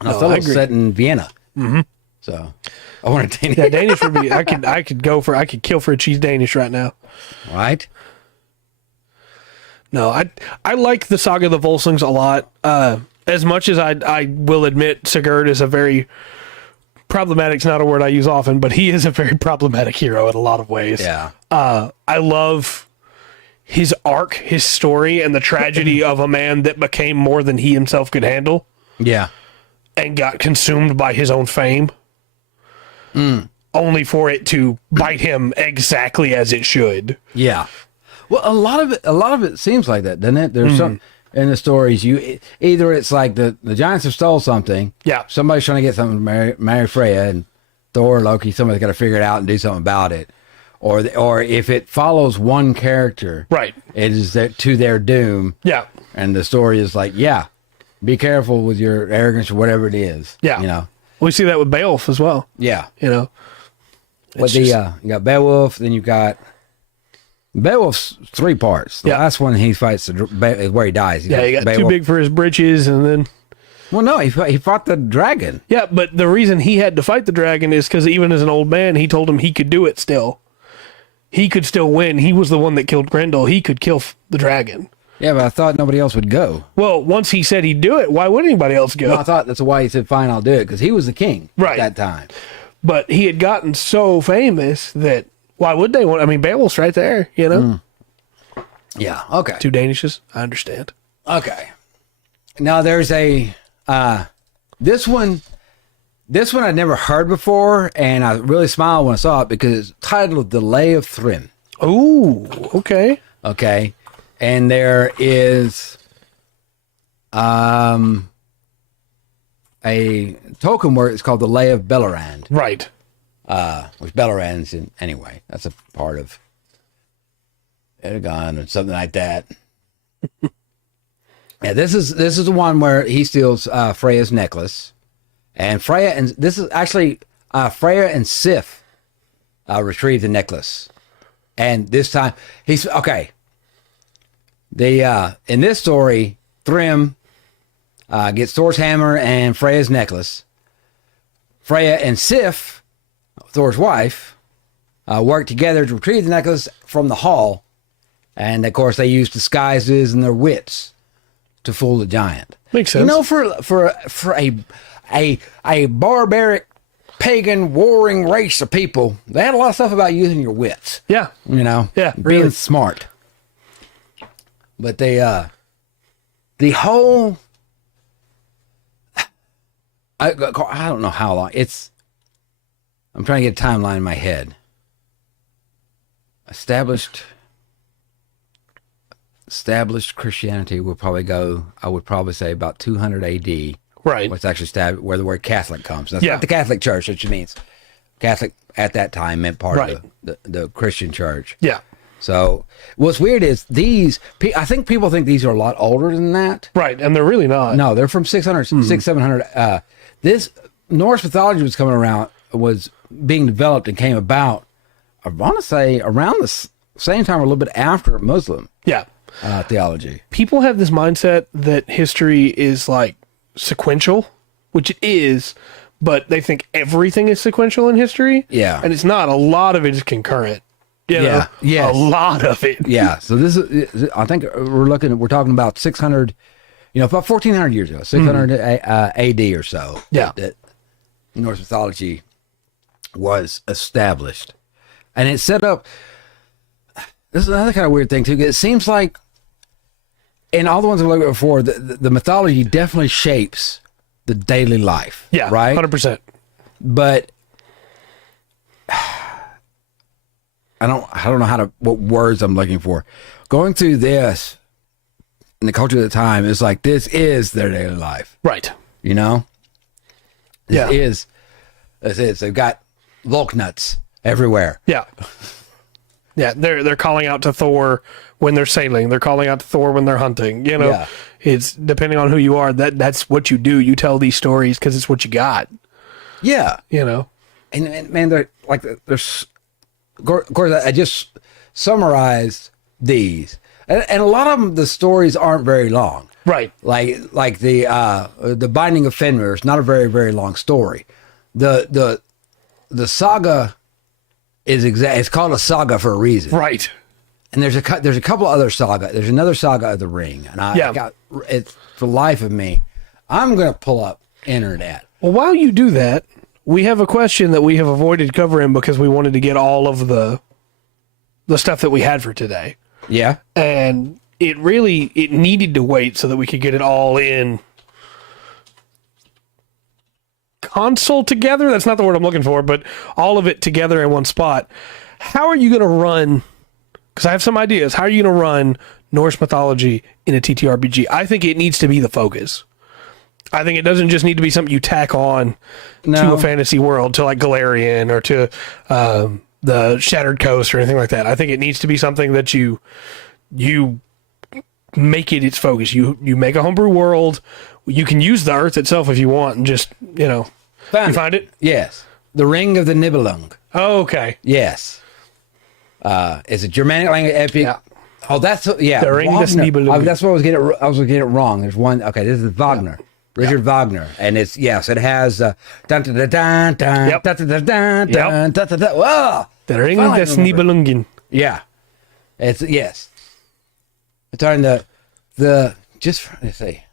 And I thought it was set in Vienna. Mm-hmm. So I want a Danish. Yeah, Danish would be. I could kill for a cheese Danish right now. Right? No, I like the Saga of the Volsungs a lot. As much as I will admit Sigurd is a very problematic. It's not a word I use often, but he is a very problematic hero in a lot of ways. Yeah. I love his arc, his story, and the tragedy of a man that became more than he himself could handle. Yeah. And got consumed by his own fame. Only for it to bite him exactly as it should. Yeah. Well, a lot of it seems like that, doesn't it? There's some in the stories. Either it's like the giants have stole something. Yeah. Somebody's trying to get something to marry Freyja, and Thor or Loki, somebody's got to figure it out and do something about it. Or if it follows one character, right, it is to their doom. Yeah. And the story is like, yeah, be careful with your arrogance or whatever it is. Yeah. You know. We see that with Beowulf as well. Yeah. You know. But you got Beowulf, then you've got Beowulf's 3 parts. The last one he fights is where he dies. He got Beowulf. Too big for his britches, and then. Well, no, he fought the dragon. Yeah, but the reason he had to fight the dragon is because even as an old man, he told him he could do it still. He could still win. He was the one that killed Grendel. He could kill the dragon. Yeah, but I thought nobody else would go. Well, once he said he'd do it, why would anybody else go? No, I thought that's why he said, fine, I'll do it, because he was the king at that time. But he had gotten so famous that why would they want? I mean, Beowulf's right there, you know? Yeah, okay. 2 Danishes, I understand. Okay. Now there's this one I'd never heard before, and I really smiled when I saw it because it's titled The Lay of Thrym. Oh, okay. Okay. And there is a token where it's called the Lay of Bellerand. Right. Which Bellerand's in anyway. That's a part of Eragon or something like that. Yeah, this is the one where he steals Freyja's necklace. And Freyja, and this is actually Freyja and Sif retrieve the necklace. And this time he's okay. In this story, Thrym gets Thor's hammer and Freyja's necklace. Freyja and Sif, Thor's wife, work together to retrieve the necklace from the hall, and of course they use disguises and their wits to fool the giant. Makes sense. You know, for a barbaric, pagan, warring race of people, they had a lot of stuff about using your wits. Yeah. You know? Yeah, being really smart. But the whole, I don't know how long I'm trying to get a timeline in my head. Established Christianity would probably go, I would probably say about 200 AD. Right. What's actually where the word Catholic comes. That's not the Catholic Church, which means Catholic at that time meant part of the Christian church. Yeah. So what's weird is I think people think these are a lot older than that. Right, and they're really not. No, they're from 600, 700. This Norse mythology was being developed and came about, I want to say, around the same time or a little bit after Muslim theology. People have this mindset that history is like sequential, which it is, but they think everything is sequential in history. Yeah. And it's not. A lot of it is concurrent. You know? Yes. A lot of it. Yeah. So this is, I think we're talking about 600, about 1400 years ago, 600 AD or so. Yeah. That Norse mythology was established. And it's set up, this is another kind of weird thing too. It seems like in all the ones I've looked at before, the mythology definitely shapes the daily life. Yeah. Right? 100%. But I don't know what words I'm looking for. Going through this in the culture of the time is like, this is their daily life. Right. You know? This is. They've got Volknuts everywhere. Yeah. Yeah, they're calling out to Thor when they're sailing. They're calling out to Thor when they're hunting. It's depending on who you are. That's what you do. You tell these stories because it's what you got. Yeah. And man, they're like, there's, of course, I just summarized these, and a lot of them, the stories aren't very long. Right. Like the Binding of Fenrir is not a very, very long story, the saga is it's called a saga for a reason. Right. And there's a couple other saga. There's another saga of the ring, and I got it's for the life of me. I'm gonna pull up internet. Well, while you do that, we have a question that we have avoided covering because we wanted to get all of the stuff that we had for today. Yeah, and it needed to wait so that we could get it all in console together. That's not the word I'm looking for, but all of it together in one spot. How are you going to run? Because I have some ideas. How are you going to run Norse mythology in a TTRPG? I think it needs to be the focus. I think it doesn't just need to be something you tack on to a fantasy world, to like Galarian or to the Shattered Coast or anything like that. I think it needs to be something that you make it its focus. You make a homebrew world. You can use the Earth itself if you want, and just you find it. Yes, the Ring of the Nibelung. Oh, okay. Yes. It's a Germanic language epic. Yeah. Oh, that's the Ring of the Nibelung. That's what I was getting it wrong. There's one. Okay, this is Wagner. Yeah. Richard Wagner, and it has dun dun dun dun dun dun dun dun dun dun dun. Whoa! The Ring of the Nibelungen. Yeah, it's yes. It's on the let's see.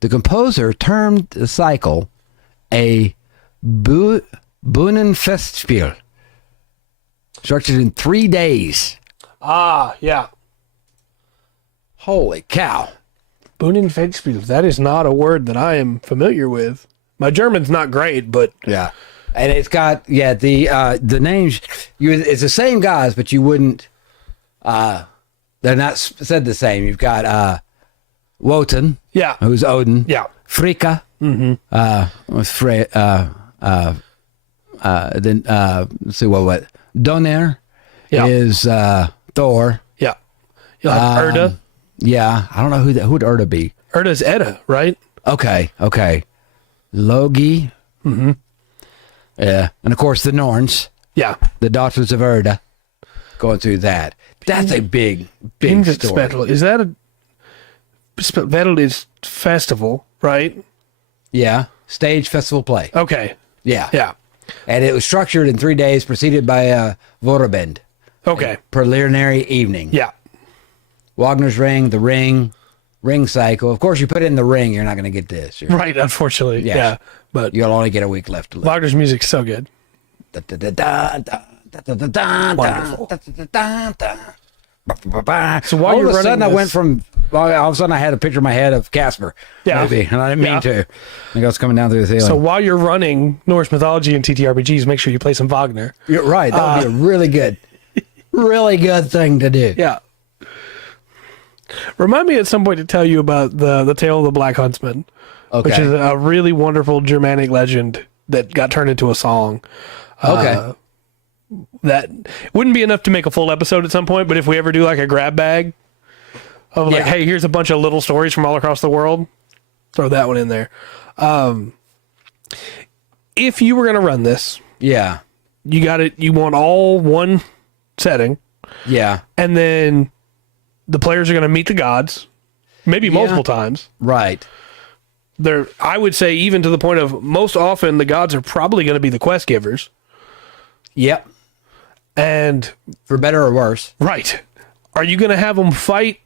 The composer termed the cycle a Bühnenfestspiel, structured in 3 days. Ah, yeah. Holy cow. Bühnenfestspiel. That is not a word that I am familiar with. My German's not great, but yeah, and it's got the names. It's the same guys, but you wouldn't. They're not said the same. You've got Wotan, who's Odin, Freyja, then let's see what Mjolnir is Thor. Yeah, you have Erda. Yeah, I don't know who'd Erda be. Erda's Edda, right? Okay. Loki. Mm-hmm. Yeah, and of course the Norns. Yeah, the daughters of Erda. Going through that. That's a big story. Is that a battle? Is festival, right? Yeah, stage festival play. Okay. Yeah. And it was structured in 3 days, preceded by a wide-brimmed. Okay. Preliminary evening. Yeah. Wagner's Ring, the Ring cycle. Of course, you put in the Ring, you're not going to get this. Right, unfortunately. Yes. Yeah. But you'll only get a week left to live. Wagner's music's so good. Wonderful. So while you're running I went from all of a sudden I had a picture in my head of Casper. Yeah. Maybe, and I didn't mean to. I think I was coming down through the ceiling. So while you're running Norse mythology and TTRPGs, make sure you play some Wagner. You're right. That would be a really good thing to do. Yeah. Remind me at some point to tell you about the Tale of the Black Huntsman, which is a really wonderful Germanic legend that got turned into a song. Okay. That wouldn't be enough to make a full episode at some point, but if we ever do like a grab bag of like, hey, here's a bunch of little stories from all across the world, throw that one in there. If you were going to run this, you want all one setting. Yeah. And then the players are going to meet the gods, maybe multiple times. Right. I would say even to the point of most often the gods are probably going to be the quest givers. Yep. And for better or worse. Right. Are you going to have them fight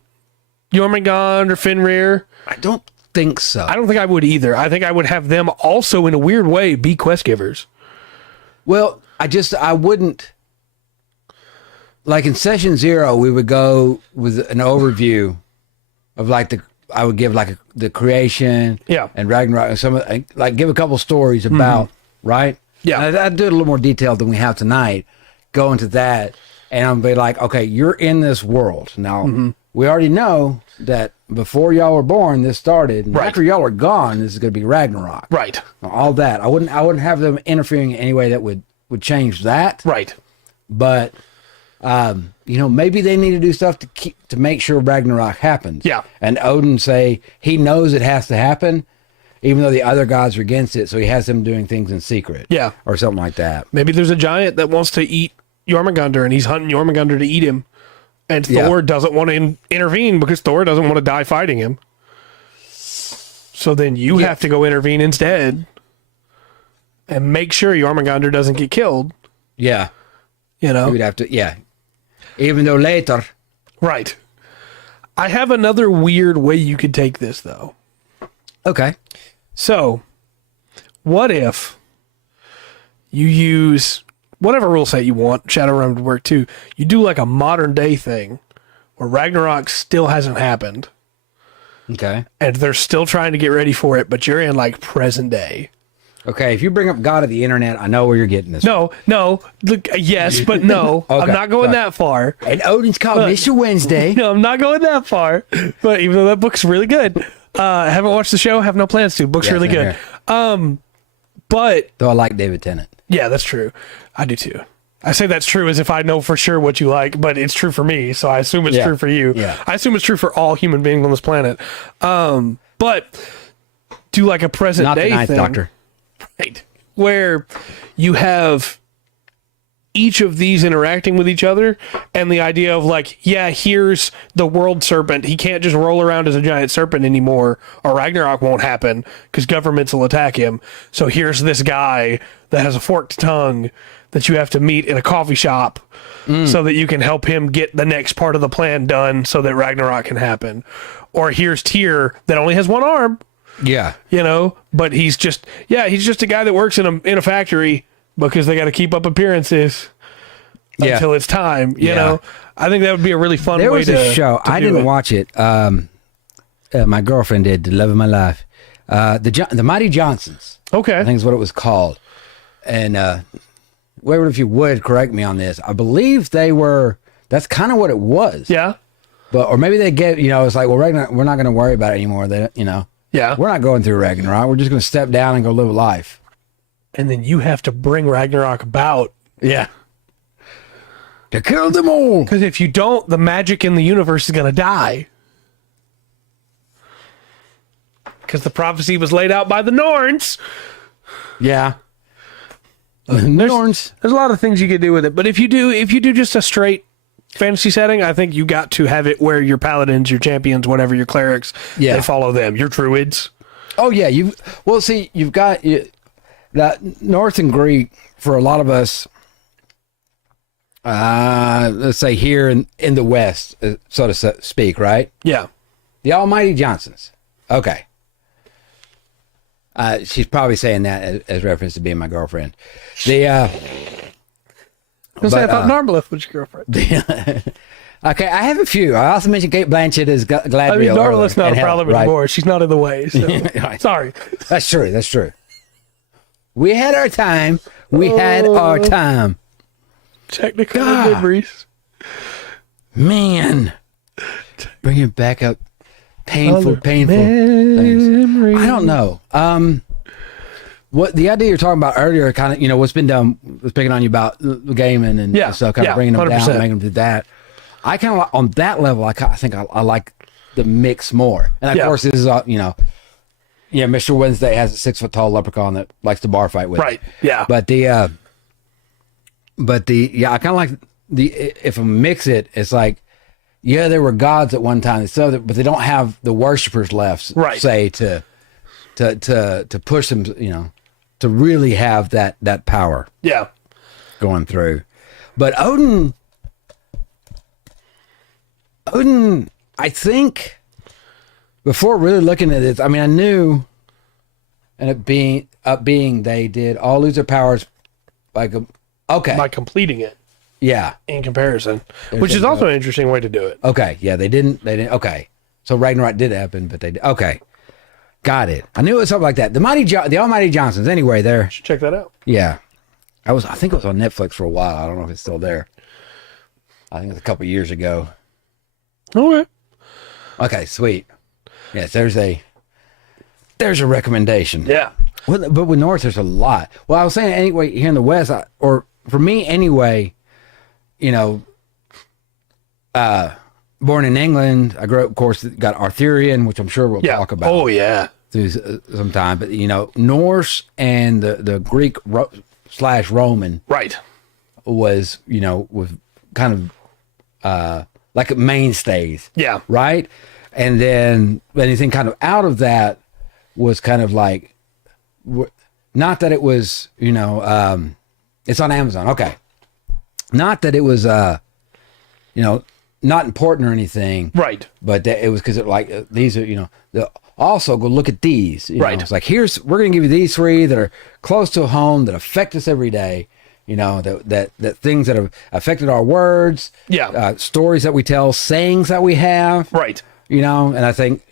Jormungand or Fenrir? I don't think so. I don't think I would either. I think I would have them also in a weird way be quest givers. Well, I wouldn't. Like in session 0, we would go with an overview of I would give like the creation, and Ragnarok, and give a couple stories about, right? Yeah, and I'd do it a little more detailed than we have tonight. Go into that, and I'll be like, okay, you're in this world now. We already know that before y'all were born, this started. And after y'all are gone, this is going to be Ragnarok. Right. All that. I wouldn't have them interfering in any way that would change that. Right. But maybe they need to do stuff to make sure Ragnarok happens. Yeah. And Odin say he knows it has to happen, even though the other gods are against it, so he has them doing things in secret. Yeah. Or something like that. Maybe there's a giant that wants to eat Jormungandr, and he's hunting Jormungandr to eat him. And Thor doesn't want to intervene because Thor doesn't want to die fighting him. So then you have to go intervene instead. and make sure Jormungandr doesn't get killed. Yeah. You know? You would have to, yeah. Even though later. Right. I have another weird way you could take this, though. Okay. So, what if you use whatever rule set you want, Shadowrun would work too. You do like a modern day thing where Ragnarok still hasn't happened. Okay. And they're still trying to get ready for it, but you're in like present day. Okay, if you bring up God of the internet, I know where you're getting this. No. Look, yes, but no. Okay, I'm not going that far. And Odin's called Mr. Wednesday. No, I'm not going that far. But even though that book's really good, I haven't watched the show, have no plans to. Book's really good. But though I like David Tennant. Yeah, that's true. I do too. I say that's true as if I know for sure what you like, but it's true for me, so I assume it's true for you. Yeah. I assume it's true for all human beings on this planet. But do like a present Not day the Ninth thing, Doctor. right? Where you have each of these interacting with each other, and the idea of like, yeah, here's the world serpent. He can't just roll around as a giant serpent anymore, or Ragnarok won't happen because governments will attack him. So here's this guy that has a forked tongue that you have to meet in a coffee shop so that you can help him get the next part of the plan done so that Ragnarok can happen. Or here's Tyr that only has one arm, Yeah. you know, but he's just a guy that works in a factory because they got to keep up appearances until it's time, you know. I think that would be a really fun way to There was a show. I didn't watch it. My girlfriend did, The Love of My Life. The Mighty Johnsons. Okay. I think is what it was called. And whoever, if you would, correct me on this. I believe that's kind of what it was. Yeah. But, or maybe they get, it's like, well, we're not going to worry about it anymore. Yeah. We're not going through Ragnarok. We're just going to step down and go live a life. And then you have to bring Ragnarok about. Yeah. To kill them all. Because if you don't, the magic in the universe is going to die. Because the prophecy was laid out by the Norns. Yeah. There's a lot of things you could do with it. But if you do just a straight fantasy setting, I think you got to have it where your paladins, your champions, whatever, your clerics, they follow them. Your druids. Oh, yeah. You've got that Norse and Greek for a lot of us. Let's say here in the West, so to speak, right? Yeah. The Almighty Johnsons. Okay. She's probably saying that as reference to being my girlfriend. I thought Narmalith was your girlfriend. Okay, I have a few. I also mentioned Kate Blanchett as Galadriel. I mean, Narmalith's not a problem right? anymore. She's not in the way. So. Right. Sorry. That's true. We had our time. Technical memories. Man. Bringing back up painful things. I don't know. What the idea you're talking about earlier, kind of, what's been done, was picking on you about the gaming and stuff, kind of bringing them 100%. down, making them do that. I kind of like, on that level, I think I like the mix more. And of course, this is, Mr. Wednesday has a 6 foot tall leprechaun that likes to bar fight with. Right. Yeah. But I kind of like if I mix it, it's like, there were gods at one time, but they don't have the worshipers left, say, to push them, to really have that power. Yeah. Going through. But Odin, I think, before really looking at it, I mean, I knew, and it being they did all lose their powers by completing it. Yeah. In comparison, which is also an interesting way to do it. Okay. Yeah, they didn't. Okay. So Ragnarok did happen, but they did. Okay. Got it. I knew it was something like that. The Almighty Johnsons. Anyway, there. Should check that out. Yeah. I think it was on Netflix for a while. I don't know if it's still there. I think it was a couple years ago. Okay. Okay, sweet. Yes, there's a recommendation. Yeah. But with North, there's a lot. Well, I was saying anyway, here in the West, or for me anyway, born in England, I grew up, of course, got Arthurian, which I'm sure we'll talk about. Oh, yeah. Through some time. But, Norse and the Greek / Roman. Right. Was kind of like mainstays. Yeah. Right? And then anything kind of out of that was kind of like not that it was, it's on Amazon. Okay. Not that it was, not important or anything. Right. But that it was because these are, also go look at these. Right. It's like, we're going to give you these 3 that are close to home, that affect us every day. That things that have affected our words. Yeah. Stories that we tell, sayings that we have. Right. And I think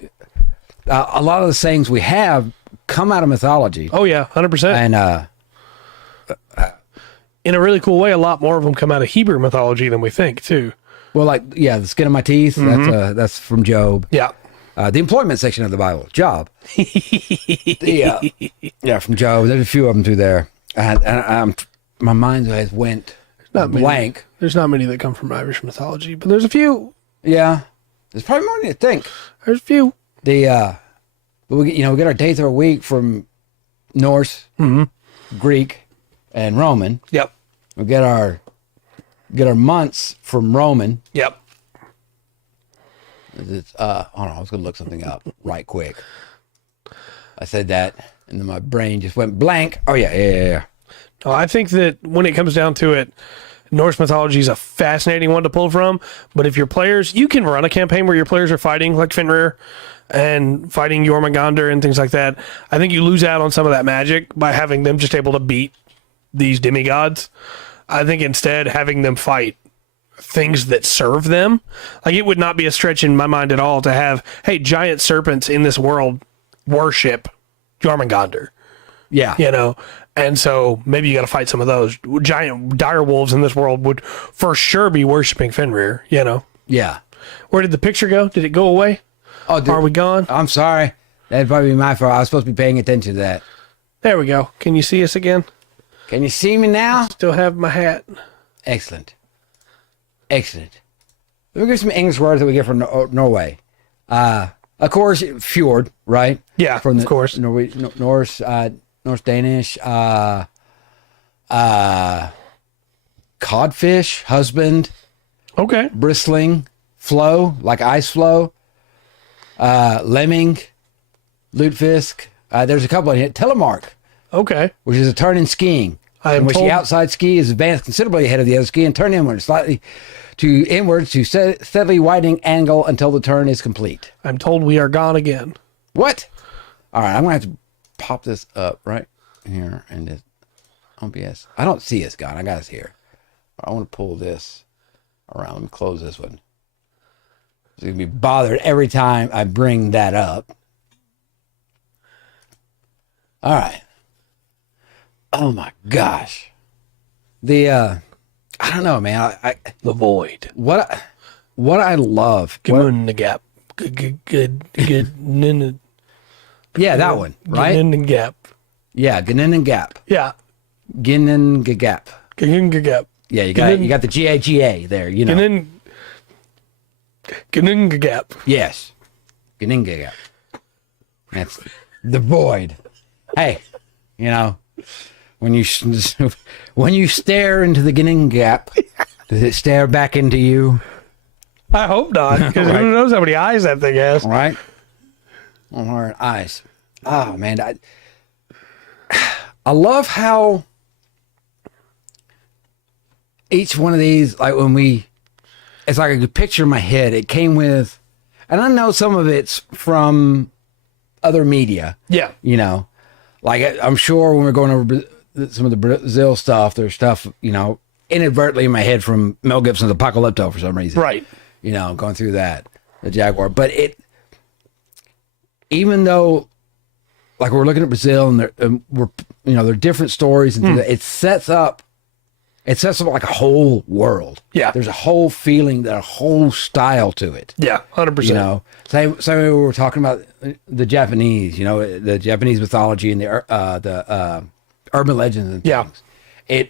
a lot of the sayings we have come out of mythology. Oh, yeah, 100%. And in a really cool way, a lot more of them come out of Hebrew mythology than we think, too. Well, the skin of my teeth, that's from Job. Yeah. The employment section of the Bible, job. From Job. There's a few of them through there. And my mind has went blank. There's not many that come from Irish mythology, but there's a few. Yeah. There's probably more than you think. There's a few. But we get our days of our week from Norse, Greek, and Roman. Yep. We get our months from Roman. Yep. It's, hold on, I was going to look something up right quick. I said that, and then my brain just went blank. Oh, yeah. No, I think that when it comes down to it, Norse mythology is a fascinating one to pull from. But if your players, you can run a campaign where your players are fighting like Fenrir and fighting Jormungandr and things like that. I think you lose out on some of that magic by having them just able to beat these demigods. I think instead having them fight things that serve them, like it would not be a stretch in my mind at all to have, hey, giant serpents in this world worship Jormungandr. Yeah. And so maybe you got to fight some of those. Giant dire wolves in this world would for sure be worshiping Fenrir, Yeah. Where did the picture go? Did it go away? Oh, Are we gone? I'm sorry. That'd probably be my fault. I was supposed to be paying attention to that. There we go. Can you see us again? Can you see me now? Still have my hat. Excellent. Let me give some English words that we get from Norway. Of course, fjord, right? Yeah, from of course. Norse, Danish, codfish, husband. Okay. Bristling, flow, like ice flow. Lemming, lutefisk. There's a couple in here. Telemark. Okay. Which is a turn in skiing. In which the outside ski is advanced considerably ahead of the other ski and turn inward slightly to steadily widening angle until the turn is complete. I'm told we are gone again. What? All right, I'm going to have to pop this up right here and just OBS. I don't see us gone. I got us here. I want to pull this around. Let me close this one. It's going to be bothered every time I bring that up. All right. Oh my gosh. I don't know, man. The void. What I love. In the gap. Good. Yeah, that one, right? In the gap. Yeah, Gnin Gap. Yeah. Gnin Gap. Gap. Yeah, you got the GAGA there, Gnin Gap. Yes. Gnin Gap. That's the void. Hey, when you stare into the Gnin Gap, does it stare back into you? I hope not, because Right. who knows how many eyes that thing has. Right? On our eyes. Oh, man. I love how each one of these, like it's like I could picture in my head. It came with, and I know some of it's from other media. Yeah. Like I'm sure when we're going over some of the Brazil stuff, there's stuff, inadvertently in my head from Mel Gibson's Apocalypto for some reason. Right. Going through that, the Jaguar. But even though, like we're looking at Brazil and they're different stories and it sets up like a whole world. Yeah. There's a whole feeling, a whole style to it. Yeah, 100%. Same we were talking about the Japanese, the Japanese mythology and the urban legends and things. Yeah.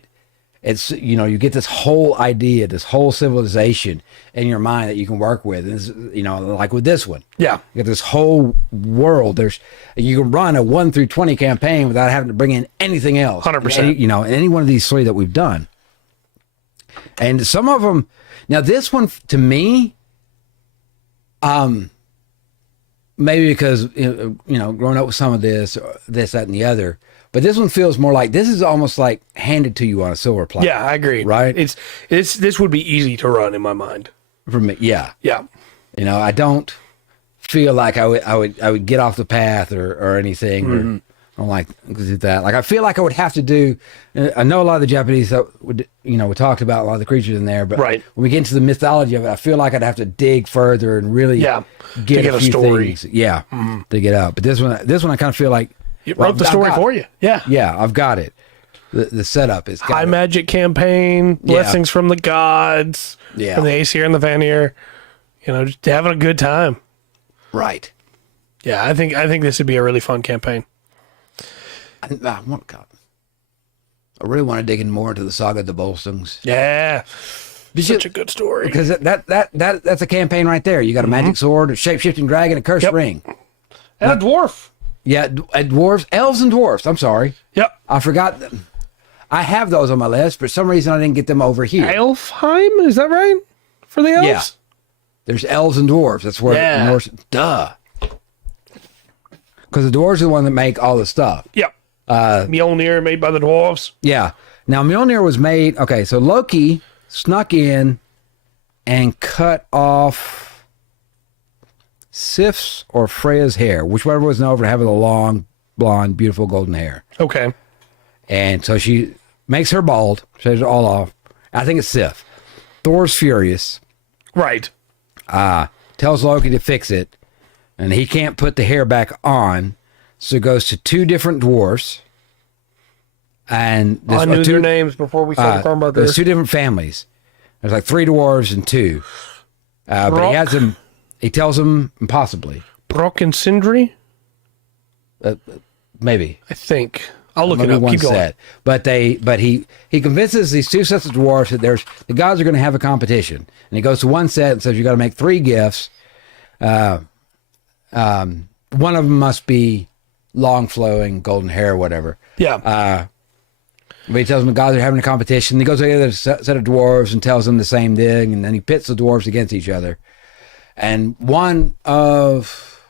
It's you get this whole idea, this whole civilization in your mind that you can work with. And like with this one. Yeah. You get this whole world. You can run a 1 through 20 campaign without having to bring in anything else. 100%. Any one of these 3 that we've done. And some of them, now this one to me, maybe because growing up with some of this, or this, that, and the other. But this one feels more like this is almost like handed to you on a silver platter. Yeah, I agree. Right? This would be easy to run in my mind. For me, yeah. Yeah. I don't feel like I would get off the path or anything. Mm-hmm. Or I don't like that. Like I feel like I would have to do. I know a lot of the Japanese would we talked about a lot of the creatures in there, but right. when we get into the mythology of it, I feel like I'd have to dig further and really get a few story. Things, to get out. But this one I kind of feel like it wrote the story for you. Yeah, yeah, I've got it. The setup is high magic campaign, blessings from the gods, from the Aesir and the Vanir. Just having a good time. Right. Yeah, I think this would be a really fun campaign. I really want to dig in more into the saga of the Bolsungs. Yeah, such a good story. Because that's a campaign right there. You got a magic sword, a shape-shifting dragon, a cursed ring, and a dwarf. Yeah, dwarves, elves, and dwarfs. I'm sorry. Yep, I forgot them. I have those on my list. For some reason, I didn't get them over here. Elfheim, is that right? For the elves? Yeah. There's elves and dwarves. That's where Norse. Duh. Because the dwarves are the one that make all the stuff. Yep. Mjolnir made by the dwarves. Yeah. Now Mjolnir was made. Okay, so Loki snuck in and cut off Sif's or Freyja's hair, whichever was known for having the long, blonde, beautiful golden hair. Okay. And so she makes her bald, shaves it all off. I think it's Sif. Thor's furious. Right. Tells Loki to fix it, and he can't put the hair back on, so it goes to two different dwarfs. And I knew their names before we started talking about this. There's two different families. There's like three dwarves and two. But he has them. He tells them impossibly. Brock and Sindri? Maybe. I think. I'll look it up. Keep going. Set. But he convinces these two sets of dwarves that the gods are going to have a competition, and he goes to one set and says you got to make 3 gifts. One of them must be long flowing golden hair or whatever. Yeah. But he tells them the gods are having a competition. He goes to the other set of dwarves and tells them the same thing, and then he pits the dwarves against each other. And one of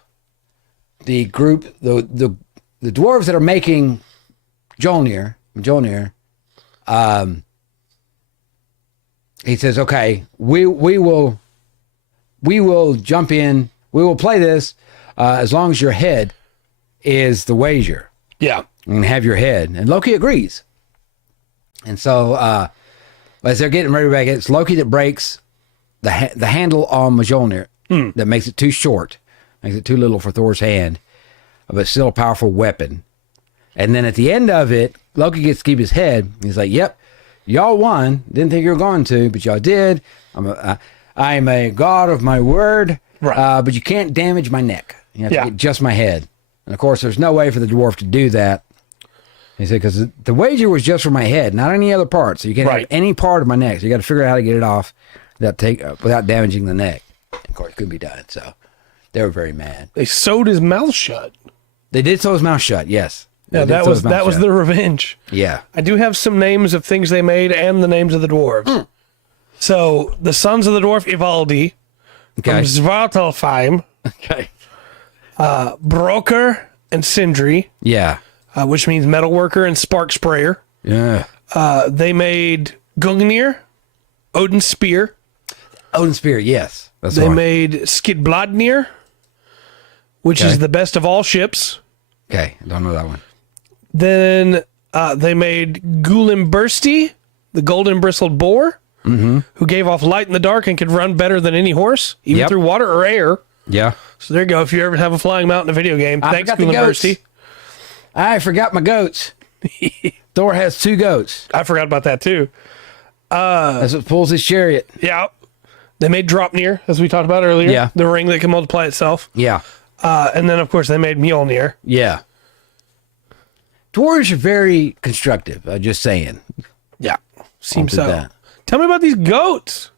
the group, the dwarves that are making Mjolnir, he says, "Okay, we will jump in. We will play this as long as your head is the wager. Yeah, and have your head." And Loki agrees. And so, as they're getting ready to break it, it's Loki that breaks the handle on Mjolnir that makes it too short, makes it too little for Thor's hand, but still a powerful weapon. And then at the end of it, Loki gets to keep his head. He's like, "Yep, y'all won. Didn't think you were going to, but y'all did. I'm a god of my word, right. But you can't damage my neck. You have to get just my head." And of course, there's no way for the dwarf to do that. He said, because the wager was just for my head, not any other part. So you can't have any part of my neck. So you got to figure out how to get it off without damaging the neck. Of course, it couldn't be done. So they were very mad. They sewed his mouth shut. They did sew his mouth shut, yes. Yeah, that was their revenge. Yeah. I do have some names of things they made and the names of the dwarves. So the sons of the dwarf Ivaldi from Svartalfheim. Okay. Broker and Sindri. Yeah. Which means metalworker and spark sprayer. Yeah. They made Gungnir, Odin's spear. Odin's spear, yes. They made Skidbladnir, which is the best of all ships. Okay, don't know that one. Then they made Gulimbursti, the golden bristled boar, who gave off light in the dark and could run better than any horse, even through water or air. Yeah. So there you go. If you ever have a flying mount in a video game, thanks, Gulimbursti. I forgot my goats. Thor has 2 goats. I forgot about that too. That's what pulls his chariot. Yeah. They made Dropnir, as we talked about earlier. Yeah. The ring that can multiply itself. Yeah. And then, of course, they made Mjolnir. Yeah. Dwarves are very constructive, just saying. Yeah. Seems so. That. Tell me about these goats.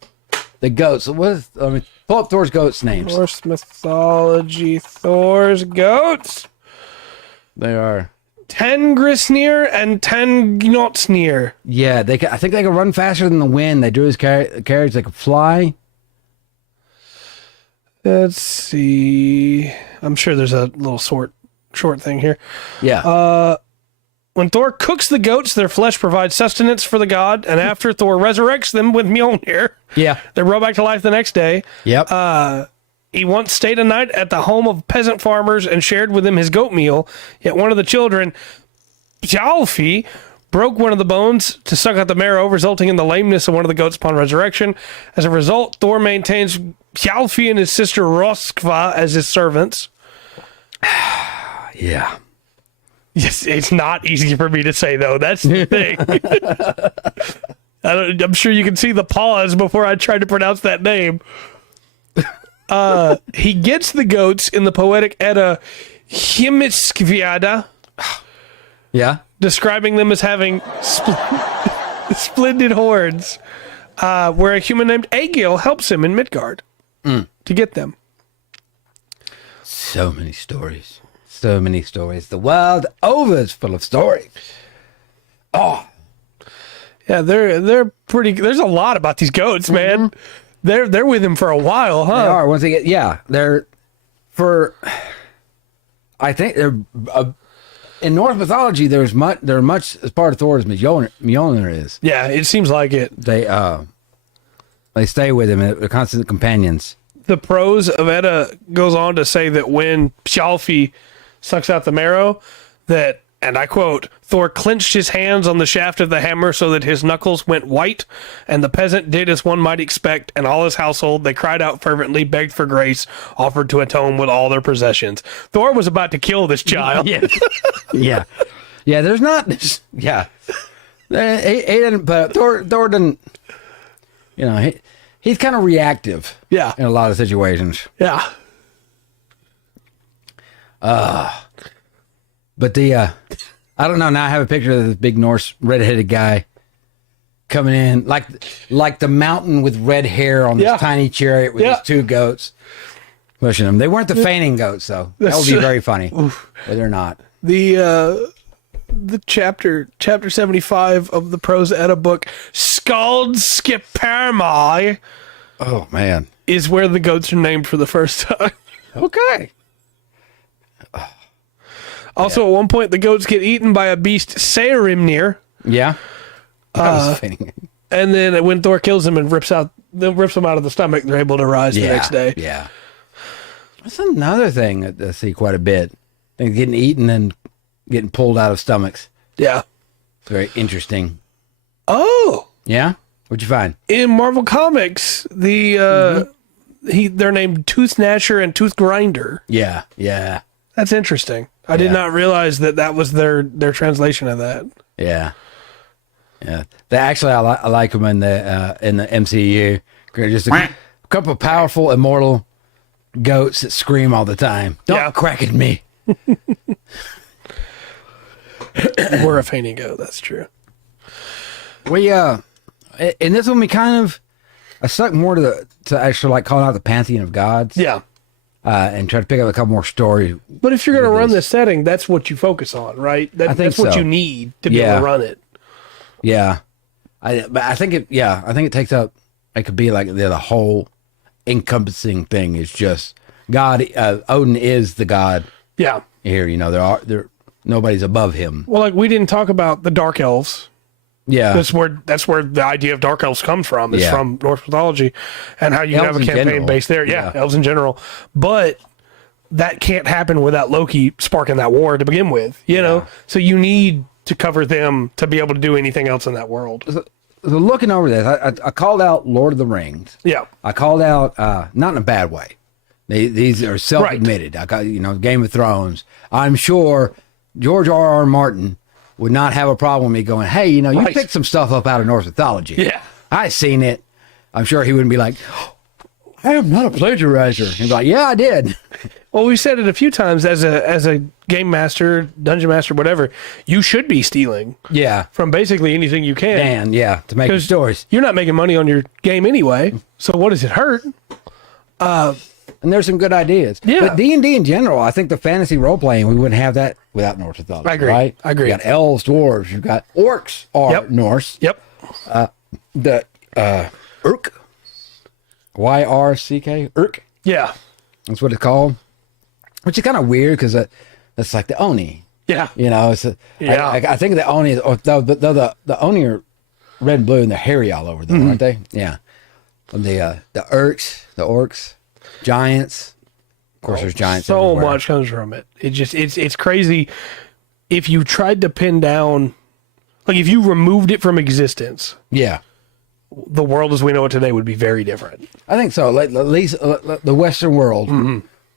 The goats. Pull up Thor's goats' names. Norse Mythology, Thor's goats. They are Tengrisnir and Tengnotsnir. Yeah, I think they can run faster than the wind. They drew his carriage. They could fly. Let's see. I'm sure there's a little short thing here. Yeah. When Thor cooks the goats, their flesh provides sustenance for the god, and after Thor resurrects them with Mjolnir, yeah. they're brought back to life the next day. Yep. He once stayed a night at the home of peasant farmers and shared with them his goat meal, yet one of the children, Thjalfi, broke one of the bones to suck out the marrow, resulting in the lameness of one of the goats upon resurrection. As a result, Thor maintains Thjalfi and his sister Roskva as his servants. Yeah. Yes, it's not easy for me to say, though. That's the thing. I'm sure you can see the pause before I tried to pronounce that name. He gets the goats in the poetic Edda Himiskviada, Yeah. describing them as having splendid horns, where a human named Egil helps him in Midgard to get them. So many stories. So many stories. The world over is full of stories. Oh. Yeah, they're pretty. There's a lot about these goats, man. They're with him for a while, huh? They are. Once they get, yeah, they're for. I think they're in Norse mythology. They're much as part of Thor as Mjolnir is. Yeah, it seems like it. They stay with him. They're constant companions. The prose of Edda goes on to say that when Thjalfi sucks out the marrow, that, and I quote, Thor clenched his hands on the shaft of the hammer so that his knuckles went white, and the peasant did as one might expect, and all his household, they cried out fervently, begged for grace, offered to atone with all their possessions. Thor was about to kill this child. Yeah. Yeah. Yeah, there's not, yeah. He didn't, but Thor didn't, he's kind of reactive. Yeah. In a lot of situations. Yeah. But I don't know. Now I have a picture of this big Norse red-headed guy coming in, like the mountain with red hair on this tiny chariot with his two goats pushing them. They weren't the fainting goats, though. That would be very funny, but they're not. The chapter 75 of the Prose Edda book, Skaldskiparmai, Oh man, is where the goats are named for the first time. okay. Also, at one point, the goats get eaten by a beast, Seirimnir. Yeah. I was fainting. And then when Thor kills him and rips them out of the stomach, they're able to rise the next day. Yeah. That's another thing that I see quite a bit. Things getting eaten and getting pulled out of stomachs. Yeah. It's very interesting. Oh. Yeah? What'd you find? In Marvel Comics, they're named Tooth Gnasher and Tooth Grinder. Yeah. Yeah. That's interesting. I did not realize that was their translation of that. Yeah. Yeah. I like them in the MCU. They're just a couple of powerful, immortal goats that scream all the time. Don't crack at me. We're a fainting goat. That's true. We in this one I stuck more to actually like calling out the pantheon of gods. Yeah. And try to pick up a couple more stories. But if you're going to run this setting, that's what you focus on, right? That's what you need to be able to run it. Yeah. I think it takes up, it could be like the whole encompassing thing is just God. Odin is the god. Yeah. Here, nobody's above him. Well, like we didn't talk about the dark elves. Yeah. That's where the idea of dark elves comes from. It's from Norse mythology and how you Elves have a in campaign general. based there. Yeah, elves in general. But that can't happen without Loki sparking that war to begin with, you know? So you need to cover them to be able to do anything else in that world. So looking over this, I called out Lord of the Rings. Yeah. I called out, not in a bad way. These are self-admitted. I got, Game of Thrones. I'm sure George R.R. Martin would not have a problem with me going, hey, you picked some stuff up out of Norse mythology. Yeah. I seen it. I'm sure he wouldn't be like, I am not a plagiarizer. He'd be like, yeah, I did. Well, we said it a few times as a game master, dungeon master, whatever. You should be stealing. Yeah. From basically anything you can. To make your stories. You're not making money on your game anyway. So what does it hurt? And there's some good ideas. Yeah. But D&D in general, I think the fantasy role-playing, we wouldn't have that without Norse mythology. I agree. Right? I agree. You got elves, dwarves, you've got orcs are Norse. Yep. The Urk. Y-R-C-K. Urk. Yeah. That's what it's called. Which is kind of weird because that's like the Oni. Yeah. You know, it's I think the Oni, the Oni are red and blue and they're hairy all over them, aren't they? Yeah. And the orcs, giants. Of course, there's giants. So everywhere. much comes from it. It's crazy. If you tried to pin down, like if you removed it from existence, Yeah. the world as we know it today would be very different. I think so. Like, at least the Western world,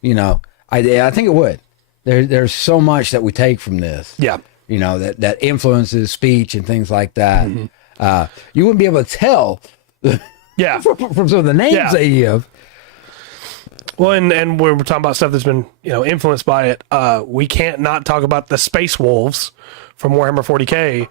you know, I think it would. There's so much that we take from this. Yeah. You know, that influences speech and things like that. You wouldn't be able to tell Yeah. from some of the names they give. Well, and we're talking about stuff that's been, influenced by it. We can't not talk about the Space Wolves from Warhammer 40K.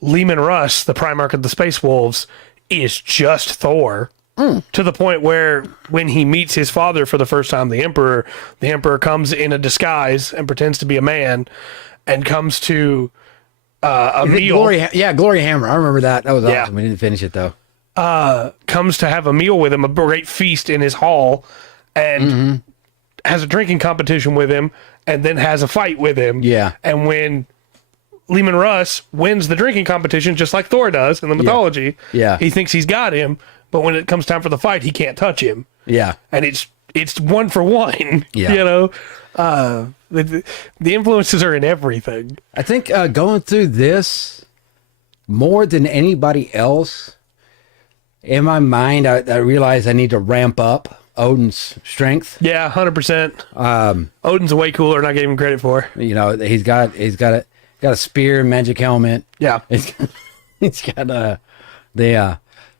Leman Russ, the Primarch of the Space Wolves, is just Thor. To the point where when he meets his father for the first time, the Emperor comes in a disguise and pretends to be a man and comes to a meal. Glory Hammer. I remember that. That was awesome. We didn't finish it, though. Comes to have a meal with him, a great feast in his hall, and has a drinking competition with him, and then has a fight with him. Yeah. And when Leman Russ wins the drinking competition, just like Thor does in the mythology, he thinks he's got him, but when it comes time for the fight, he can't touch him. Yeah. And it's 1 for 1. Yeah. The influences are in everything. I think going through this more than anybody else, in my mind, I realize I need to ramp up Odin's strength. Yeah, 100%. Odin's way cooler than I gave him credit for. You know, he's got a spear, magic helmet. Yeah. He's got the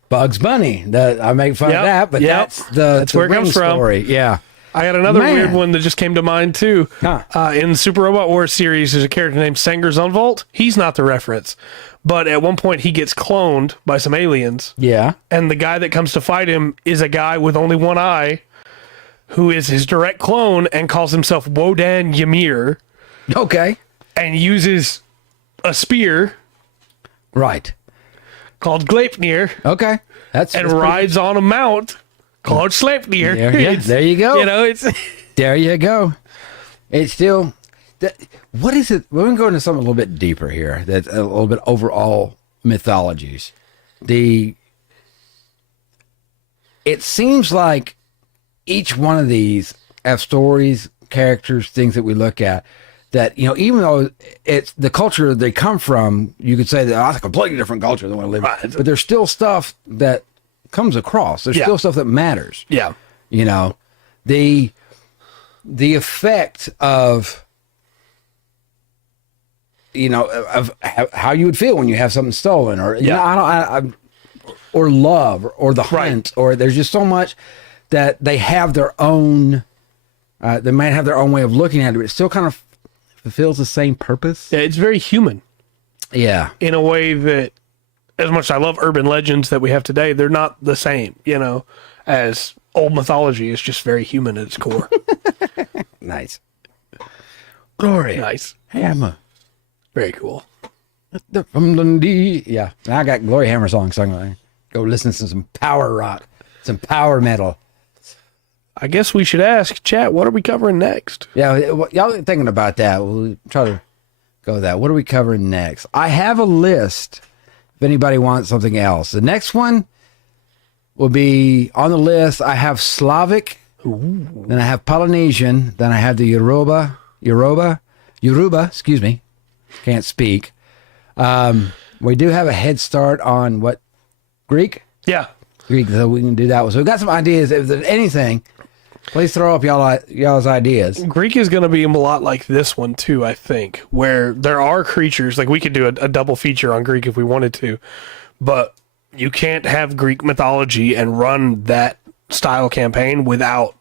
Bugs Bunny. That I make fun of that, but that's where it comes from. Story. Yeah. I got another weird one that just came to mind too. In the Super Robot Wars series, there's a character named Sanger Zunvolt. He's not the reference, but at one point he gets cloned by some aliens. Yeah. And the guy that comes to fight him is a guy with only one eye, who is his direct clone and calls himself Wodan Ymir. Okay. And uses a spear. Right. Called Gleipnir. Okay. That's rides on a mount called Sleipnir. There you go. It's there you go. It's still what is it? We're going to go into something a little bit deeper here. That's a little bit overall mythologies. It seems like each one of these have stories, characters, things that we look at that, even though it's the culture they come from, you could say that that's a completely different culture than what I live in. But there's still stuff that comes across. There's still stuff that matters. Yeah. The effect of how you would feel when you have something stolen, or or love, or the hunt, or there's just so much that they have their own. They might have their own way of looking at it, but it still kind of fulfills the same purpose. Yeah, it's very human. Yeah, in a way that, as much as I love urban legends that we have today, they're not the same, as old mythology. Is just very human at its core. Nice. Glory. Nice. Hammer. Very cool. From Dundee. Yeah. Now I got Glory Hammer songs, so I'm going to go listen to some power rock, some power metal. I guess we should ask, chat, what are we covering next? Yeah, y'all are thinking about that. We'll try to go with that. What are we covering next? I have a list if anybody wants something else. The next one will be on the list. I have Slavic, then I have Polynesian, then I have the Yoruba, excuse me. Can't speak. We do have a head start on what? Greek? Yeah. Greek, so we can do that one. So we've got some ideas. If there's anything, please throw up y'all's ideas. Greek is going to be a lot like this one too, I think, where there are creatures, like we could do a double feature on Greek if we wanted to, but you can't have Greek mythology and run that style campaign without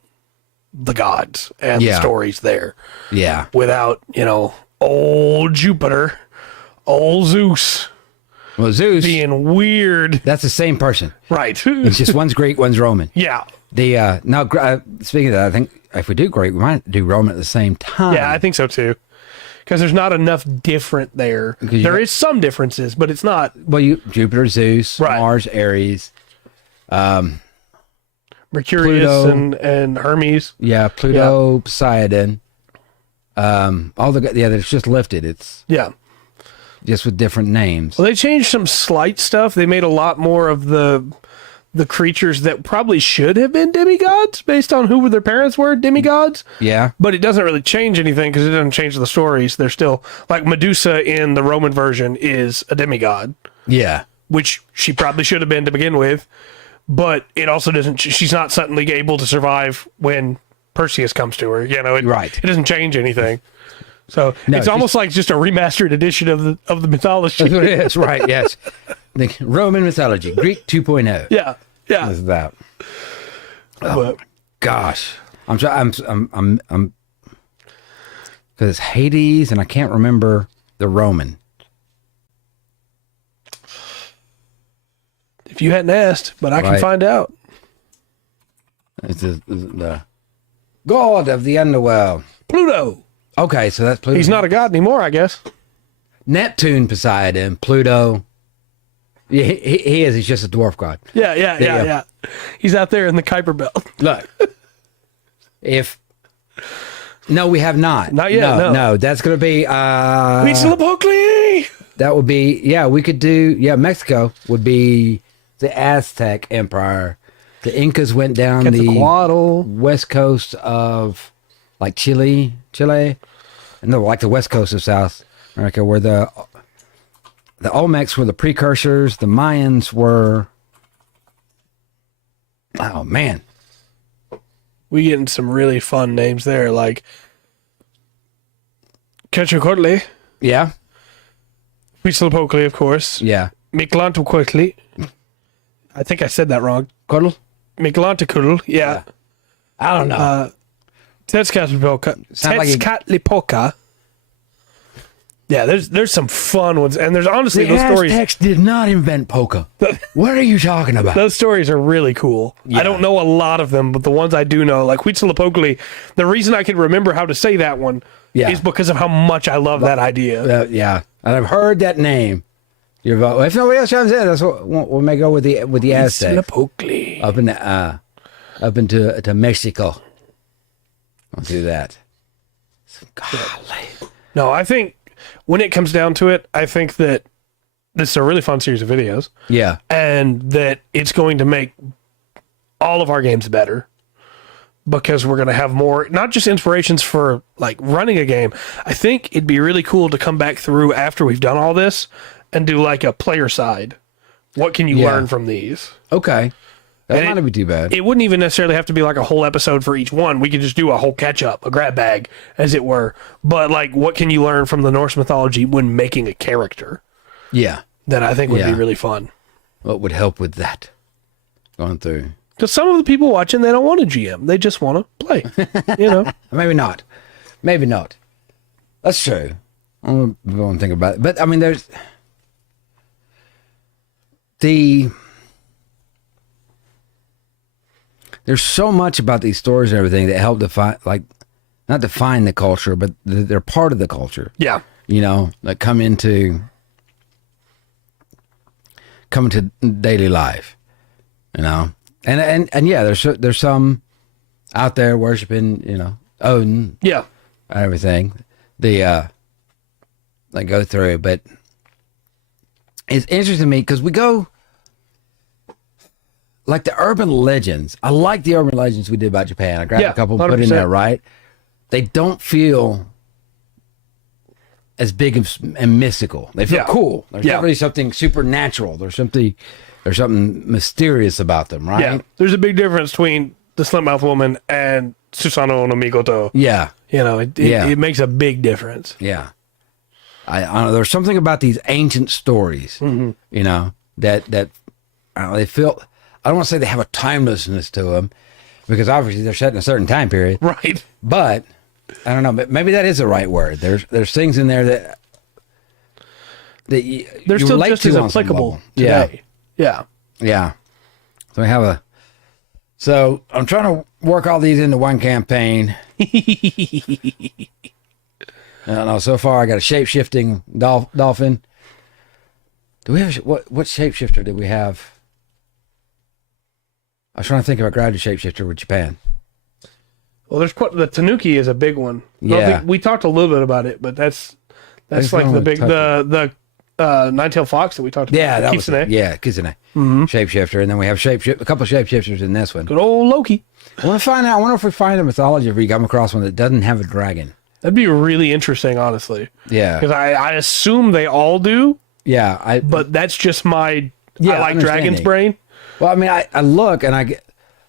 the gods and the stories there. Yeah. Without, old Jupiter, old Zeus. Well, Zeus being weird. That's the same person. Right. It's just one's Greek, one's Roman. Yeah. Now, speaking of that, I think if we do Greek, we might do Roman at the same time. Yeah, I think so too. Because there's not enough different there. There is some differences, but it's not. Well, Jupiter, Zeus, Mars, Ares. Mercurius Pluto. and Hermes. Yeah, Pluto, Poseidon. It's just lifted. It's just with different names. Well, they changed some slight stuff. They made a lot more of the creatures that probably should have been demigods based on who their parents were, demigods. Yeah. But it doesn't really change anything because it doesn't change the stories. They're still, like Medusa in the Roman version is a demigod. Yeah. Which she probably should have been to begin with. But it also doesn't, she's not suddenly able to survive when Perseus comes to her. It doesn't change anything. So it's almost like just a remastered edition of the mythology. That's what it is, right? Yes, the Roman mythology, Greek 2.0. Yeah. This is that. Oh gosh, I'm because it's Hades, and I can't remember the Roman. If you hadn't asked, but I can find out. It's the god of the underworld, Pluto. Okay, so that's Pluto. He's not a god anymore, I guess. Neptune, Poseidon, Pluto. Yeah, he is. He's just a dwarf god. Yeah. He's out there in the Kuiper Belt. Look, no, we have not. Not yet. No. That's gonna be. Huitzilopochtli. That would be. Yeah, we could do. Yeah, Mexico would be the Aztec Empire. The Incas went down the west coast of, like Chile, no, like the west coast of South America, where the Olmecs were the precursors. The Mayans were. Oh man, we getting some really fun names there, like Quetzalcoatl. Yeah. Huitzilopochtli, of course. Yeah. Mictlantecuhtli. I think I said that wrong. Cuddle? Mictlantecuhtli. Yeah. I don't know. Tezcatlipoca. Yeah, there's some fun ones, and there's honestly the those stories. Aztecs did not invent polka. What are you talking about? Those stories are really cool. Yeah. I don't know a lot of them, but the ones I do know, like Huitzilopochtli, the reason I can remember how to say that one is because of how much I love that idea. Yeah, and I've heard that name. If nobody else chimes in, that's what we may go with the Aztecs. Huitzilopochtli. Up into Mexico. I'll do that. Golly. No, I think when it comes down to it, I think that this is a really fun series of videos. Yeah. And that it's going to make all of our games better because we're going to have more, not just inspirations for like running a game. I think it'd be really cool to come back through after we've done all this and do like a player side. What can you learn from these? Okay. That might not be too bad. It wouldn't even necessarily have to be like a whole episode for each one. We could just do a whole catch-up, a grab bag, as it were. But, like, what can you learn from the Norse mythology when making a character? Yeah. That I think would be really fun. What would help with that? Going through. Because some of the people watching, they don't want a GM. They just want to play. Maybe not. That's true. I don't think about it. But, I mean, there's so much about these stories and everything that help define, like, not define the culture, but they're part of the culture. Yeah. That come into daily life, and yeah, there's some out there worshiping, Odin. Yeah. Everything. They go through, but it's interesting to me because we go, like the urban legends. I like the urban legends we did about Japan. I grabbed a couple, 100%. put in there, right? They don't feel as big and mystical. They feel cool. There's definitely something supernatural. There's something mysterious about them, right? Yeah. There's a big difference between the Slit-Mouth Woman and Susanoo no Mikoto. Yeah. It makes a big difference. Yeah. I don't know. There's something about these ancient stories, that they feel. I don't want to say they have a timelessness to them, because obviously they're set in a certain time period. Right. But I don't know. But maybe that is the right word. There's things in there that you still relate just to as on some applicable level. today. Yeah. So we have So I'm trying to work all these into one campaign. I don't know. So far, I got a shape-shifting dolphin. Do we have what shapeshifter did we have? I was trying to think if I grabbed a shapeshifter with Japan. Well, the Tanuki is a big one. Yeah. We talked a little bit about it, but that's like the big the nine-tailed fox that we talked about. Yeah, that was Kitsune. Kitsune. Shapeshifter, and then we have a couple of shapeshifters in this one. Good old Loki. I want to find out. I wonder if we find a mythology if we come across one that doesn't have a dragon. That'd be really interesting, honestly. Yeah, because I assume they all do. Yeah, but that's just my I like dragons brain. Well, I mean, I look and I get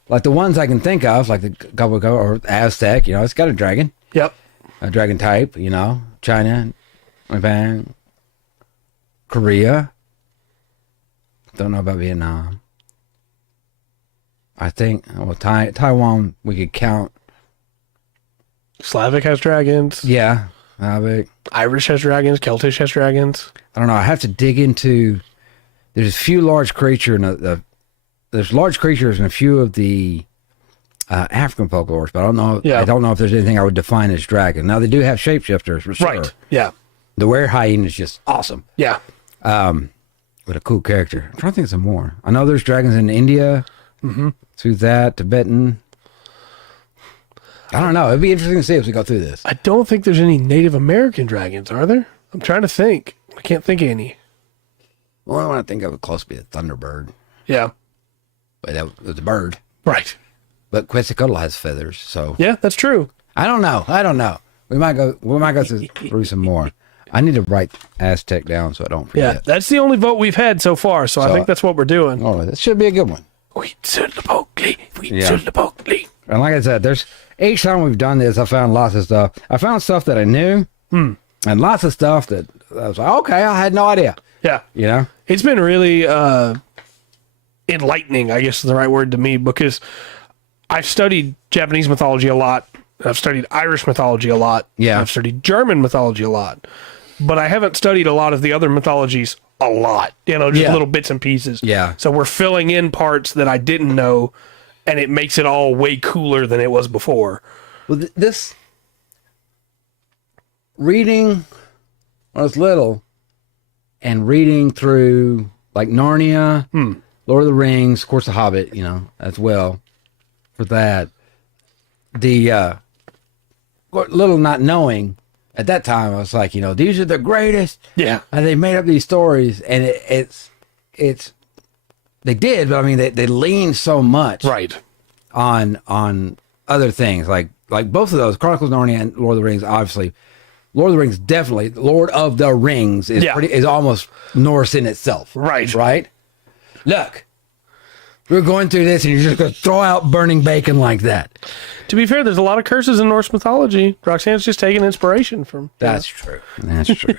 like the ones I can think of, like the couple or Aztec. You know, it's got a dragon. Yep, a dragon type. You know, China, Japan, Korea. Don't know about Vietnam. I think Taiwan we could count. Slavic has dragons. Yeah, Slavic. Irish has dragons. Celtic has dragons. I don't know. I have to dig into. There's a few large creatures there's large creatures in a few of the African folklores, but I don't know. Yeah. I don't know if there's anything I would define as dragon. Now they do have shapeshifters for sure. Right. Yeah. The were hyena is just awesome. Yeah. What a cool character. I'm trying to think of some more. I know there's dragons in India. Mm-hmm. Through that, Tibetan. I don't know. It'd be interesting to see as we go through this. I don't think there's any Native American dragons, are there? I'm trying to think. I can't think of any. Well, I want to think of it close to be a thunderbird. Yeah. But that was a bird. Right. But Quetzalcoatl has feathers, so. Yeah, that's true. I don't know. We might go through some more. I need to write Aztec down so I don't forget. Yeah, that's the only vote we've had so far, so I think that's what we're doing. Oh, this should be a good one. And like I said, each time we've done this, I found lots of stuff. I found stuff that I knew, and lots of stuff that I was like, okay, I had no idea. Yeah. You know? It's been really enlightening, I guess is the right word to me, because I've studied Japanese mythology a lot. I've studied Irish mythology a lot. Yeah. I've studied German mythology a lot. But I haven't studied a lot of the other mythologies a lot. You know, just little bits and pieces. Yeah. So we're filling in parts that I didn't know, and it makes it all way cooler than it was before. Well, this reading when I was little and reading through like Narnia, Lord of the Rings, of course, The Hobbit, you know, as well for that. The little not knowing at that time, I was like, you know, these are the greatest. Yeah. And they made up these stories, and it's they did, but I mean, they leaned so much Right. on other things like both of those, Chronicles of Narnia and Lord of the Rings. Obviously, Lord of the Rings definitely. Lord of the Rings is almost Norse in itself. Right. Look, we're going through this, and you're just going to throw out burning bacon like that. To be fair, there's a lot of curses in Norse mythology. Roxanne's just taking inspiration from. That's true. That's true.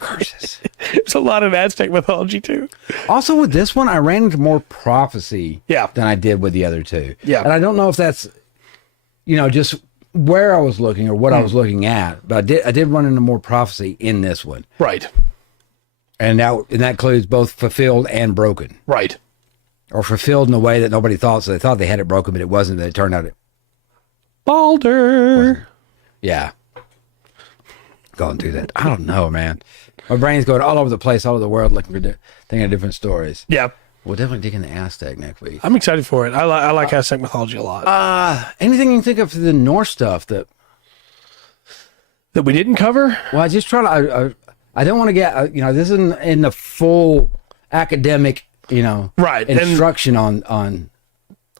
Curses. There's a lot of Aztec mythology too. Also, with this one, I ran into more prophecy than I did with the other two. Yeah. And I don't know if that's, you know, just where I was looking or what I was looking at, but I did run into more prophecy in this one. Right. And that includes both fulfilled and broken. Right. Or fulfilled in a way that nobody thought, so they thought they had it broken, but it wasn't. It turned out it. Balder. Yeah. Going through that. I don't know, man. My brain's going all over the place, all over the world, looking for thinking of different stories. Yeah. We'll definitely dig into Aztec next week. I'm excited for it. I like Aztec mythology a lot. Anything you can think of for the Norse stuff that we didn't cover? Well, I just try to. I don't want to get. You know, this isn't in the full academic. You know, instruction on.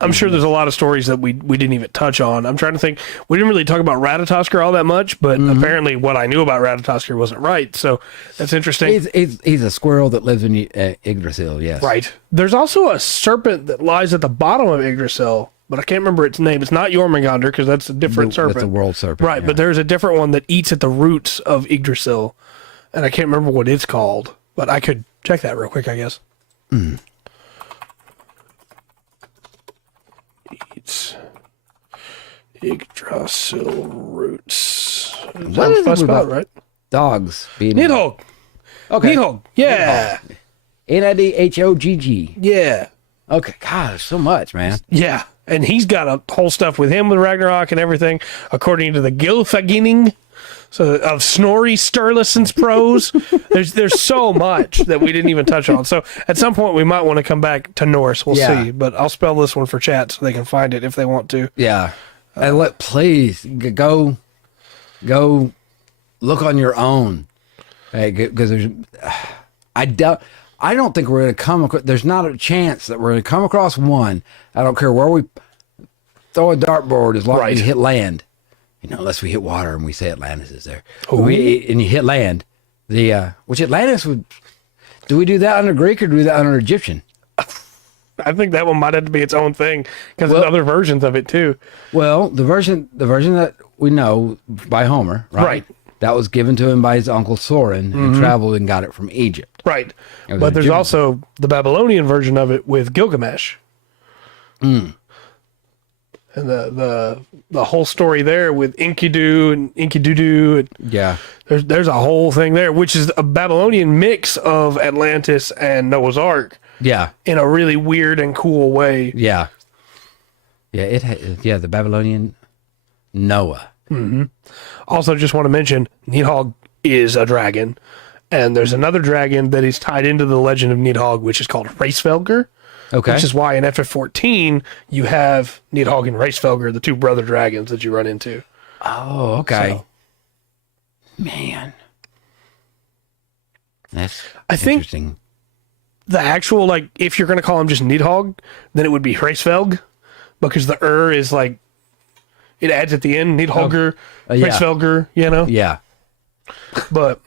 I'm sure there's a lot of stories that we didn't even touch on. I'm trying to think. We didn't really talk about Ratatoskr all that much, but apparently what I knew about Ratatoskr wasn't right. So that's interesting. He's a squirrel that lives in Yggdrasil. Yes. Right. There's also a serpent that lies at the bottom of Yggdrasil, but I can't remember its name. It's not Jormungandr because that's a different serpent. That's a world serpent. Right, but there's a different one that eats at the roots of Yggdrasil, and I can't remember what it's called, but I could check that real quick, I guess. Eats Yggdrasil roots. What is it about right? Dogs being Nidhogg. Okay. Nidhogg. Yeah. Nidhogg. Yeah. Okay. God, there's so much, man. Yeah. And he's got a whole stuff with him with Ragnarok and everything, according to the Gylfaginning. So of Snorri Sturluson's prose, there's so much that we didn't even touch on. So at some point we might want to come back to Norse. We'll see. But I'll spell this one for chat so they can find it if they want to. Yeah. And please go look on your own. Because I don't think we're going to come across, there's not a chance that we're going to come across one. I don't care where we throw a dartboard as long as you hit land. Unless we hit water and we say Atlantis is there. And you hit land. Which Atlantis would, do we do that under Greek or do we do that under Egyptian? I think that one might have to be its own thing because there's other versions of it too. Well, the version that we know by Homer, right? That was given to him by his uncle Thorin, who traveled and got it from Egypt. Right. But there's also the Babylonian version of it with Gilgamesh. And the whole story there with Enkidu and Enkidudu. Yeah. There's a whole thing there, which is a Babylonian mix of Atlantis and Noah's Ark. Yeah. In a really weird and cool way. Yeah. Yeah, the Babylonian Noah. Mm-hmm. Also, just want to mention, Nidhogg is a dragon, and there's another dragon that is tied into the legend of Nidhogg, which is called Hraesvelgr. Okay. Which is why in FF14 you have Nidhogg and Hraesvelgr, the two brother dragons that you run into. Oh, okay. So, man, that's interesting. I think the actual, if you're going to call him just Nidhogg, then it would be Hraesvelg, because the is it adds at the end, Nidhoggr, Hraesvelgr, Yeah. But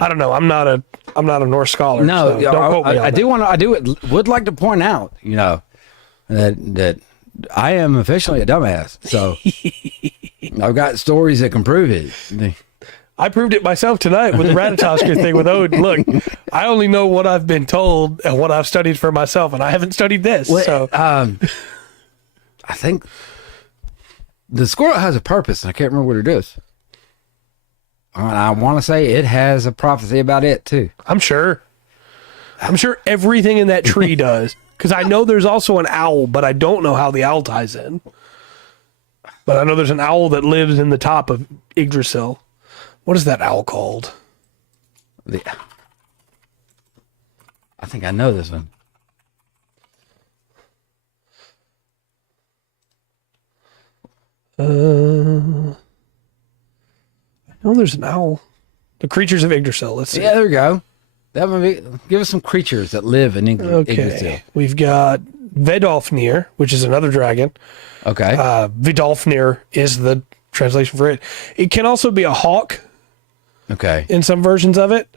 I don't know. I'm not a Norse scholar. No, so don't quote me on that. Would like to point out, that I am officially a dumbass. So I've got stories that can prove it. I proved it myself tonight with the Ratatoskr thing with Odin. Look, I only know what I've been told and what I've studied for myself, and I haven't studied this. Well, so I think the squirrel has a purpose, and I can't remember what it is. I want to say it has a prophecy about it, too. I'm sure everything in that tree does, because I know there's also an owl, but I don't know how the owl ties in. But I know there's an owl that lives in the top of Yggdrasil. What is that owl called? I think I know this one. I know there's an owl. The creatures of Yggdrasil. Let's see. Yeah, there we go. That would be. Give us some creatures that live in Yggdrasil. We've got Vedalfnir, which is another dragon. Okay. Vidalfnir is the translation for it. It can also be a hawk. Okay. In some versions of it,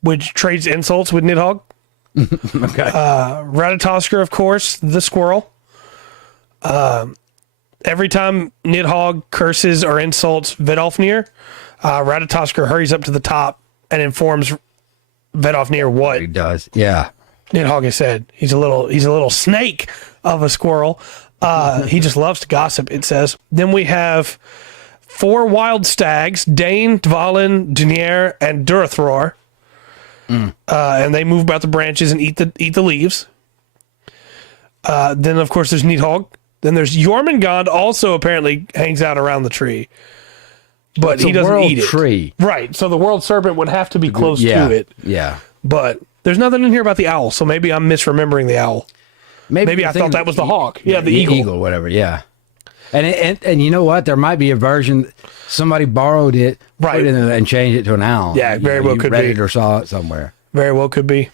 which trades insults with Nidhogg. Okay. Ratatoskr, of course, the squirrel. Every time Nidhogg curses or insults Vedalfnir, Ratatoskr hurries up to the top and informs Vedalfnir what he does. Yeah. Nidhogg has said he's a little snake of a squirrel. He just loves to gossip, it says. Then we have 4 wild stags, Dane, Dvalin, Dunir, and Durathror. And they move about the branches and eat the leaves. Then, of course, there's Nidhogg. Then there's Jormungand, also apparently hangs out around the tree. But he doesn't eat it. Tree. Right. So the world serpent would have to be close to it. Yeah. But there's nothing in here about the owl, so maybe I'm misremembering the owl. Maybe I thought that was the hawk. Yeah, the eagle. Eagle, whatever, yeah. And you know what? There might be a version, somebody borrowed it, put it in there and changed it to an owl. Yeah, very well could be. You read it or saw it somewhere. Very well could be.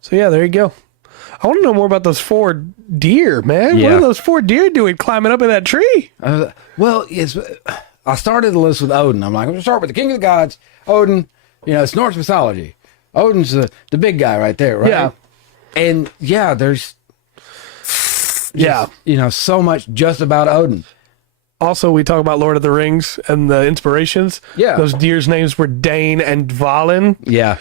So yeah, there you go. I want to know more about those 4 deer, man. Yeah. What are those 4 deer doing climbing up in that tree? Well, I started the list with Odin. I'm like, I'm going to start with the king of the gods, Odin. It's Norse mythology. Odin's the big guy right there, right? Yeah. And yeah, there's so much just about Odin. Also, we talk about Lord of the Rings and the inspirations. Yeah. Those deer's names were Dane and Dvalin. Yeah.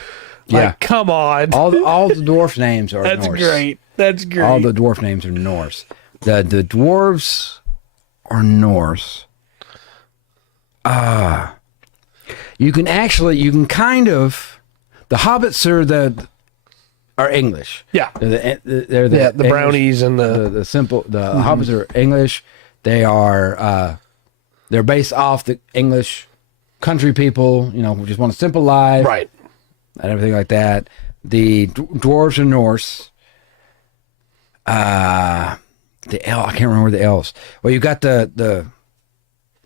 Come on. All the dwarf names are Norse. That's great. All the dwarf names are Norse. The dwarves are Norse. You can kind of, the hobbits are English. Yeah. They're the English, brownies and the simple, the hobbits are English. They are they're based off the English country people, you know, who just want a simple life. Right. And everything like that. The dwarves are Norse. I can't remember the elves. Well, you got the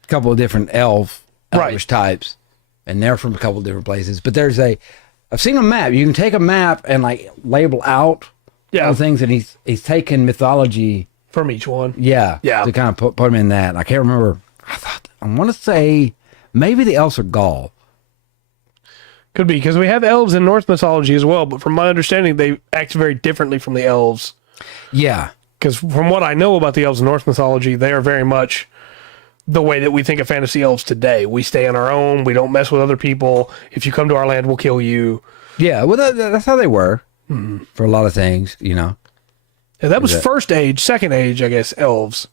couple of different elvish types, and they're from a couple of different places. But I've seen a map. You can take a map and like label out all things, and he's taken mythology from each one. Yeah. To kind of put them in that. And I can't remember. I want to say maybe the elves are Gaul. Could be, because we have elves in Norse mythology as well, but from my understanding, they act very differently from the elves. Yeah. Because from what I know about the elves in Norse mythology, they are very much the way that we think of fantasy elves today. We stay on our own. We don't mess with other people. If you come to our land, we'll kill you. Yeah, well, that's how they were for a lot of things, you know. Yeah, that was first age. Second age, I guess, elves.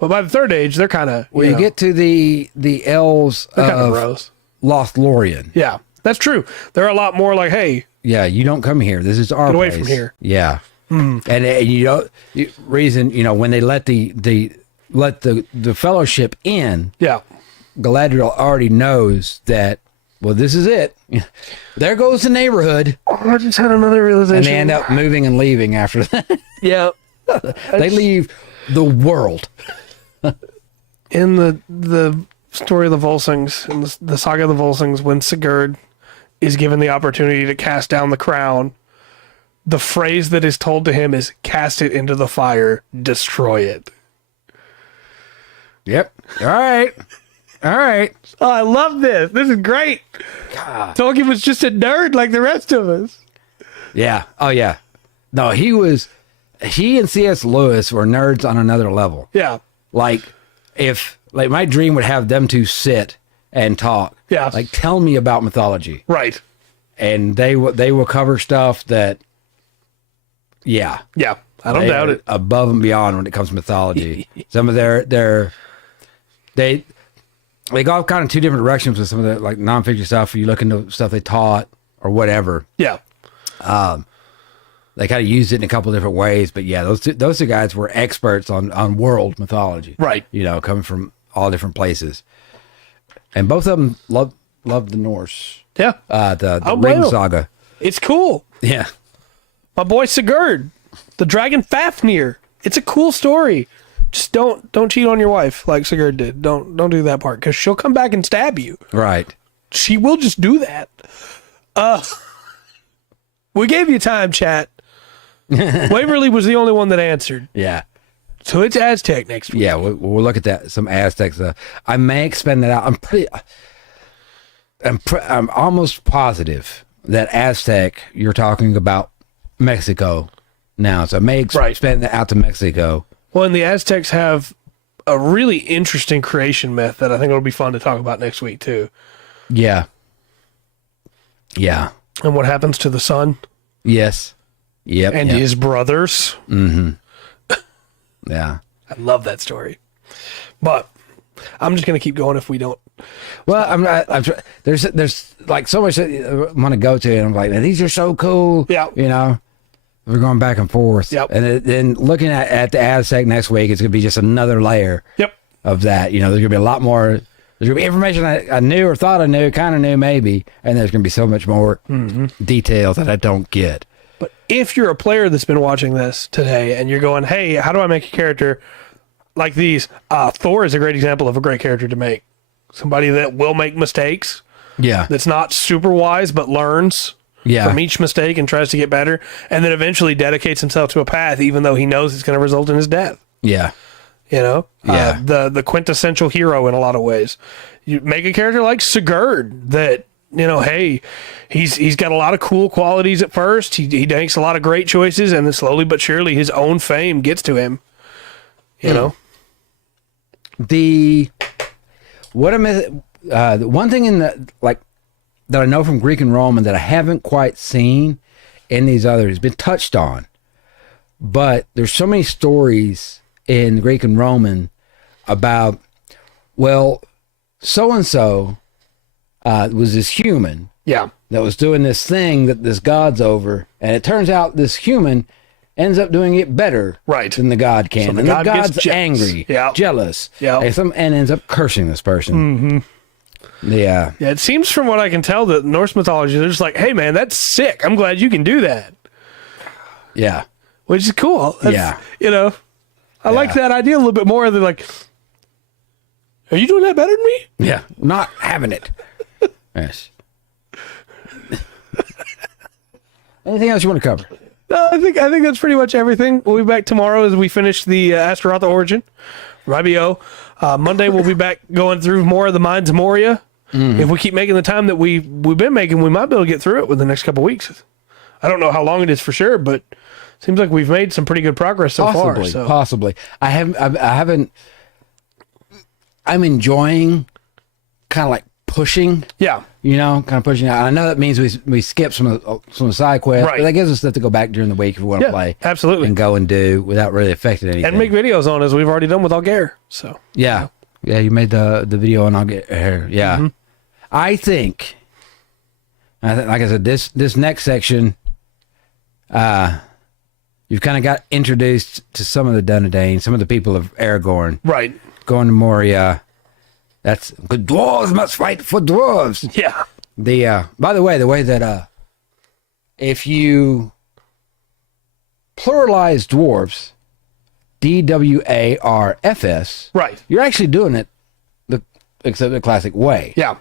But by the third age, they're kind of... Well, you get to the elves of Lothlorien. Yeah, that's true. They're a lot more like, hey... Yeah, you don't come here. This is our Get away place. from here. Yeah. And you know, reason, you know, when they let the fellowship in, Galadriel already knows that, well, this is it. There goes the neighborhood. Oh, I just had another realization. And they end up moving and leaving after that. Yeah. They leave the world. In the story of the Volsungs, in the saga of the Volsungs, when Sigurd is given the opportunity to cast down the crown, the phrase that is told to him is, cast it into the fire, destroy it. Yep. All right. Oh, I love this. This is great. God. Tolkien was just a nerd like the rest of us. Yeah. Oh, yeah. No, he and C.S. Lewis were nerds on another level. Yeah. Like, my dream would have them two sit and talk. Yeah. Like, tell me about mythology. Right. And they will cover stuff that, Yeah, I don't doubt it. Above and beyond when it comes to mythology. Some of they go kind of two different directions with some of the like nonfiction stuff. You look into stuff they taught or whatever. Yeah. They kind of used it in a couple of different ways, but yeah, those two guys were experts on world mythology. Right. You know, coming from all different places. And both of them loved the Norse. Yeah. The Ring Saga. It's cool. Yeah. My boy Sigurd, the dragon Fafnir. It's a cool story. Just don't cheat on your wife like Sigurd did. Don't do that part, because she'll come back and stab you. Right. She will just do that. We gave you time, chat. Waverly was the only one that answered. Yeah. So it's Aztec next week. Yeah, we'll look at that. Some Aztec stuff. I may expand that out. I'm almost positive that Aztec, you're talking about Mexico now. So I may expand that out to Mexico. Well, and the Aztecs have a really interesting creation myth that I think it'll be fun to talk about next week, too. Yeah. Yeah. And what happens to the sun. Yes. Yep. And his brothers. Mm-hmm. Yeah. I love that story. But I'm just going to keep going if we don't. Well, there's like so much that I want to go to, and I'm like, man, these are so cool. Yeah. You know, we're going back and forth. Yep. And then looking at the Aztec next week, it's going to be just another layer. Yep. Of that. You know, there's going to be a lot more. There's going to be information I knew or thought I knew, kind of knew maybe, and there's going to be so much more details that I don't get. But if you're a player that's been watching this today and you're going, hey, how do I make a character like these? Thor is a great example of a great character to make. Somebody that will make mistakes. Yeah. That's not super wise, but learns from each mistake and tries to get better. And then eventually dedicates himself to a path, even though he knows it's going to result in his death. Yeah. You know? Yeah. The quintessential hero in a lot of ways. You make a character like Sigurd that, you know, hey, he's got a lot of cool qualities at first. He makes a lot of great choices, and then slowly but surely his own fame gets to him. You know? The one thing in that I know from Greek and Roman that I haven't quite seen in these others, been touched on, but there's so many stories in Greek and Roman about, well, so-and-so was this human that was doing this thing that this god's over, and it turns out this human ends up doing it better Right. than the god can. So the and god the gets god's jealous. angry, Yeah. jealous, Yeah. and ends up cursing this person. Yeah. Yeah, it seems from what I can tell that Norse mythology, they're just like, hey, man, that's sick. I'm glad you can do that. Yeah. Which is cool. That's, Yeah. You know, I like that idea a little bit more. They're like, are you doing that better than me? Yeah. Not having it. Yes. Anything else you want to cover? No, I think that's pretty much everything. We'll be back tomorrow as we finish the Astaroth Origin from IBO. Monday we'll be back going through more of the Mines of Moria. If we keep making the time that we've been making, we might be able to get through it within the next couple of weeks. I don't know how long it is for sure, but it seems like we've made some pretty good progress so far. So. Possibly. I haven't. I'm enjoying kind of like pushing. Yeah. You know, kind of pushing out. I know that means we skip some of the side quests, Right. but that gives us stuff to go back during the week if we want to play. Absolutely. And go and do without really affecting anything. And make videos on as we've already done with Algair. So Yeah. Yeah, you made the video and I'll get here. Yeah. I think, like I said, this next section, you've kind of got introduced to some of the Dunedain, some of the people of Aragorn. Right. Going to Moria. That's good. Dwarves must fight for dwarves. Yeah. By the way that if you pluralize dwarves, DWARFS, Right. you're actually doing it except the classic way. Yeah.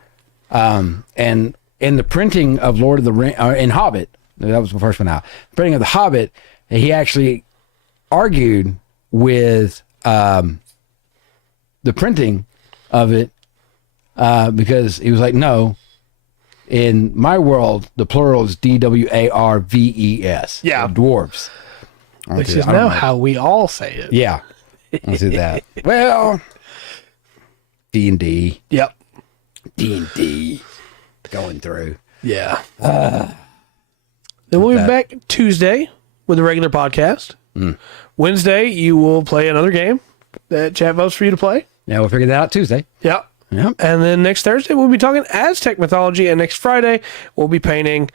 And in the printing of Lord of the Rings, in Hobbit, that was the first one out. Printing of the Hobbit, he actually argued with the printing of it because he was like, no, in my world, the plural is DWARVES. Yeah. Dwarves. Which is now how we all say it. Yeah. Let's do that. Well, D&D. Yep. D&D. Going through. Yeah. Then we'll be back Tuesday with a regular podcast. Wednesday, you will play another game that chat votes for you to play. Yeah, we'll figure that out Tuesday. Yep. Yep. And then next Thursday, we'll be talking Aztec mythology. And next Friday, we'll be painting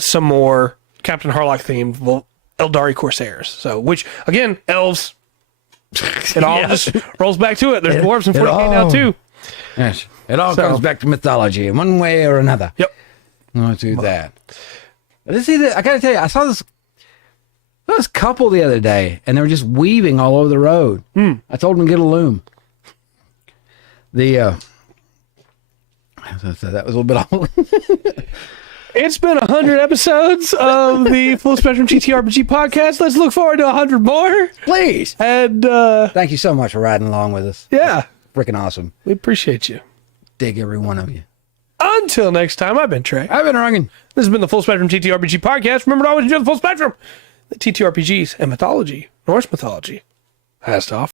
some more Captain Harlock themed Eldari Corsairs. So, which, again, elves. It all just rolls back to it. There's dwarves and 40k now, too. Yes. It all comes back to mythology in one way or another. Yep. Let's do that. I gotta tell you, I saw this couple the other day, and they were just weaving all over the road. I told them to get a loom. That was a little bit off. It's been 100 episodes of the Full Spectrum TTRPG podcast. Let's look forward to 100 more. Please. And Thank you so much for riding along with us. yeah, Freaking awesome. we appreciate you. Dig every one of you. Until next time, I've been Trey. I've been Rungan. This has been the Full Spectrum TTRPG podcast. Remember to always enjoy the full spectrum. The TTRPGs and mythology, Norse mythology, has to offer.